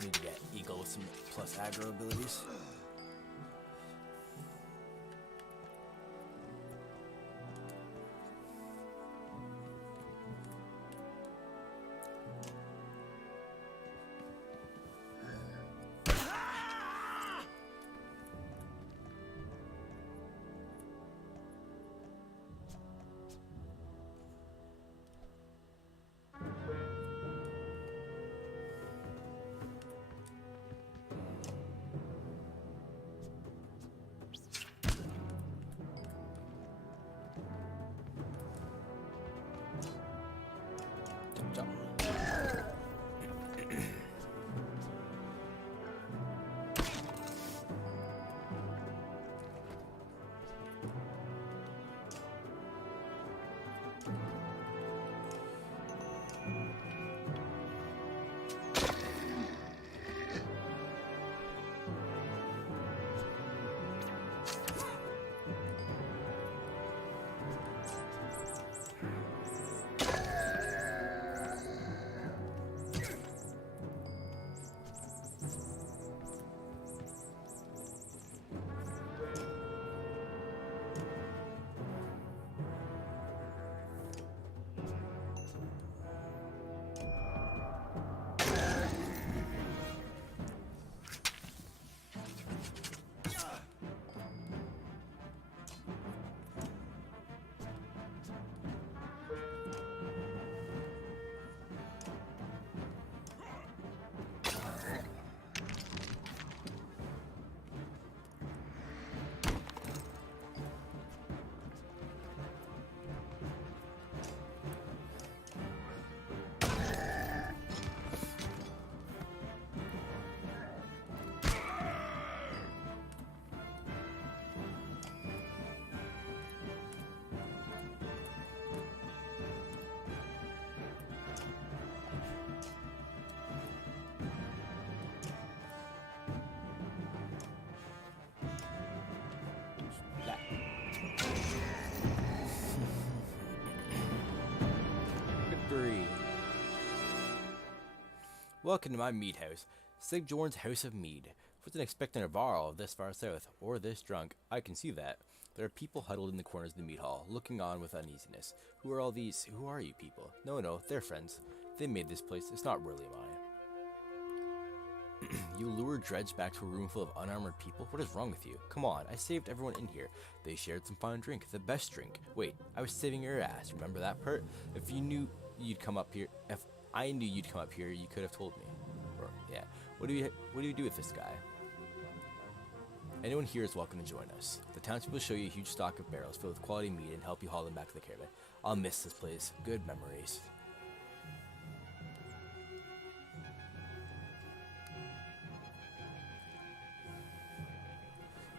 Need to get Eagle with some plus aggro abilities. Welcome to my mead house, Sigjorn's House of Mead. Wasn't expecting a varl this far south, or this drunk. I can see that. There are people huddled in the corners of the mead hall, looking on with uneasiness. Who are all these? Who are you people? No, they're friends. They made this place. It's not really mine. You lure Dredge back to a room full of unarmored people? What is wrong with you? Come on, I saved everyone in here. They shared some fine drink, the best drink. Wait, I was saving your ass. Remember that part? If I knew you'd come up here, you could have told me. Or, yeah. What do you do with this guy? Anyone here is welcome to join us. The townspeople will show you a huge stock of barrels filled with quality meat and help you haul them back to the caravan. I'll miss this place. Good memories.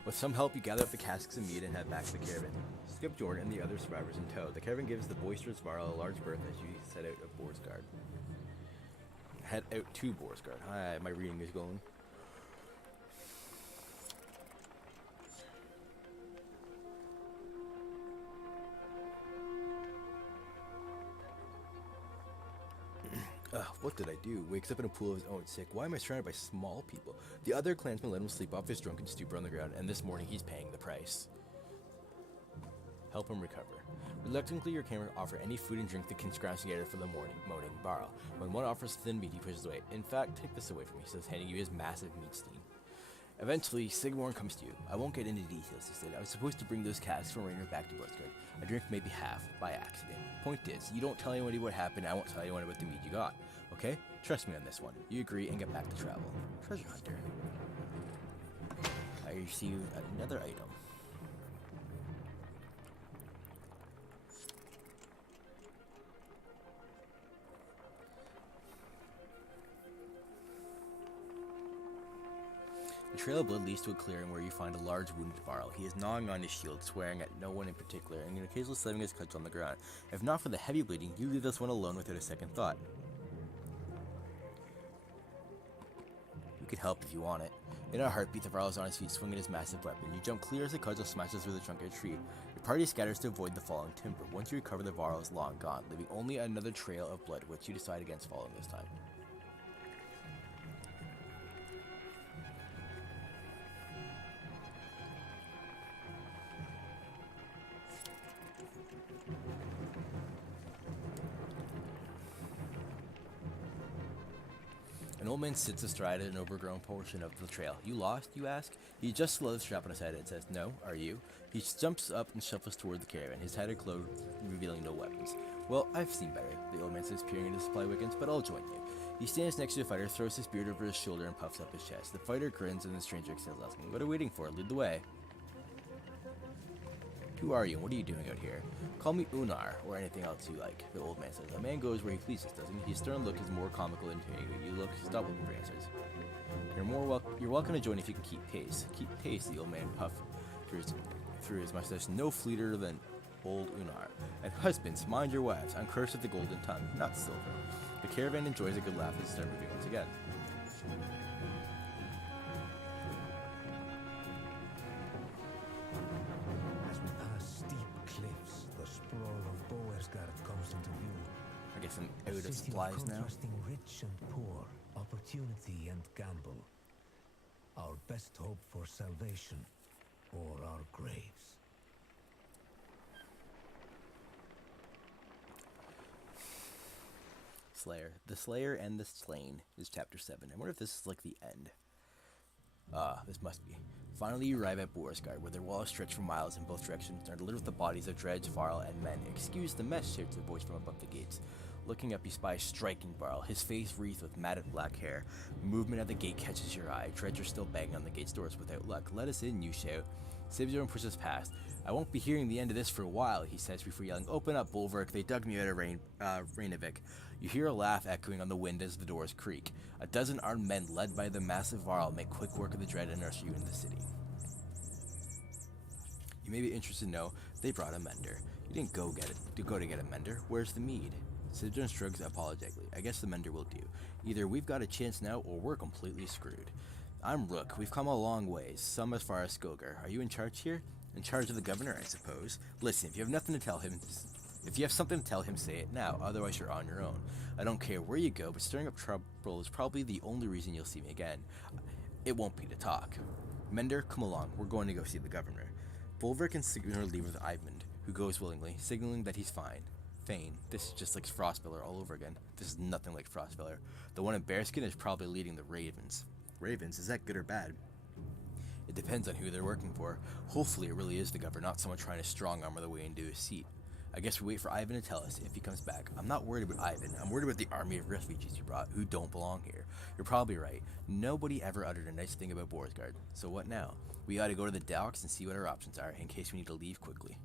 With some help, you gather up the casks of meat and head back to the caravan. Skip Jordan and the other survivors in tow. The caravan gives the boisterous Varl a large berth as you set out of Borsgard. Head out to Borsgard. Hi, my reading is going. What did I do? Wakes up in a pool of his own, sick. Why am I surrounded by small people? The other clansmen let him sleep off his drunken stupor on the ground, and this morning he's paying the price. Help him recover. Reluctantly, your camera offer any food and drink that can scrounge together for the moaning Varl. When one offers thin meat, he pushes away. In fact, take this away from me, he says, handing you his massive meat steam. Eventually, Sigmorn comes to you. I won't get into details, he said. I was supposed to bring those casks from Rainer back to Bloodguard. I drank maybe half, by accident. Point is, you don't tell anybody what happened, I won't tell anyone about the meat you got. Okay? Trust me on this one. You agree and get back to travel. Treasure Hunter. I received another item. The trail of blood leads to a clearing where you find a large wounded Varl. He is gnawing on his shield, swearing at no one in particular, and occasionally slamming his cuts on the ground. If not for the heavy bleeding, you leave this one alone without a second thought. You could help if you want it. In a heartbeat, the Varl is on his feet, swinging his massive weapon. You jump clear as the cudgel smashes through the trunk of a tree. Your party scatters to avoid the falling timber. Once you recover, the Varl is long gone, leaving only another trail of blood, which you decide against following this time. An old man sits astride an overgrown portion of the trail. You lost, you ask? He adjusts the leather strap on his head and says, no, are you? He jumps up and shuffles toward the caravan, his tattered clothes revealing no weapons. Well, I've seen better, the old man says, peering into the supply wagons, but I'll join you. He stands next to the fighter, throws his beard over his shoulder, and puffs up his chest. The fighter grins, and the stranger exhales, asking, what are you waiting for? Lead the way. Who are you, and what are you doing out here? Call me Unar, or anything else you like, the old man says. A man goes where he pleases, doesn't he? His stern look is more comical than intimidating. Stop looking for answers. You're welcome to join if you can keep pace. Keep pace, the old man puffed through his mustache, no fleeter than old Unar. And husbands, mind your wives. I'm cursed with the golden tongue, not silver. The caravan enjoys a good laugh as they start moving once again. As we pass steep cliffs, the sprawl of Boersgard comes into view. I guess I'm A out of city supplies now. contrasting rich and poor, opportunity and gamble. Our best hope for salvation, or our graves. Slayer. The Slayer and the Slain is chapter 7. I wonder if this is like the end. This must be. Finally, you arrive at Boersgard, where their walls stretch for miles in both directions and are littered with the bodies of Dredge, Varl, and men. Excuse the mess, shouts a voice from above the gates. Looking up, you spy a striking Varl, his face wreathed with matted black hair. Movement at the gate catches your eye. Dredge are still banging on the gate's doors without luck. Let us in, you shout. Sibzorn pushes past. I won't be hearing the end of this for a while, he says before yelling, open up, Bulwark. They dug me out of Rainovic. You hear a laugh echoing on the wind as the doors creak. A dozen armed men led by the massive Varl make quick work of the dread and usher you into the city. You may be interested to know they brought a mender. You didn't go to get a mender. Where's the mead? Sidron shrugs apologetically. I guess the mender will do. Either we've got a chance now or we're completely screwed. I'm Rook. We've come a long ways, some as far as Skogar. Are you in charge here? In charge of the governor, I suppose. Listen, if you have nothing to tell him, If you have something to tell him, say it now, otherwise you're on your own. I don't care where you go, but stirring up trouble is probably the only reason you'll see me again. It won't be to talk. Mender, come along, we're going to go see the governor. Bulwark and Signer leave with Eivand, who goes willingly, signaling that he's fine. Fane, this is just like Frostfeller all over again. This is nothing like Frostfeller. The one in Bearskin is probably leading the Ravens. Ravens, is that good or bad? It depends on who they're working for. Hopefully it really is the governor, not someone trying to strong-arm their way into his seat. I guess we wait for Ivan to tell us if he comes back. I'm not worried about Ivan. I'm worried about the army of refugees you brought who don't belong here. You're probably right. Nobody ever uttered a nice thing about Borsgard. So what now? We ought to go to the docks and see what our options are in case we need to leave quickly.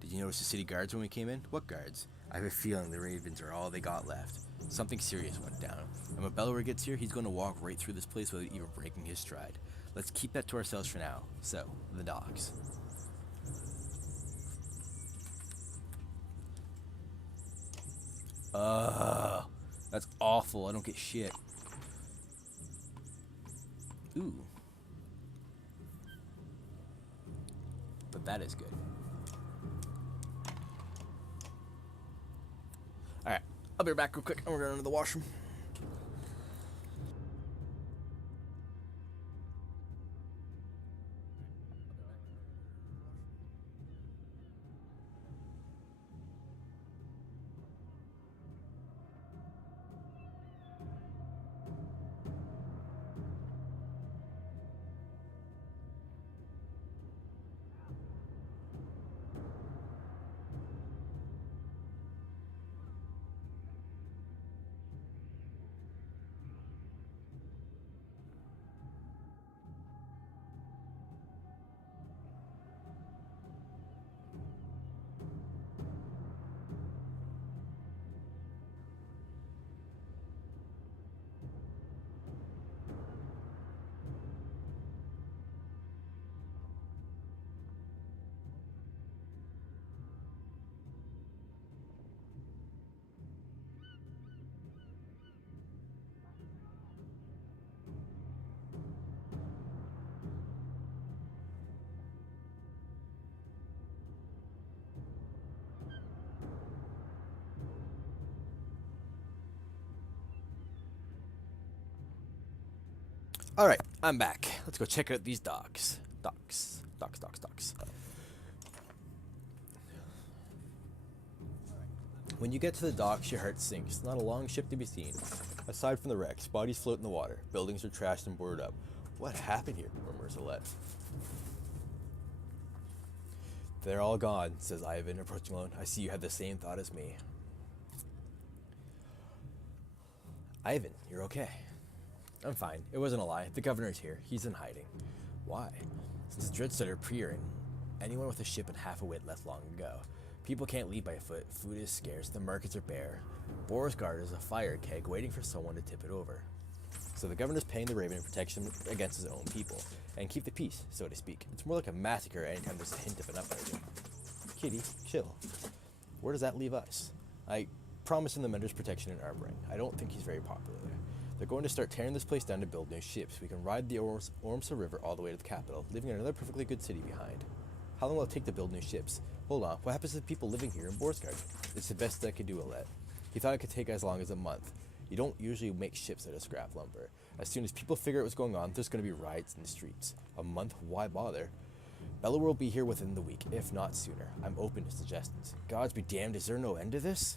Did you notice the city guards when we came in? What guards? I have a feeling the Ravens are all they got left. Something serious went down. And when Bellower gets here, he's going to walk right through this place without even breaking his stride. Let's keep that to ourselves for now. So, the docks. That's awful. I don't get shit. Ooh. But that is good. Alright, I'll be back real quick. I'm going to the washroom. Alright, I'm back. Let's go check out these docks. Docks. When you get to the docks, your heart sinks. Not a long ship to be seen. Aside from the wrecks, bodies float in the water. Buildings are trashed and boarded up. What happened here? Murmurs Alette. They're all gone, says Ivan, approaching alone. I see you had the same thought as me. Ivan, you're okay. I'm fine. It wasn't a lie. The governor's here. He's in hiding. Why? Since the Dread started appearing, anyone with a ship and half a wit left long ago. People can't leave by foot. Food is scarce. The markets are bare. Borisgard is a fire keg waiting for someone to tip it over. So the governor's paying the Raven in protection against his own people and keep the peace, so to speak. It's more like a massacre anytime there's a hint of an uprising. Kitty, chill. Where does that leave us? I promised him the Mender's protection and armoring. I don't think he's very popular there. They're going to start tearing this place down to build new ships. We can ride the Ormsa River all the way to the capital, leaving another perfectly good city behind. How long will it take to build new ships? Hold on, what happens to the people living here in Borsgard? It's the best I could do, Alette. He thought it could take as long as a month. You don't usually make ships out of scrap lumber. As soon as people figure out what's going on, there's going to be riots in the streets. A month? Why bother? Bella will be here within the week, if not sooner. I'm open to suggestions. Gods be damned, is there no end to this?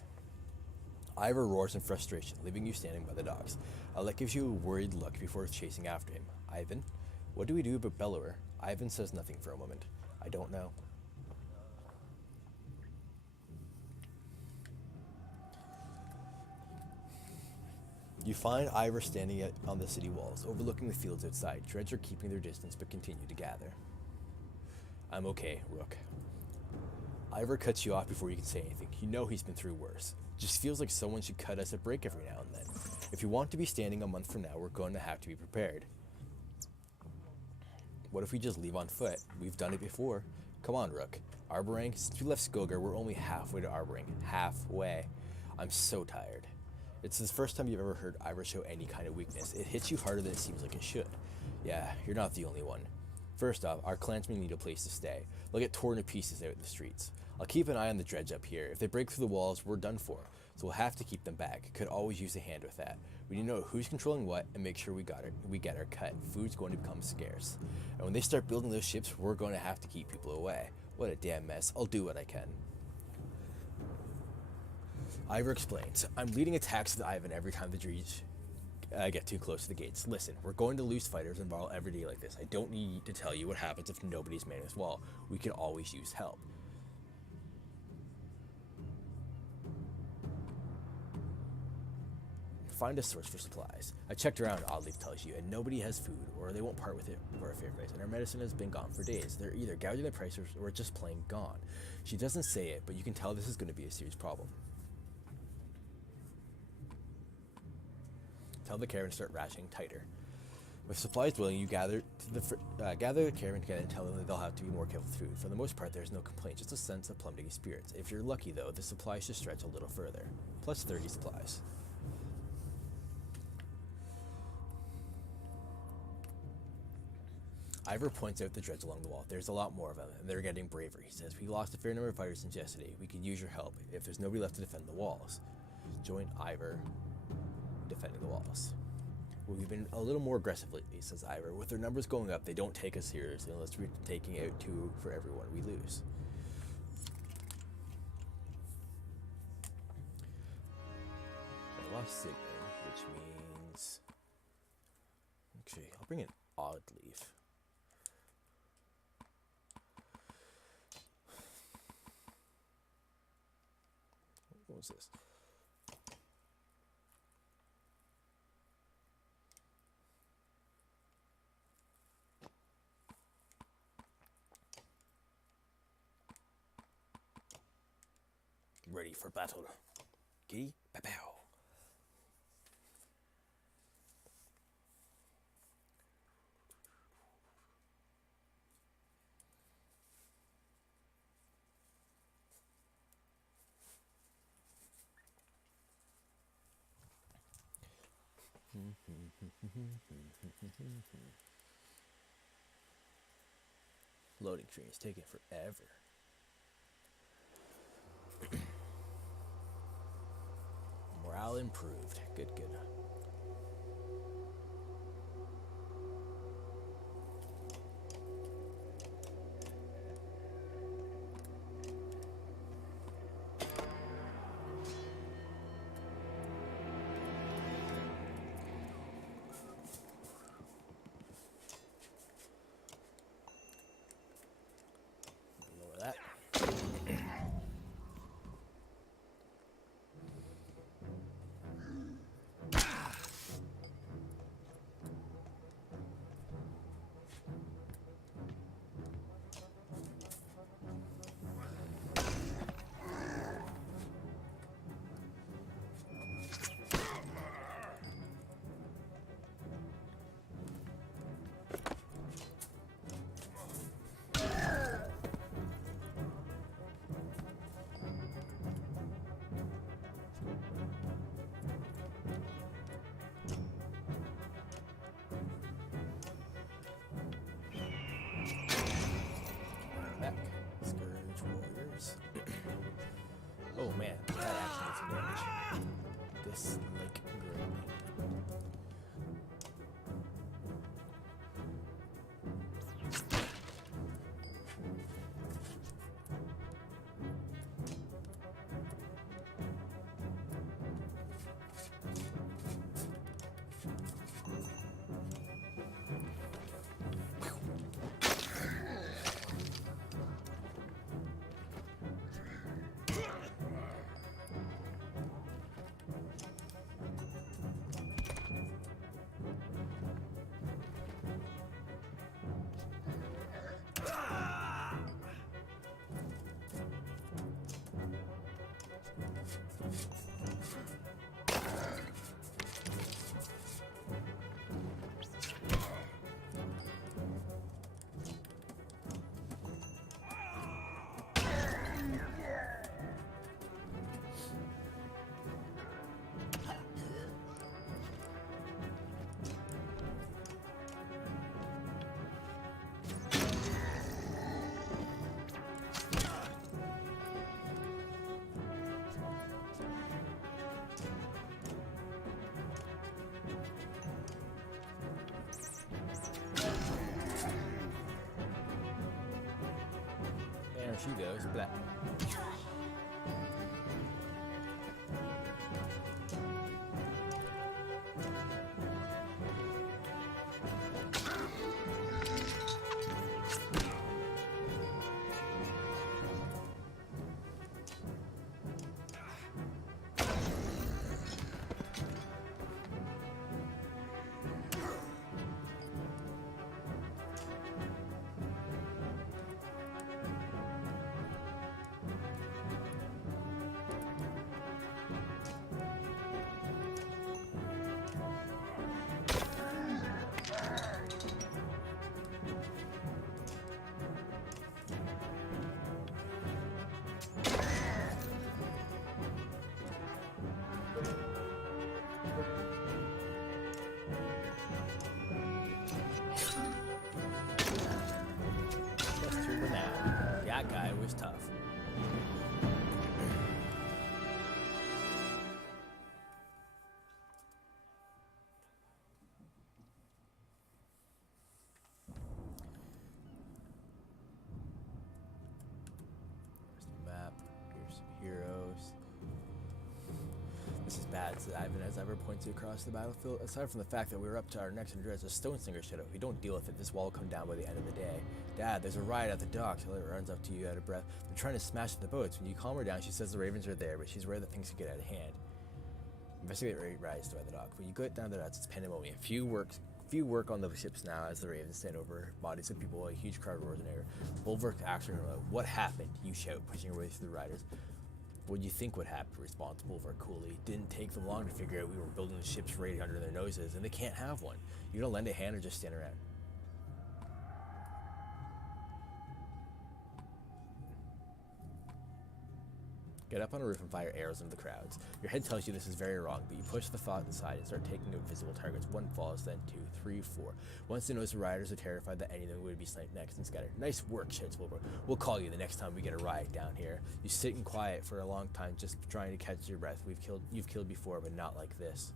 Ivor roars in frustration, leaving you standing by the docks. Alette gives you a worried look before chasing after him. Ivan, what do we do about Bellower? Ivan says nothing for a moment. I don't know. You find Ivor standing on the city walls, overlooking the fields outside. Dreads are keeping their distance, but continue to gather. I'm okay, Rook. Ivor cuts you off before you can say anything. You know he's been through worse. Just feels like someone should cut us a break every now and then. If you want to be standing a month from now, we're going to have to be prepared. What if we just leave on foot? We've done it before. Come on, Rook. Arborang, since we left Skogar, we're only halfway to Arborang. Halfway. I'm so tired. It's the first time you've ever heard Ivor show any kind of weakness. It hits you harder than it seems like it should. Yeah, you're not the only one. First off, our clansmen need a place to stay. They'll get torn to pieces out in the streets. I'll keep an eye on the dredge up here. If they break through the walls, we're done for. So we'll have to keep them back. Could always use a hand with that. We need to know who's controlling what and make sure we get our cut. Food's going to become scarce. And when they start building those ships, we're going to have to keep people away. What a damn mess. I'll do what I can. Ivor explains, I'm leading attacks with Ivan every time the dredge get too close to the gates. Listen, we're going to lose fighters involved every day like this. I don't need to tell you what happens if nobody's manning this wall. We can always use help. Find a source for supplies. I checked around, Oddleaf tells you, and nobody has food, or they won't part with it for a fair price, and our medicine has been gone for days. They're either gouging the prices or just plain gone. She doesn't say it, but you can tell this is going to be a serious problem. Tell the caravan to start rationing tighter. With supplies dwindling, you gather the caravan together and tell them that they'll have to be more careful with food. For the most part, there's no complaint, just a sense of plummeting spirits. If you're lucky, though, the supplies should stretch a little further. Plus 30 supplies. Ivor points out the dredge along the wall. There's a lot more of them, and they're getting braver. He says, we lost a fair number of fighters since yesterday. We could use your help if there's nobody left to defend the walls. Join Ivor defending the walls. Well, we've been a little more aggressive lately, says Ivor. With their numbers going up, they don't take us seriously unless we're taking out two for everyone we lose. I lost Sigmund, which means... Actually, I'll bring in Oddleaf. What was this? Ready for battle. Giddy, pow. Loading screen is taking forever. Morale improved. Good, good. Lower that. she goes. Blah. Just to renown. That guy was tough. There's the map. Here's some heroes. This is bad, said Ivan as Ever points across the battlefield. Aside from the fact that we were up to our necks in dreads, a stone slinger showed up. If we don't deal with it, this wall will come down by the end of the day. Dad, there's a riot at the docks. Hillary runs up to you out of breath. They're trying to smash the boats. When you calm her down, she says the ravens are there, but she's worried that things could get out of hand. Investigate riots by the dock. When you go down the docks, it's pandemonium. Few work on the ships now as the ravens stand over bodies of people. A huge crowd roars in air. Bulwark actually, what happened? You shout, pushing your way through the riders. What do you think would happen? Responds Bulwark coolly. Didn't take them long to figure out we were building the ships right under their noses, and they can't have one. You gonna lend a hand or just stand around? Get up on a roof and fire arrows into the crowds. Your head tells you this is very wrong, but you push the thought aside and start taking out visible targets. One falls, then 2, 3, 4. Once they notice the rioters are terrified that anything would be sniped next and scattered. Nice work, shouts Wilbur. We'll call you the next time we get a riot down here. You sit in quiet for a long time, just trying to catch your breath. You've killed before, but not like this.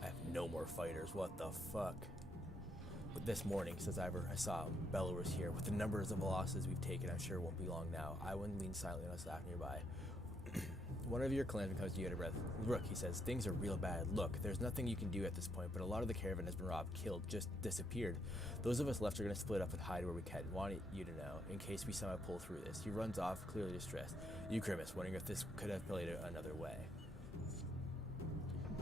I have no more fighters. What the fuck? But this morning, says Ivor, I saw him. Bella was here. With the numbers of losses we've taken, I'm sure it won't be long now. Iwan leans silently on a staff nearby. One of your clansmen comes to you out of breath. Rook, he says, things are real bad. Look, there's nothing you can do at this point, but a lot of the caravan has been robbed, killed, just disappeared. Those of us left are going to split up and hide where we can. Want you to know, in case we somehow pull through this. He runs off, clearly distressed. You grimace, wondering if this could have played it another way.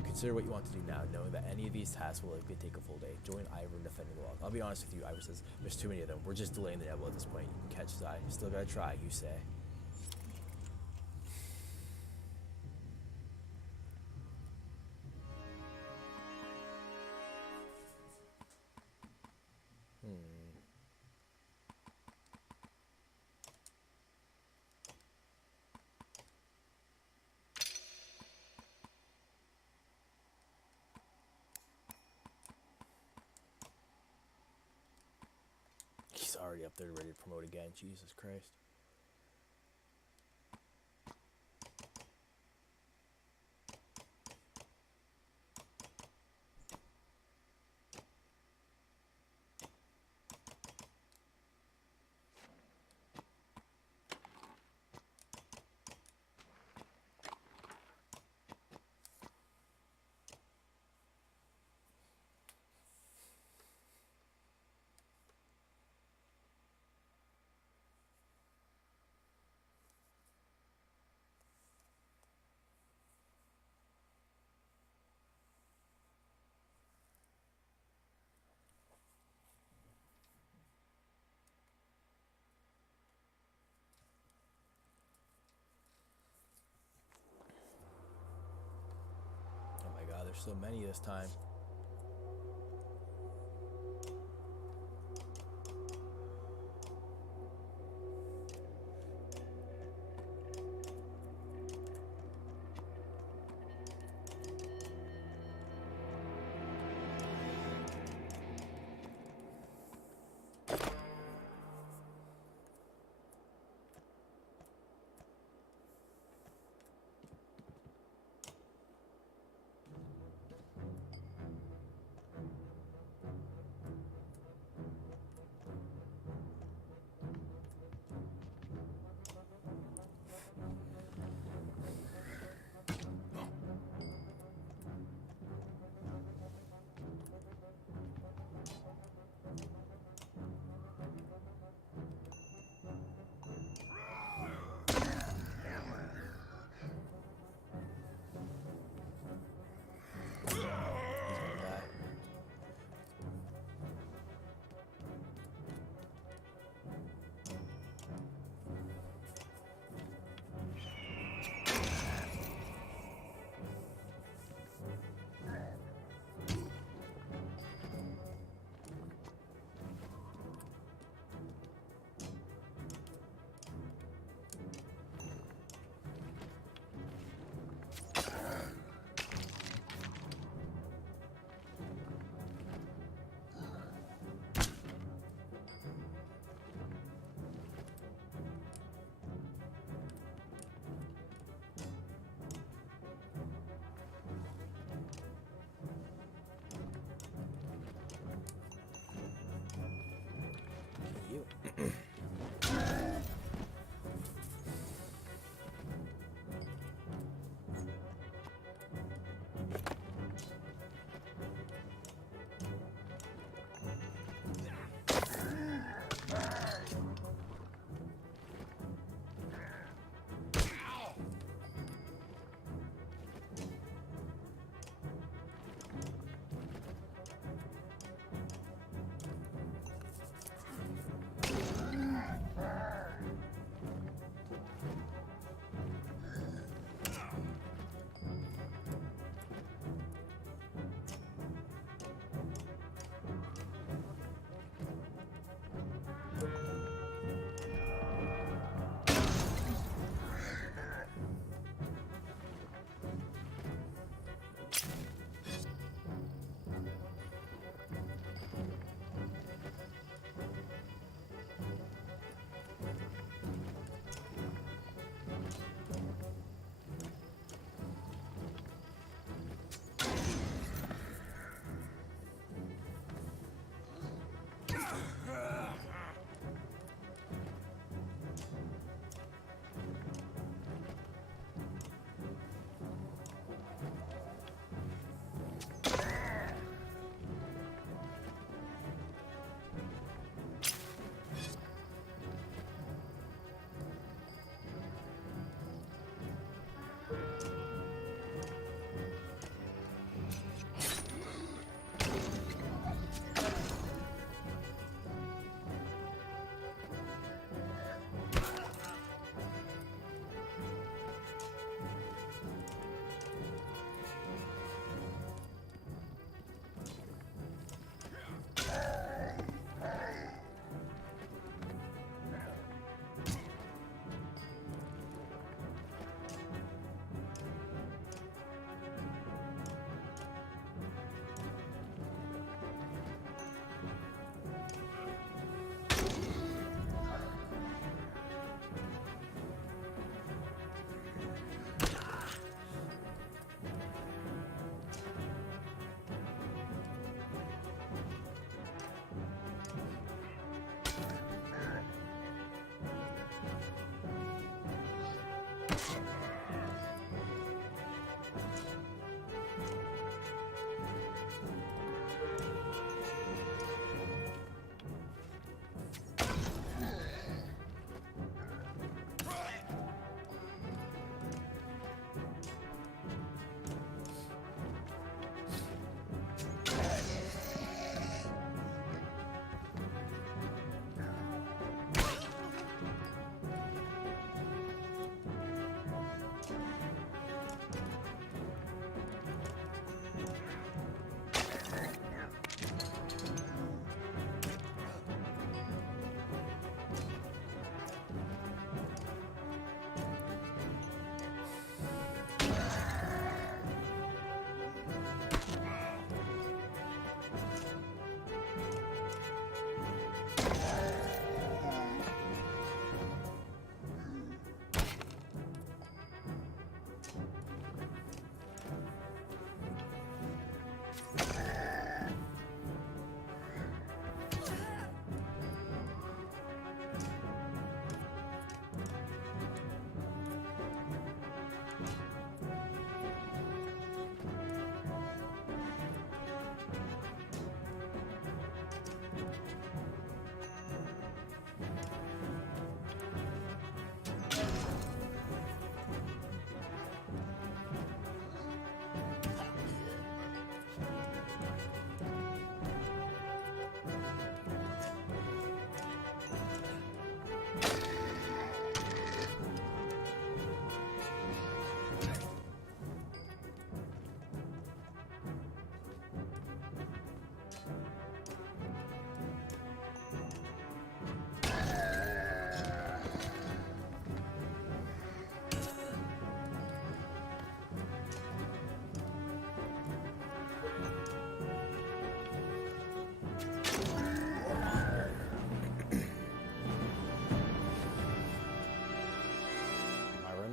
Consider what you want to do now, knowing that any of these tasks will likely take a full day. Join Ivor in defending the walls. I'll be honest with you, Ivor says, there's too many of them. We're just delaying the devil at this point. You can catch his eye. Still gotta try, you say. He's already up there ready to promote again. Jesus Christ. Oh my god, there's so many this time.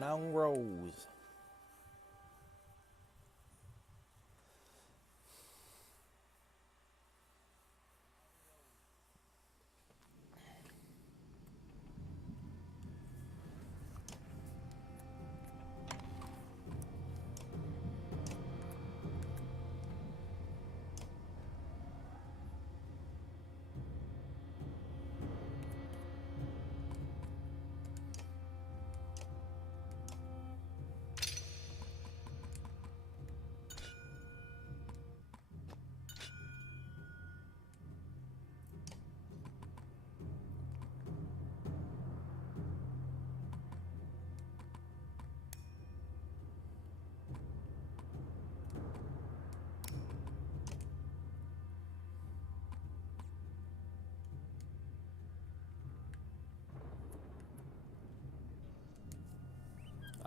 Renowned Rose.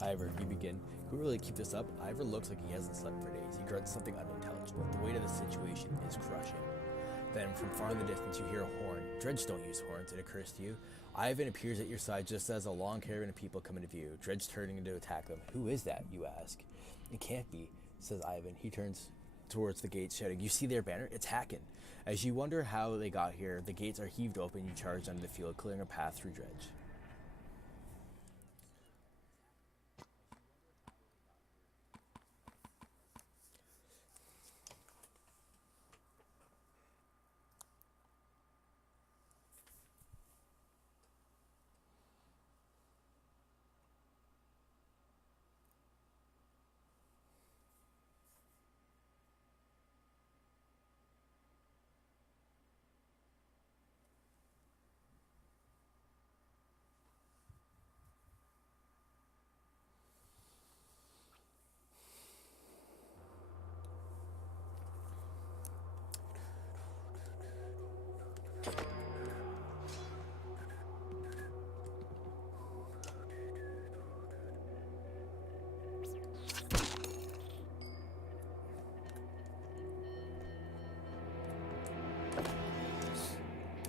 Ivor, you begin. Can we really keep this up? Ivor looks like he hasn't slept for days. He grunts something unintelligible. The weight of the situation is crushing. Then, from far in the distance, you hear a horn. Dredge don't use horns, it occurs to you. Ivan appears at your side just as a long caravan of people come into view. Dredge turning to attack them. Who is that, you ask? It can't be, says Ivan. He turns towards the gates, shouting, You see their banner? It's Hacken. As you wonder how they got here, the gates are heaved open. You charge onto the field, clearing a path through Dredge.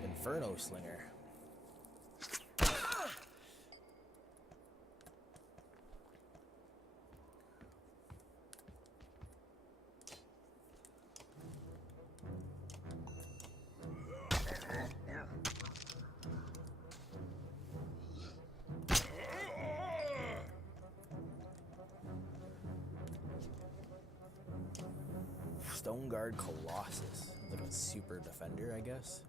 Inferno Slinger. Stone Guard Colossus. Like a super defender, I guess.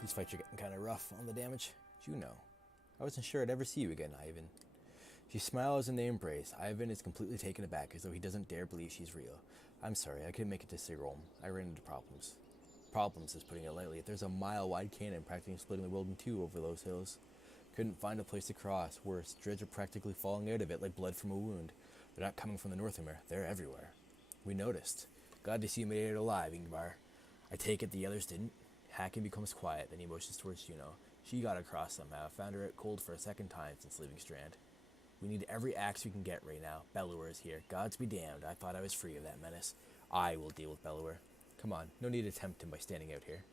These fights are getting kind of rough on the damage. Juno. I wasn't sure I'd ever see you again, Ivan. She smiles and they embrace. Ivan is completely taken aback, as though he doesn't dare believe she's real. I'm sorry, I couldn't make it to Cariborne. I ran into problems. Problems is putting it lightly. There's a mile-wide cannon practically splitting the world in two over those hills. Couldn't find a place to cross. Worse, dredge are practically falling out of it like blood from a wound. They're not coming from the Northamer. They're everywhere. We noticed. Glad to see you made it alive, Ingvar. I take it the others didn't? Hacken becomes quiet, then he motions towards Juno. She got across somehow. Found her out cold for a second time since leaving Strand. We need every axe we can get right now. Bellower is here. Gods be damned. I thought I was free of that menace. I will deal with Bellower. Come on, no need to tempt him by standing out here.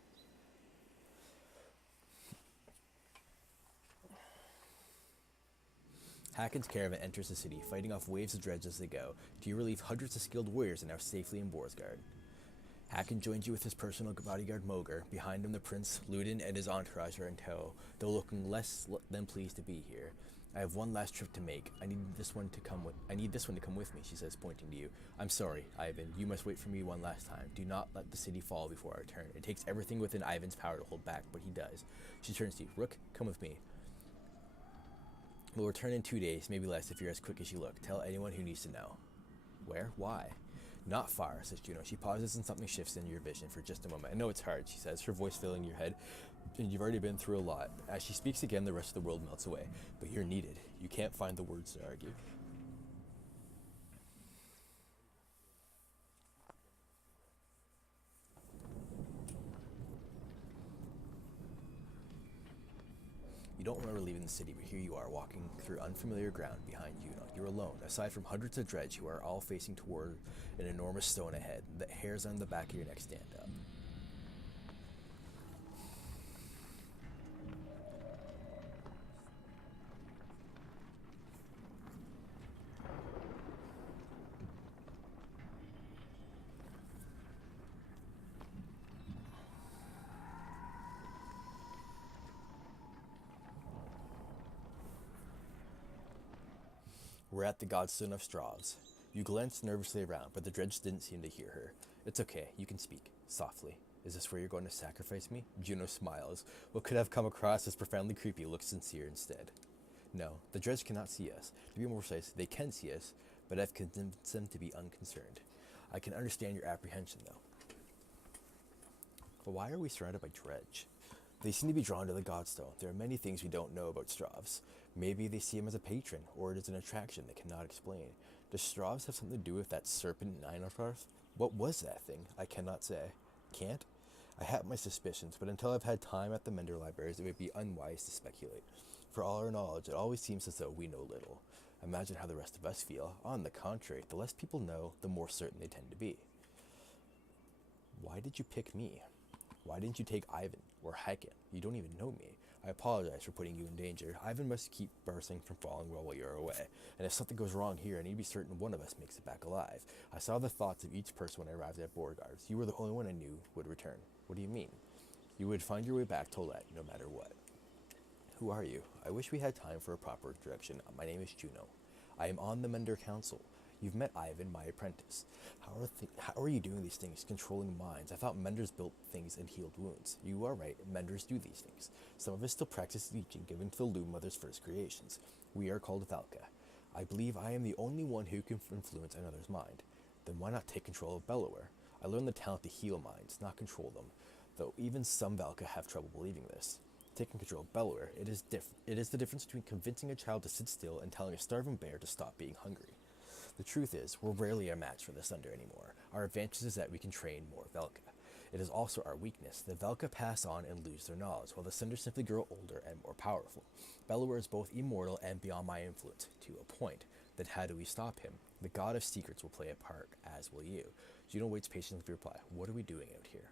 Hacken's caravan enters the city, fighting off waves of dredge as they go. To your relief, hundreds of skilled warriors are now safely in Borsgard. Hacken joins you with his personal bodyguard Moger. Behind him, the prince, Ludin, and his entourage are in tow, though looking less than pleased to be here. I have one last trip to make. I need this one to come with me, she says, pointing to you. I'm sorry, Ivan. You must wait for me one last time. Do not let the city fall before our turn. It takes everything within Ivan's power to hold back, but he does. She turns to you. Rook, come with me. We'll return in 2 days, maybe less if you're as quick as you look. Tell anyone who needs to know. Where? Why? Not far, says Juno. She pauses and something shifts in your vision for just a moment. I know it's hard, she says, her voice filling your head. And you've already been through a lot. As she speaks again, the rest of the world melts away. But you're needed. You can't find the words to argue. You don't remember leaving the city, but here you are, walking through unfamiliar ground behind you. You're alone, aside from hundreds of dredge who are all facing toward an enormous stone ahead. The hairs on the back of your neck stand up. We're at the Godstone of Straws. You glanced nervously around, but the dredge didn't seem to hear her. It's okay, you can speak, softly. Is this where you're going to sacrifice me? Juno smiles. What could have come across as profoundly creepy looks sincere instead. No, the dredge cannot see us. To be more precise, they can see us, but I've convinced them to be unconcerned. I can understand your apprehension, though. But why are we surrounded by dredge? They seem to be drawn to the Godstone. There are many things we don't know about Stravs. Maybe they see him as a patron, or it is an attraction they cannot explain. Does Stravs have something to do with that serpent Ninotarth? What was that thing? I cannot say. Can't? I have my suspicions, but until I've had time at the Mender libraries, it would be unwise to speculate. For all our knowledge, it always seems as though we know little. Imagine how the rest of us feel. On the contrary, the less people know, the more certain they tend to be. Why did you pick me? Why didn't you take Ivan or Haken? You don't even know me. I apologize for putting you in danger. Ivan must keep bursting from falling while you're away. And if something goes wrong here, I need to be certain one of us makes it back alive. I saw the thoughts of each person when I arrived at Beauregard's. You were the only one I knew would return. What do you mean? You would find your way back to Let, no matter what. Who are you? I wish we had time for a proper introduction. My name is Juno. I am on the Mender Council. You've met Ivan, my apprentice. How are you doing these things, controlling minds? I thought Menders built things and healed wounds. You are right, Menders do these things. Some of us still practice teaching given to the Loom Mother's first creations. We are called Valka. I believe I am the only one who can influence another's mind. Then why not take control of Bellower? I learned the talent to heal minds, not control them, though even some Valka have trouble believing this. Taking control of Bellower, it is the difference between convincing a child to sit still and telling a starving bear to stop being hungry. The truth is, we're rarely a match for the Sunder anymore. Our advantage is that we can train more Velka. It is also our weakness. The Velka pass on and lose their knowledge, while the Sunder simply grow older and more powerful. Bellower is both immortal and beyond my influence, to a point. Then how do we stop him? The God of Secrets will play a part, as will you. Juno waits patiently for reply. What are we doing out here?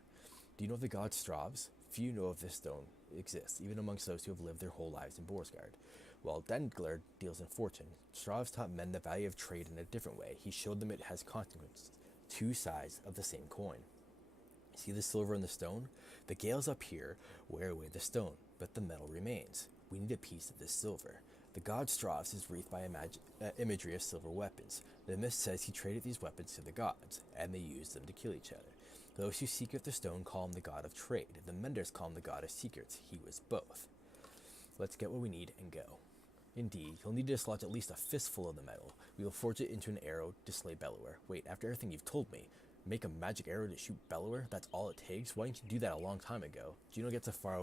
Do you know of the god Stravs? Few know if this stone exists, even amongst those who have lived their whole lives in Borsgard. While Dengler deals in fortune, Stravs taught men the value of trade in a different way. He showed them it has consequences, two sides of the same coin. See the silver in the stone? The gales up here wear away the stone, but the metal remains. We need a piece of this silver. The god Stravs is wreathed by imagery of silver weapons. The myth says he traded these weapons to the gods, and they used them to kill each other. Those who seek out the stone call him the god of trade. The Menders call him the god of secrets. He was both. Let's get what we need and go. Indeed, you'll need to dislodge at least a fistful of the metal. We will forge it into an arrow to slay Bellower. Wait, after everything you've told me, make a magic arrow to shoot Bellower? That's all it takes? Why didn't you do that a long time ago? Juno gets a far